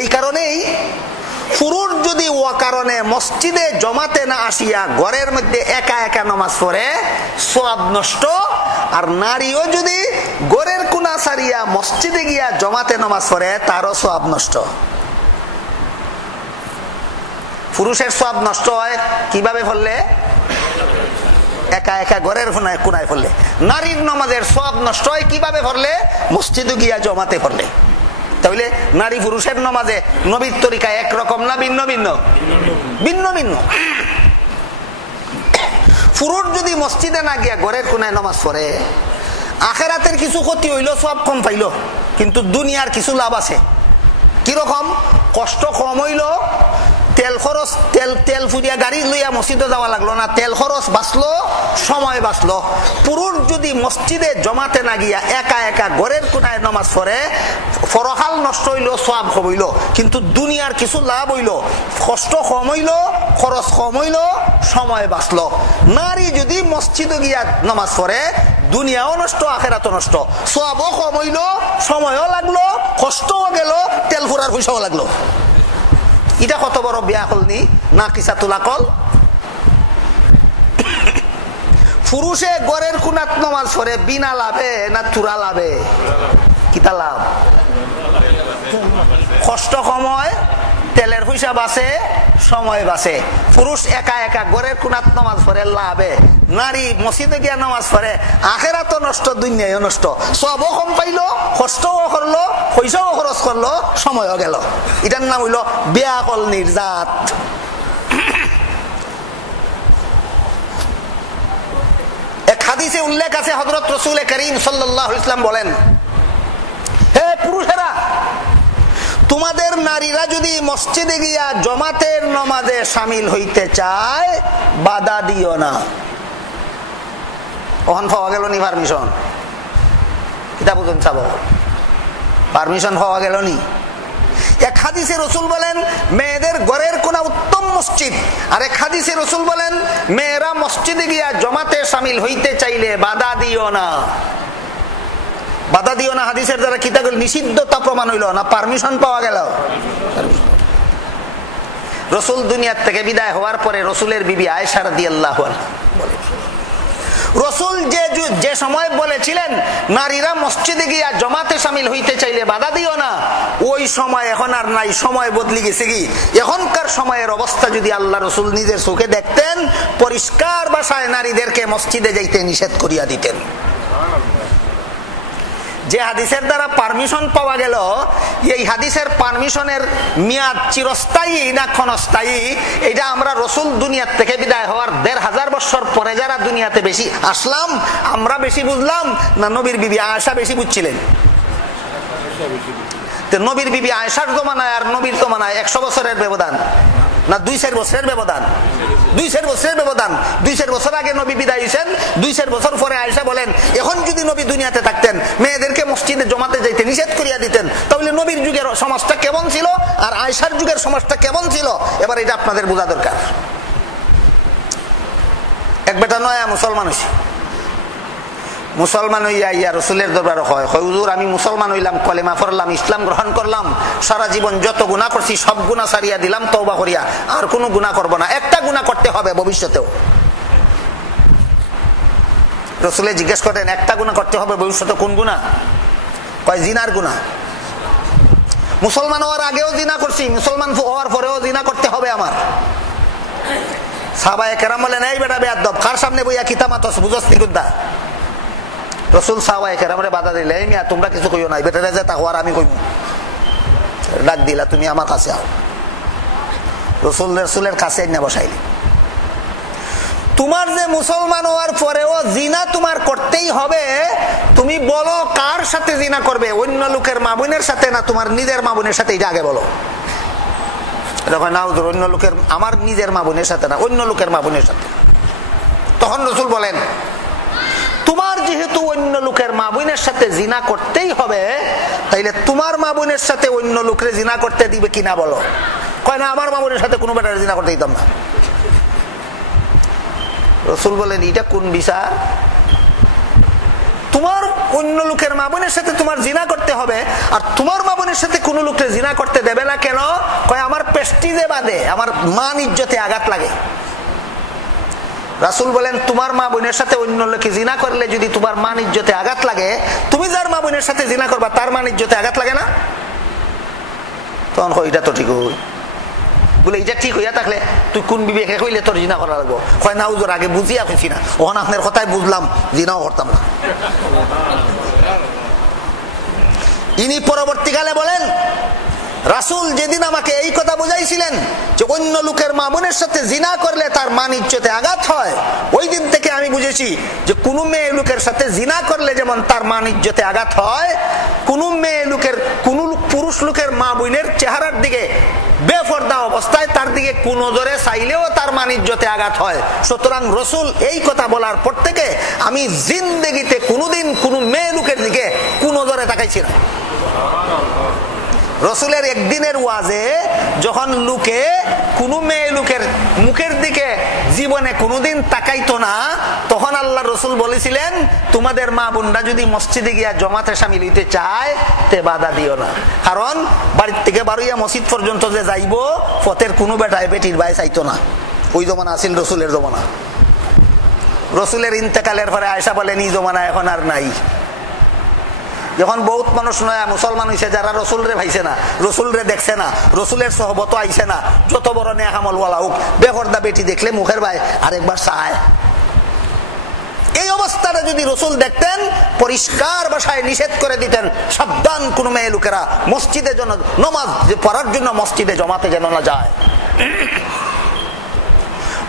এই কারণেই পুরুষ যদি ও কারণে মসজিদে জমাতে না আসিয়া ঘরের মধ্যে একা একা নামাজ পড়ে, সওয়াব নষ্ট। আর নারীও যদি ঘরের কোণা সারিয়া মসজিদে গিয়া জমাতে নামাজ পড়ে, তারও সওয়াব নষ্ট। পুরুষের সওয়াব নষ্ট হয় কিভাবে পড়লে? একা একা ঘরের কোণায় পড়লে। নারীর নামাজের সওয়াব নষ্ট হয় কিভাবে পড়লে? মসজিদে গিয়া জমাতে পড়লে। তাহলে নারী পুরুষের নামাজে নবীর তরিকা একরকম না ভিন্ন ভিন্ন? ভিন্ন ভিন্ন। পুরুষ যদি মসজিদে না গিয়া ঘরের কোণায় নামাজ পড়ে, আখিরাতের কিছু ক্ষতি হইল, সওয়াব কম পাইল, কিন্তু দুনিয়ার কিছু লাভ আছে। কিরকম? কষ্ট কম হইল, তেল খরচ, তেল ফুরিয়া গাড়ি লইয়া মসজিদে যাওয়া লাগলো না, তেল খরচ বাঁচলো, সময় বাঁচলো। পুরুষ যদি মসজিদে জমাতে না গিয়া একা একা ঘরের কোণায় নামাজ পড়ে, পরকাল নষ্ট হইল, সওয়াব কম হইল, কিন্তু দুনিয়ার কিছু লাভ হইল, কষ্ট কম হইল, খরচ কম হইল, সময় বাঁচলো। নারী যদি মসজিদে গিয়া নামাজ পড়ে, দুনিয়াও নষ্ট, আখিরাতও নষ্ট, সওয়াবও কম হইল, সময়ও লাগলো, কষ্টও গেল, তেল ফুরার পয়সাও লাগলো। এটা কত বড় বিয়াকল নি, না কিসাতুল আকল। পুরুষে ঘরের কোণাত নামাজ পড়ে বিনা লাভে না তুরা লাভে? কিতা লাভ? কষ্ট কম হয়, তেলের পয়সা বাঁচে, সময় বাঁচে। পুরুষ একা একা ঘরের কোণাত নামাজ পড়ে লাভে। নারী মসজিদে গিয়া নামাজ পড়ে, আখিরাতও নষ্ট, দুনিয়াও নষ্ট, সওয়াবও কম পাইলো, কষ্টও করলো, পয়সাও খরচ করলো, সময়ও গেল। এটার নাম হইল বেয়াকল নির্যাত। এক হাদিসে উল্লেখ আছে, হযরত রাসূল করিম সাল্লাল্লাহু আলাইহি ওয়াসাল্লাম বলেন, হে পুরুষেরা, তোমাদের নারীরা যদি মসজিদে গিয়া জমাতের নামাজে শামিল হইতে চায়, বাধা দিও না। ওখান পাওয়া গেল নি পারমিশন? কিতা বুঝুন চাব, পারমিশন পাওয়া গেল নি? এক হাদিসে রাসূল বলেন, মেয়েদের ঘরের কোণা উত্তম মসজিদ। আর এক হাদিসে রাসূল বলেন, মেয়েরা মসজিদে গিয়া জমাতে শামিল হইতে চাইলে বাধা দিও না। বাধা দিও না হাদিসের দ্বারা কিতা নিষিদ্ধতা প্রমাণ হইল না পারমিশন পাওয়া গেল? রাসূল দুনিয়ার থেকে বিদায় হওয়ার পরে রাসূলের বিবি আয়েশা রাদিয়াল্লাহু আনহা বলেন, রাসূল যে সময় বলেছিলেন নারীরা মসজিদে গিয়া জমাতে শামিল হইতে চাইলে বাধা দিও না, ওই সময় এখন আর নাই, সময় বদলে গেছে। কি এখনকার সময়ের অবস্থা যদি আল্লাহ রাসূল নিজের চোখে দেখতেন, পরিষ্কার ভাষায় নারীদেরকে মসজিদে যাইতে নিষেধ করিয়া দিতেন। যে হাদিসের দ্বারা পারমিশন পাওয়া গেল, এই হাদিসের পারমিশনের মেয়াদ চিরস্থায়ী না ক্ষণস্থায়ী, এটা আমরা রাসূল দুনিয়ার থেকে বিদায় হওয়ার ১৫০০ বছর পরে যারা দুনিয়াতে বেশি আসলাম, আমরা বেশি বুঝলাম না নবীর বিবি আয়েশা বেশি বুঝছিলেন? নবীর বিবি আয়েশার জমানায় আর নবীর জমানায় ১০০ বছরের ব্যবধান না ২০০ বছরের ব্যবধান? ২০০ বছরের ব্যবধান। ২০০ বছর আগে নবী বিদায় হয়েছেন, ২০০ বছর পরে আয়েশা বলেন, এখন যদি নবী দুনিয়াতে থাকতেন, মেয়েদেরকে মসজিদে জমাতে যাইতে নিষেধ করিয়া দিতেন, তাহলে নবীর যুগের সমাজটা কেমন ছিল আর আয়েশার যুগের সমাজটা কেমন ছিল, এবার এটা আপনাদের বোঝা দরকার। এক বেটা নয়া মুসলমান হয়েছে, মুসলমান হইয়া ইয়া রসুলের দরবারে হয়, হুজুর আমি মুসলমান হইলাম, কলেমা পড়লাম, ইসলাম গ্রহণ করলাম, সারা জীবন যত গুনাহ করছি সব গুনাহ সারিয়া দিলাম তওবা করিয়া, আর কোনো গুনাহ করব না, একটা গুনাহ করতে হবে ভবিষ্যতেও। রসুলে জিজ্ঞেস করেন, একটা গুনাহ করতে হবে ভবিষ্যতে, কোন গুনাহ? কয় জিনার গুনাহ। মুসলমান হওয়ার আগেও জিনা করছি, মুসলমান হওয়ার পরেও জিনা করতে হবে আমার। সাহাবায়ে কেরাম বলেন, এই বেটা বেয়াদব, কার সামনে বইয়া কিতা মাতস, বুঝস নি কুদ্দা? রাসূল সাহাবায়ে কেরামরে বাধা দিলে, এই মিয়া তোমরা কিছু কইও না, বেটারে যে তাকওয়ার আমি কইব। ডাক দিলা, তুমি আমার কাছে আও। রাসূলের কাছে এনে বসাইলে। তোমার যে মুসলমান হওয়ার পরেও জিনা তোমার করতেই হবে, তুমি বলো কার সাথে জিনা করবে? অন্য লোকের মা বোনের সাথে না তোমার নিজের মা বোনের সাথে? এটা আগে বলো। অন্য লোকের, আমার নিজের মা বোনের সাথে না, অন্য লোকের মা বোনের সাথে। তখন রাসূল বলেন, তোমার যেহেতু অন্য লোকের মা বোনের সাথে জিনা করতেই হবে, তাইলে তোমার মা বোনের সাথে অন্য লোকের জিনা করতে দিবে কিনা বলো। কয় না, আমার মা বোনের সাথে কোনো বেটার জিনা করতে দিতাম না। রাসূল বলেন, এটা কোন বিচার? তোমার অন্য লোকের মা বোনের সাথে তোমার জিনা করতে হবে, আর তোমার মা বোনের সাথে কোন লোককে জিনা করতে দেবে না কেন? কয় আমার প্রেস্টিজে বাদে, আমার মান ইজ্জতে আঘাত লাগে। রাসূল বলেন, তোমার মা বোনের সাথে অন্য লোকে জিনা করলে যদি তোমার মান ইজ্জতে আঘাত লাগে, তুমি যার মা বোনের সাথে জিনা করবা তার মান ইজ্জতে আঘাত লাগে না? তখন কই এটা তো ঠিক হই। বলে এটা ঠিক হইয়া থাকলে তুই কোন বিবেকে কইলে তোর জিনা করা লাগবো? কয় না হুজুর, আগে বুঝিয়া কইছি না, ওখানে আপনার কথাই বুঝলাম, জিনাও করতাম না। ইনি পরবর্তীকালে বলেন, রাসূল যেদিন আমাকে এই কথা বুঝাইছিলেন যে অন্য লোকের মা বোনের সাথে জিনা করলে তার মান ইজ্জতে আঘাত হয়, ওই দিন থেকে আমি বুঝেছি যে কোন মেয়ে লোকের সাথে জিনা করলে যেমন তার মান ইজ্জতে আঘাত হয়, কোন মেয়ে লোকের, কোন পুরুষ লোকের মা বোনের চেহারার দিকে বেপরদা অবস্থায় তার দিকে কোন নজরে চাইলেও তার মান ইজ্জতে আঘাত হয়। সুতরাং রাসূল এই কথা বলার পর থেকে আমি জিন্দেগিতে কোনোদিন কোন মেয়ে লোকের দিকে কোন নজরে তাকাইছি না। রাসূলের একদিনের ওয়াজে যখন লোকে কোন মেয়ে লোকের মুখের দিকে জীবনে কোনোদিন তাকাইতো না, তখন আল্লাহ রাসূল বলেছিলেন, তোমাদের মা বোনরা যদি মসজিদে গিয়া জমাতে শামিল হইতে চায় তে বাধা দিও না। কারণ বাড়ির থেকে বারুইয়া মসজিদ পর্যন্ত যে যাইব, পথের কোনো বেটায় বেটির ভাই চাইতো না। ওই জমানা আছিল রাসূলের জমানা। রাসূলের ইন্তেকালের পরে আয়েশা বলেন, এই জমানা এখন আর নাই। যখন বহুত মানুষ নয়া মুসলমান হয়েছে, যারা রসুল রে ভাইছে না, রসুল রে দেখছে না, রসুলের সহবত আইছে না, যত বড় নেক আমল ওয়ালা হোক, বেপরদা বেটি দেখলে মুখের ভাই আরেকবার চায়। এই অবস্থাটা যদি রসুল দেখতেন, পরিষ্কার ভাষায় নিষেধ করে দিতেন, সাবধান কোন মেয়ে লোকেরা মসজিদে যেন নামাজ পড়ার জন্য মসজিদে জমাতে যেন না যায়।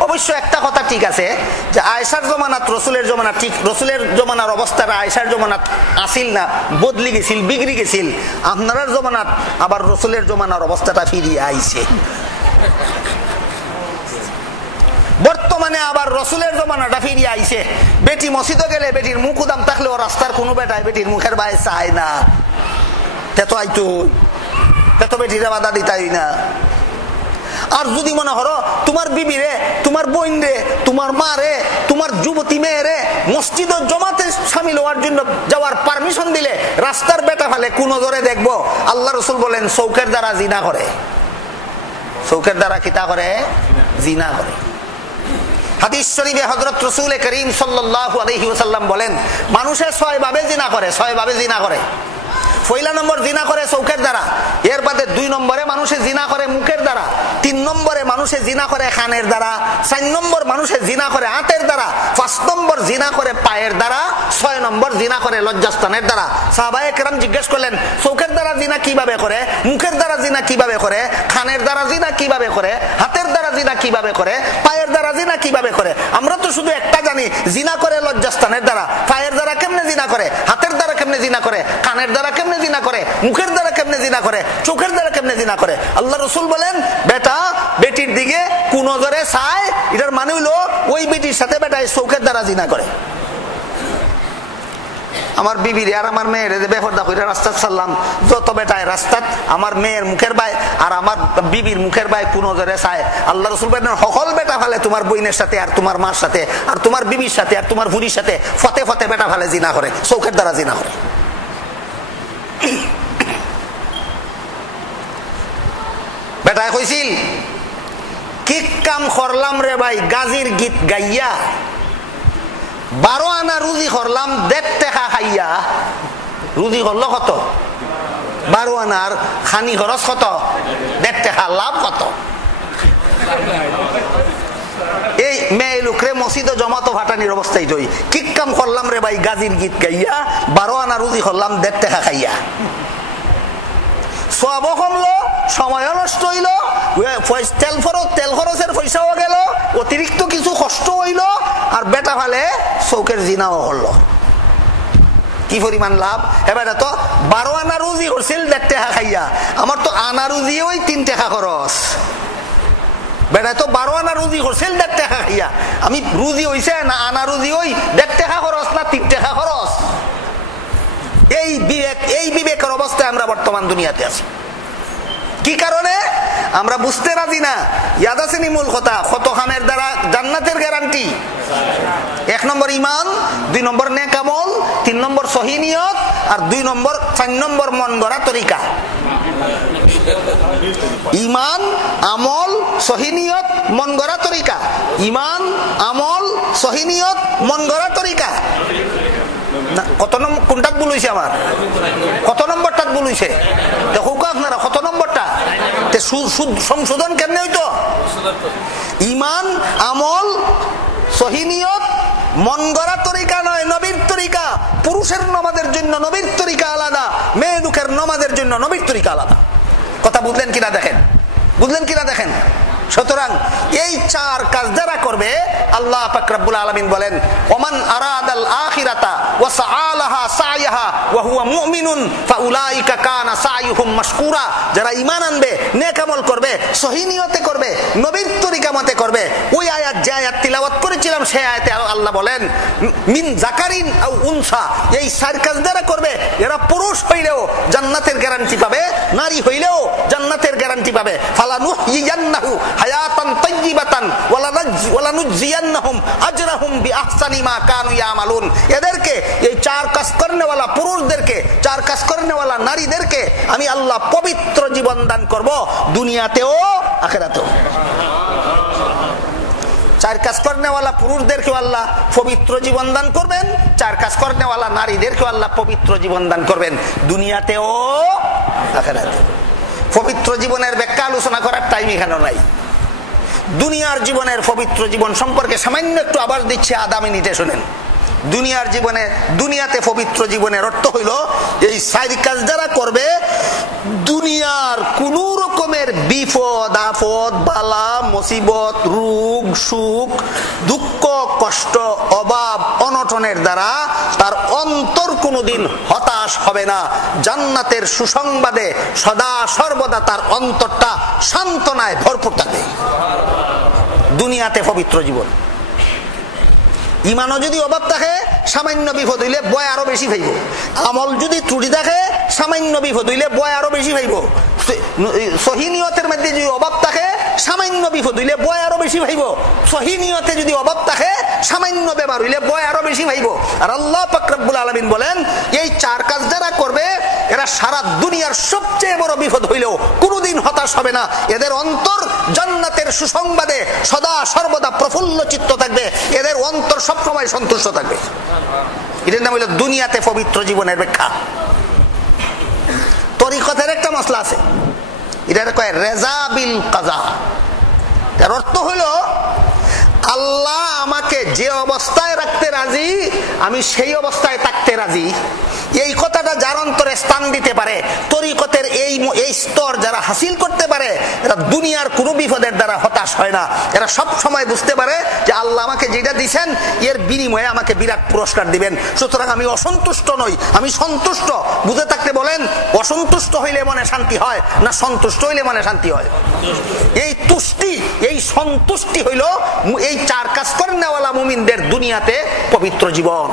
অবশ্য একটা কথা ঠিক আছে যে আয়েশার জমানাত রসুলের জমানা ঠিক, রসুলের জমানার অবস্থাটা আয়েশার জমানাত আসিল না, বদলি গেছিল, বিগড়ি গেছিল। আপনার জমানাত আবার রসুলের জমানার অবস্থাটা ফিরিয়ে আইছে। বর্তমানে আবার রসুলের জমানাটা ফিরিয়ে আইছে। বেটি মসজিদে গেলে বেটির মুখ উদাম থাকলেও রাস্তার কোনো বেটায় বেটির মুখের বাইরে চায় না। তেতো আইতো, তেতো বেটিরা বাধা দিতাই না। আর যদি মনে করো তোমার বিবি রে, তোমার বোন রে, তোমার মা রে, তোমার যুবতী মেয়ে রে মসজিদে জমাতে শামিল হওয়ার জন্য যাওয়ার পারমিশন দিলে, রাস্তার বেটা ফেলে কোন নজরে দেখবো? আল্লাহ রাসূল বলেন, চৌকের দ্বারা জিনা করে। চৌকের দ্বারা কিতা করে? জিনা করে। হাদিস শরীফে হযরত রাসূল করিম সাল্লাল্লাহু আলাইহি ওয়াসাল্লাম বলেন, মানুষে 6 ভাবে জিনা করে, 6 ভাবে জিনা করে। পয়লা নম্বর জিনা করে চৌকের দ্বারা, এর বাদে 2 নম্বরে মানুষে জিনা করে মুখের দ্বারা, 3 নম্বরে মানুষে জিনা করে কানের দ্বারা, 4 নম্বর মানুষে জিনা করে হাতের দ্বারা, 5 নম্বর জিনা করে পায়ের দ্বারা, 6 নম্বর জিনা করে লজ্জাস্থানের দ্বারা। সাহাবায়ে কেরাম জিজ্ঞেস করলেন, চৌকের দ্বারা জিনা কিভাবে করে, মুখের দ্বারা জিনা কিভাবে করে, কানের দ্বারা জিনা কিভাবে করে, হাতের দ্বারা জিনা কিভাবে করে, পায়ের দ্বারা জিনা কিভাবে করে? আমরা তো শুধু একটা জানি, জিনা করে লজ্জাস্থানের দ্বারা। পায়ের দ্বারা কেমনে জিনা করে, হাতের দ্বারা কেমনে জিনা করে, কানের দ্বারা কেমনে জিনা করে, মুখের দ্বারা কেমনে জিনা করে, চোখের দ্বারা কেমনে জিনা করে? আল্লাহ রাসূল বলেন, বেটা বেটির দিকে কোন নজরে চায়, এটার মানে হলো ওই বেটির সাথে বেটায় চোখের দ্বারা জিনা করে। আমার বিবির আর আমার মেয়ের বেপরদা কইরা রাস্তাত ছাড়লাম, যত বেটায় রাস্তাত আমার মেয়ের মুখের বাই আর আমার বিবির মুখের বাই কোন নজরে চায়। আল্লাহ রাসূল বলেন, সকল বেটা ফেলে তোমার বইনের সাথে আর তোমার মার সাথে আর তোমার বিবির সাথে আর তোমার ভুরির সাথে ফতে ফতে বেটা ফেলে জিনা করে, চোখের দ্বারা জিনা করে। বেটায় কইছিল, কি কাম করলাম রে ভাই, গাজীর গীত গাইয়া 12 আনা রুজি করলাম, দেখতে খা খাইয়া। রুজি করলো কত? 12 আনার খানি খরচ কত? 1.5 টাকা, লাভ কত? এই মেয়ে লোকরে মসজিদে জমাতো ভাটানির অবস্থায় জয়ী কি কাম করলাম রে ভাই, গাজীর গীত গাইয়া 12 আনা রুজি করলাম 1.5 টাকা খাইয়া। সব কমলো, সময় নষ্ট হইল, তেল খরচের পয়সাও গেল, অতিরিক্ত কিছু কষ্ট হইল, আর বেটা ফালে চৌকের জিনাও হলো। কি পরিমাণ লাভ! এবার তো 12 আনা রুজি করছিল 1.5 টাকা খাইয়া, আমার তো আনা রুজি ওই 3 টাকা খরচ। বেটা তো 12 আনা রুজি করছিল 1.5 টাকা খাইয়া, আমি রুজি হইছে না আনা রুজি ওই 1.5 টাকা খরচ না 3 টাকা খরচ। এই বিবেকের অবস্থায় আমরা বর্তমান দুনিয়াতে আছি। কি কারণে? আমরা বুঝতে রাজি না। ইয়াদ আছে নি মূল কথা? কত খামের দ্বারা জান্নাতের গ্যারান্টি? 1 নম্বর ইমান, 2 নম্বর নেক আমল, 3 নম্বর সহি নিয়ত, আর 4 নম্বর মন গড়া তরিকা। ইমান, আমল, সহি নিয়ত, মন গড়া তরিকা। ইমান, আমল, সহি নিয়ত, মন গড়া তরিকা। কত নম্বর কোনটাত ভুল হইছে? আমার কত নম্বরটাত ভুল হইছে? দেখো আপনারা কত নম্বরটা সংশোধন কেমনে হইতো? ইমান, আমল, সহি নিয়ত, মন গড়া তরিকা নয়, নবীর তরিকা। পুরুষের নামাজের জন্য নবীর তরিকা আলাদা, মেয়ে লোকের নামাজের জন্য নবীর তরিকা আলাদা। কথা বুঝলেন কিনা দেখেন, বুঝলেন কিনা দেখেন। সুতরাং এই 4 কাজ যারা করবে, আল্লাহ পাক রব্বুল আলামিন বলেন, ওমান আরাদাল আখিরাতা ওয়া সাআলাহা সাইয়াহা ওয়া হুয়া মুমিনুন ফাউলাইকা কানা সাইয়ুহুম মাশকুরা। যারা ঈমান আনবে, নেক আমল করবে, সহি নিয়তে করবে, নবীর তরিকা মতে করবে। ওই আয়াত যে আয়াত তিলাওয়াত করেছিলাম, সেই আয়াতে আল্লাহ বলেন মিন যাকারিন আও উনসা। এই 4 কাজ যারা করবে, এরা পুরুষ হইলেও জান্নাতের গ্যারান্টি পাবে, নারী হইলেও জান্নাতের গ্যারান্টি পাবে। ফালানুহইয়ান্নাহু হায়াতান তাইয়িবাতান ওয়ালা নুজিয়ান্নাহুম আজরাহুম বিআহসানি মা কানু ইয়ামালুন। এদেরকে, এই 4 কাজ করনেওয়ালা পুরুষদেরকে, 4 কাজ করনেওয়ালা নারীদেরকে আমি আল্লাহ পবিত্র জীবন দান করব, দুনিয়াতেও আখিরাতেও। 4 কাজ করনেওয়ালা পুরুষদেরকেও আল্লাহ পবিত্র জীবন দান করবেন, 4 কাজ করনেওয়ালা নারীদেরকেও আল্লাহ পবিত্র জীবন দান করবেন, দুনিয়াতেও আখিরাতেও। পবিত্র জীবনের ব্যাখ্যা আলোচনা করার টাইম এখানে নাই। দুনিয়ার জীবনের পবিত্র জীবন সম্পর্কে সামান্য একটু আবার দিচ্ছে, আধা মিনিটে শুনেন। দুনিয়ার জীবনে, দুনিয়াতে পবিত্র জীবনের অর্থ হইল, এই 4 কাজ যারা করবে, দুনিয়ার কোন রকমের বিপদ আপদ, বালা মুসিবত, রোগ সুখ, দুঃখ কষ্ট, অভাব অনটনের দ্বারা তার অন্তর কোনোদিন হতাশ হবে না। জান্নাতের সুসংবাদে সদা সর্বদা তার অন্তরটা সান্ত্বনায় ভরপুর থাকবে। দুনিয়াতে পবিত্র জীবন। ইমানও যদি অভাব থাকে, সামান্য বিপদ হইলে বয় আরো বেশি ভাইব। আমল যদি ত্রুটি থাকে, সামান্য বিপদ হইলে বয় আরো বেশি ভাইব। সহি নিয়তের মধ্যে যদি অভাব থাকে, সামান্য বিপদ হইলে বয় আরো বেশি ভাইব। সহি নিয়তে যদি অভাব থাকে, সামান্য বেমার হইলে বয় আরো বেশি ভাইব। আর আল্লাহ পাক রব্বুল আলামিন বলেন, এই 4 কাজ যারা করবে, এরা সারা দুনিয়ার সবচেয়ে বড় বিপদ হইলেও কোনোদিন হতাশ হবে না। এদের অন্তর জান্নাতের সুসংবাদে সদা সর্বদা প্রফুল্ল চিত্ত থাকবে, এদের অন্তর সবসময় সন্তুষ্ট থাকবে। এটার নাম হইল দুনিয়াতে পবিত্র জীবনের ব্যাখ্যা। তরিকতের একটা মশলা আছে, এটার কয় রেজা বিল কাজা। এর অর্থ হইল, আল্লাহ আমাকে যে অবস্থায় রাখতে রাজি, আমি সেই অবস্থায় থাকতে রাজি। এই কথাটা যার অন্তরে স্থান দিতে পারে, তরিকতের এই স্তর যারা হাসিল করতে পারে, এরা দুনিয়ার কোনো বিপদের দ্বারা হতাশ হয় না। এরা সব সময় বুঝতে পারে যে আল্লাহ আমাকে যেটা দিচ্ছেন, এর বিনিময়ে আমাকে বিরাট পুরস্কার দিবেন। সুতরাং আমি অসন্তুষ্ট নই, আমি সন্তুষ্ট। বুঝে থাকতে বলেন, অসন্তুষ্ট হইলে মনে শান্তি হয় না সন্তুষ্ট হইলে মনে শান্তি হয়? এই তুষ্টি, এই সন্তুষ্টি হইল এই 4 কাজ করনেওয়ালা মুমিনদের দুনিয়াতে পবিত্র জীবন।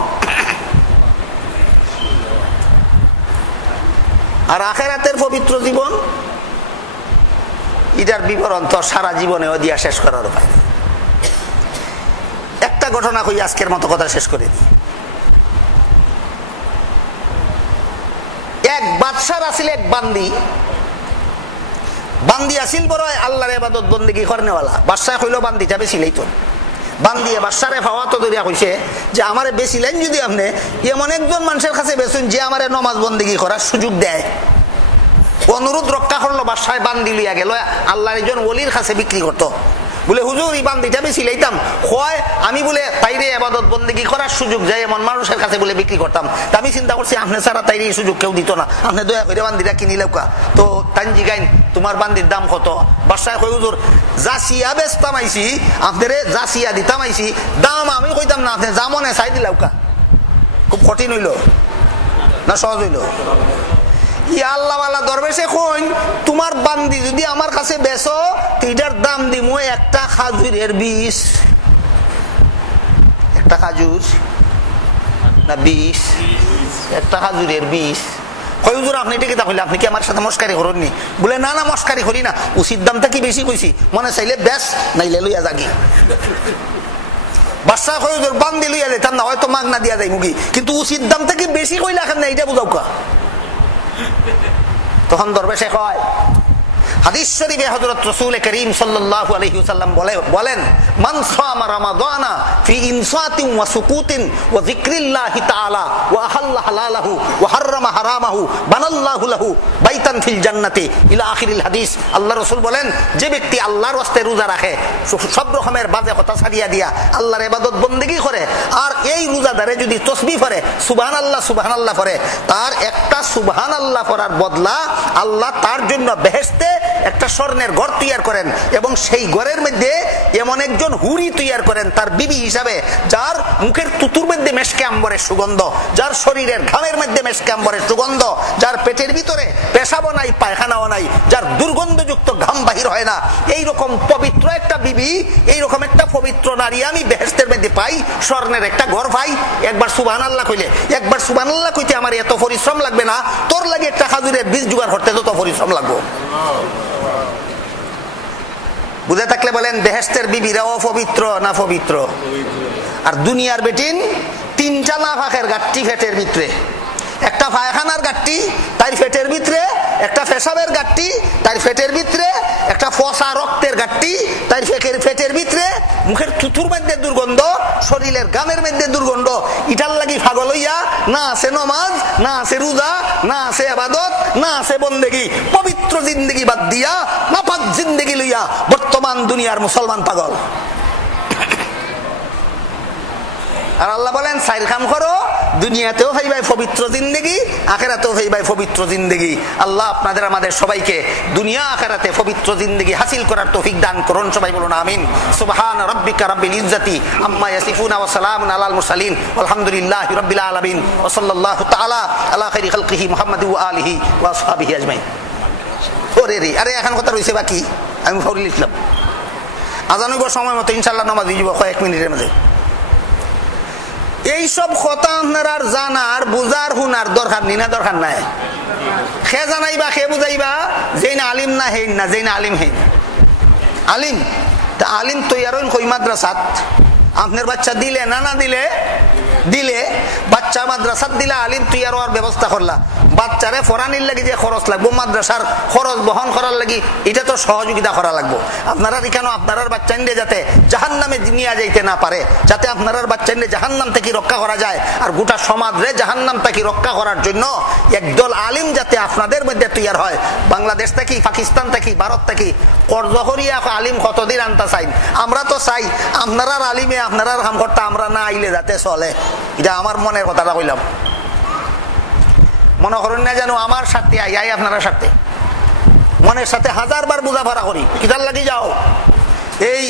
আর আখিরাতের পবিত্র জীবন, এটার বিবরণ তো সারা জীবনেও দিয়া শেষ করার উপায়। একটা ঘটনা কই, আজকের মতো কথা শেষ করে দিই। এক বাদশার আসিল এক বান্দি। বান্দি আসিল বড় আল্লাহর ইবাদত বন্দেগী করনেওয়ালা। বাদশা কইল বান্দিটা বেশি লইতো। বান্দিয়ে বাসারে ফাওয়া তো দরিয়া কইছে যে আমারে বেশি লাইন যদি আপনি এমন একজন মানুষের কাছে বেচুন যে আমারে নমাজ বন্দেগি করার সুযোগ দেয়। অনুরোধ রক্ষা করলো, বাসায় বান্দি লইয়া গেল, আল্লাহর একজন ওলির কাছে বিক্রি করতো। বলে হুজুর এই বান্দিটা বেশি লাইতাম, হয় আমি বলে তাইরে ইবাদত বন্দেগি করার সুযোগ যায় এমন মানুষের কাছে বলে বিক্রি করতাম। তা আমি চিন্তা করছি আপনি ছাড়া তাইরে এই সুযোগ কেউ দিত না, আপনি দয়া করে বান্দিটা কিনি লেউকা। তো তানজি গাইন তোমার বান্দির দাম কত? বাসায় কই হুজুর জাসিয়া বেচতাম আইছি, আপনারে জাসিয়া দিতাম আইছি, দাম আমি কইতাম না, আপনি যা মনে চাই দিলাউকা। খুব কঠিন হইল না সহজ হইল? আল্লাহওয়ালা দরবেশে কইন তোমার বান্দি যদি আমার কাছে বেচো এটার দাম দিমু একটা খাজুরের বীজ। একটা খাজুর না বীজ? একটা খাজুরের বীজ। কই হুজুর আপনি এটা কি তাহলে আপনি কি আমার সাথে মস্কারি করেননি? বলে না না মস্কারি করি না, উচিত দামটা কি বেশি কইছি, মনে চাইলে বেশ নাইলে লইয়া যাগি। বাদশা কই হুজুর বান্দি লইয়া যেতাম না, হয়তো মাগনা দিয়া যাই মুগি, কিন্তু উচিত দামটা কি বেশি কইলা কেন এইটা বুঝাও কা। তখন দরবেশে কয় হাদিস শরীফে হযরত রাসূল করিম সাল্লাল্লাহু আলাইহি ওয়াসাল্লাম বলেন মান সামা রমাদানা ফি ইনসাতিন ওয়া সুকুতিন ওয়া যিকরিল্লাহি তাআলা ওয়া আহাল্লা হালালাহু ওয়া হারামা হারামাহু বানাল্লাহু লাহু বাইতান ফিল জান্নাতি ইলা আখিরিল হাদিস। আল্লাহ রাসূল বলেন যে ব্যক্তি আল্লাহর ওয়াস্তে রোজা রাখে, সব রকমের বাজে কথা ছাড়িয়া দিয়া আল্লাহর ইবাদত বندگی করে, আর এই রোজাদারে যদি তাসবিহ পড়ে সুবহানাল্লাহ সুবহানাল্লাহ পড়ে, তার একটা সুবহানাল্লাহ পড়ার বদলা আল্লাহ তার জন্য বেহেশতে একটা স্বর্ণের ঘর তৈরি করেন এবং সেই ঘরের মধ্যে এমন একজন হুরি তৈরি করেন তার বিবি হিসাবে, যার মুখের তুতুর মধ্যে মেশকে আম্বরের সুগন্ধ, যার শরীরের ঘামের মধ্যে মেশকে আম্বরের সুগন্ধ, যার পেটের ভিতরে পেশাবও নাই পায়খানাও নাই, যার দুর্গন্ধযুক্ত ঘাম বাহির হয় না, এই রকম পবিত্র একটা বিবি, এই রকম একটা পবিত্র নারী আমি বেহেশতের মধ্যে পাই, স্বর্ণের একটা ঘর পাই। একবার সুবহানাল্লাহ কইলে, একবার সুবহানাল্লাহ কইতে আমার এত পরিশ্রম লাগবে না, তোর লাগে একটা খাজুরের বীজ জোগাড় করতে তত পরিশ্রম লাগবে। বুঝে থাকলে বলেন বেহেশতের বিবিরাও পবিত্র না পবিত্র? আর দুনিয়ার বেটিন তিনটা নাফাকের গাট্টি ফেটের ভিতরে, একটা পায়খানার গাট্টি তার ফেটের ভিতরে, একটা পেশাবের গাট্টি তার ফেটের ভিতরে, একটা ফসা রক্তের গাট্টি তার ফেটের ভিতরে, মুখের থুথুর মধ্যে দুর্গন্ধ, শরীরের গামের মধ্যে দুর্গন্ধ। ইটার লাগি পাগল হইয়া না আছে নমাজ, না আছে রোজা, না আছে ইবাদত, না আছে বন্দেগী, পবিত্র জিন্দেগি বাদ দিয়া নাপাক জিন্দেগি লইয়া বর্তমান দুনিয়ার মুসলমান পাগল। আর আল্লাহ বলেন সাইর কাম করো, দুনিয়াতেও ভাইবাই পবিত্র জিন্দেগি, আখিরাতেও ভাইবাই পবিত্র জিন্দেগি। আল্লাহ আপনাদের আমাদের সবাইকে দুনিয়া আখিরাতে পবিত্র জিন্দেগি হাসিল করার তৌফিক দান করুন। সবাই বলুন আমিন। সুবহান রাব্বিকা রাব্বিল ইজ্জাতি আম্মা ইয়াসিফুন ওয়া সালামুন আলাল মুরসালিন আলহামদুলিল্লাহি রাব্বিল আলামিন ওয়া সাল্লাল্লাহু তাআলা আলা খাইরি খালকিহি মুহাম্মাদি ওয়া আলিহি ওয়া আসহাবিহি আজমাইন। ওরে রে, আরে এখন কথা রইছে বাকি, আমি ফাউল লিখলাম। আজান হইব সময় মতো ইনশাআল্লাহ নামাজ দিব কয়েক মিনিটের মধ্যে। এইসব কথা আপনার আর জানার বুঝার হুনার দরকার নি, না দরকার নাই? খে জানাইবা খে বুঝাইবা যেই না আলিম না হেইন না, যেই না আলিম হেইন। আলিম তা আলিম তৈয়ার হইন কই মাদ্রাসাত। আপনার বাচ্চা দিলে না না দিলে দিলে বাচ্চা মাদ্রাসাত দিলে আলিম তৈয়ার হওয়ার ব্যবস্থা করলা, বাচ্চারে ফরানির লাগি যে খরচ লাগবো, মাদ্রাসার খরচ বহন করার লাগি এটা তো সহযোগিতা করা লাগবো। আপনারা কেন আপনার বাচ্চা নিয়ে যাতে জাহান্নামে নিয়ে যাইতে না পারে, যাতে আপনার বাচ্চা নিয়ে জাহান্নাম থেকে রক্ষা করা যায়, আর গোটা সমাজে জাহান্নাম থেকে রক্ষা করার জন্য একদল আলিম যাতে আপনাদের মধ্যে তৈয়ার হয়। বাংলাদেশ থেকে, পাকিস্তান থেকে, ভারত থেকে কর্জ করিয়া আলিম কতদিন আনতে চাই। আমরা তো চাই আপনারা আলিমে আপনারা কাম করতে আমরা না আইলে যাতে চলে। এটা আমার মনের কথাটা কইলাম। মনে করেন না যেন আমার সাথে আই আপনারা সাথে মনের সাথে হাজারবার বোঝাপড়া করি, কিতার লাগি যাও। এই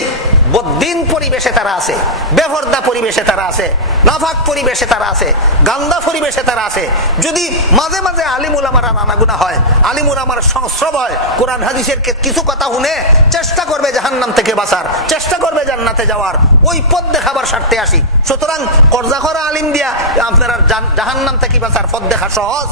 বদ্দিন পরিবেশে তারা আছে, বেপরদা পরিবেশে তারা আছে, নাফাক পরিবেশে তারা আছে, গান্দা পরিবেশে তারা আছে। যদি মাঝে মাঝে আলিম উলামারা নানাগুনা হয়, আলিম উলামার সংস্রব হয়, কোরআন হাদিসের কিছু কথা শুনে চেষ্টা করবে জাহান্নাম থেকে বাঁচার, চেষ্টা করবে জান্নাতে যাওয়ার, ওই পথ দেখাবার স্বার্থে আসি। সুতরাং কর্জা করা আলিম দিয়া আপনারা জাহান্নাম থেকে বাঁচার পথ দেখা সহজ।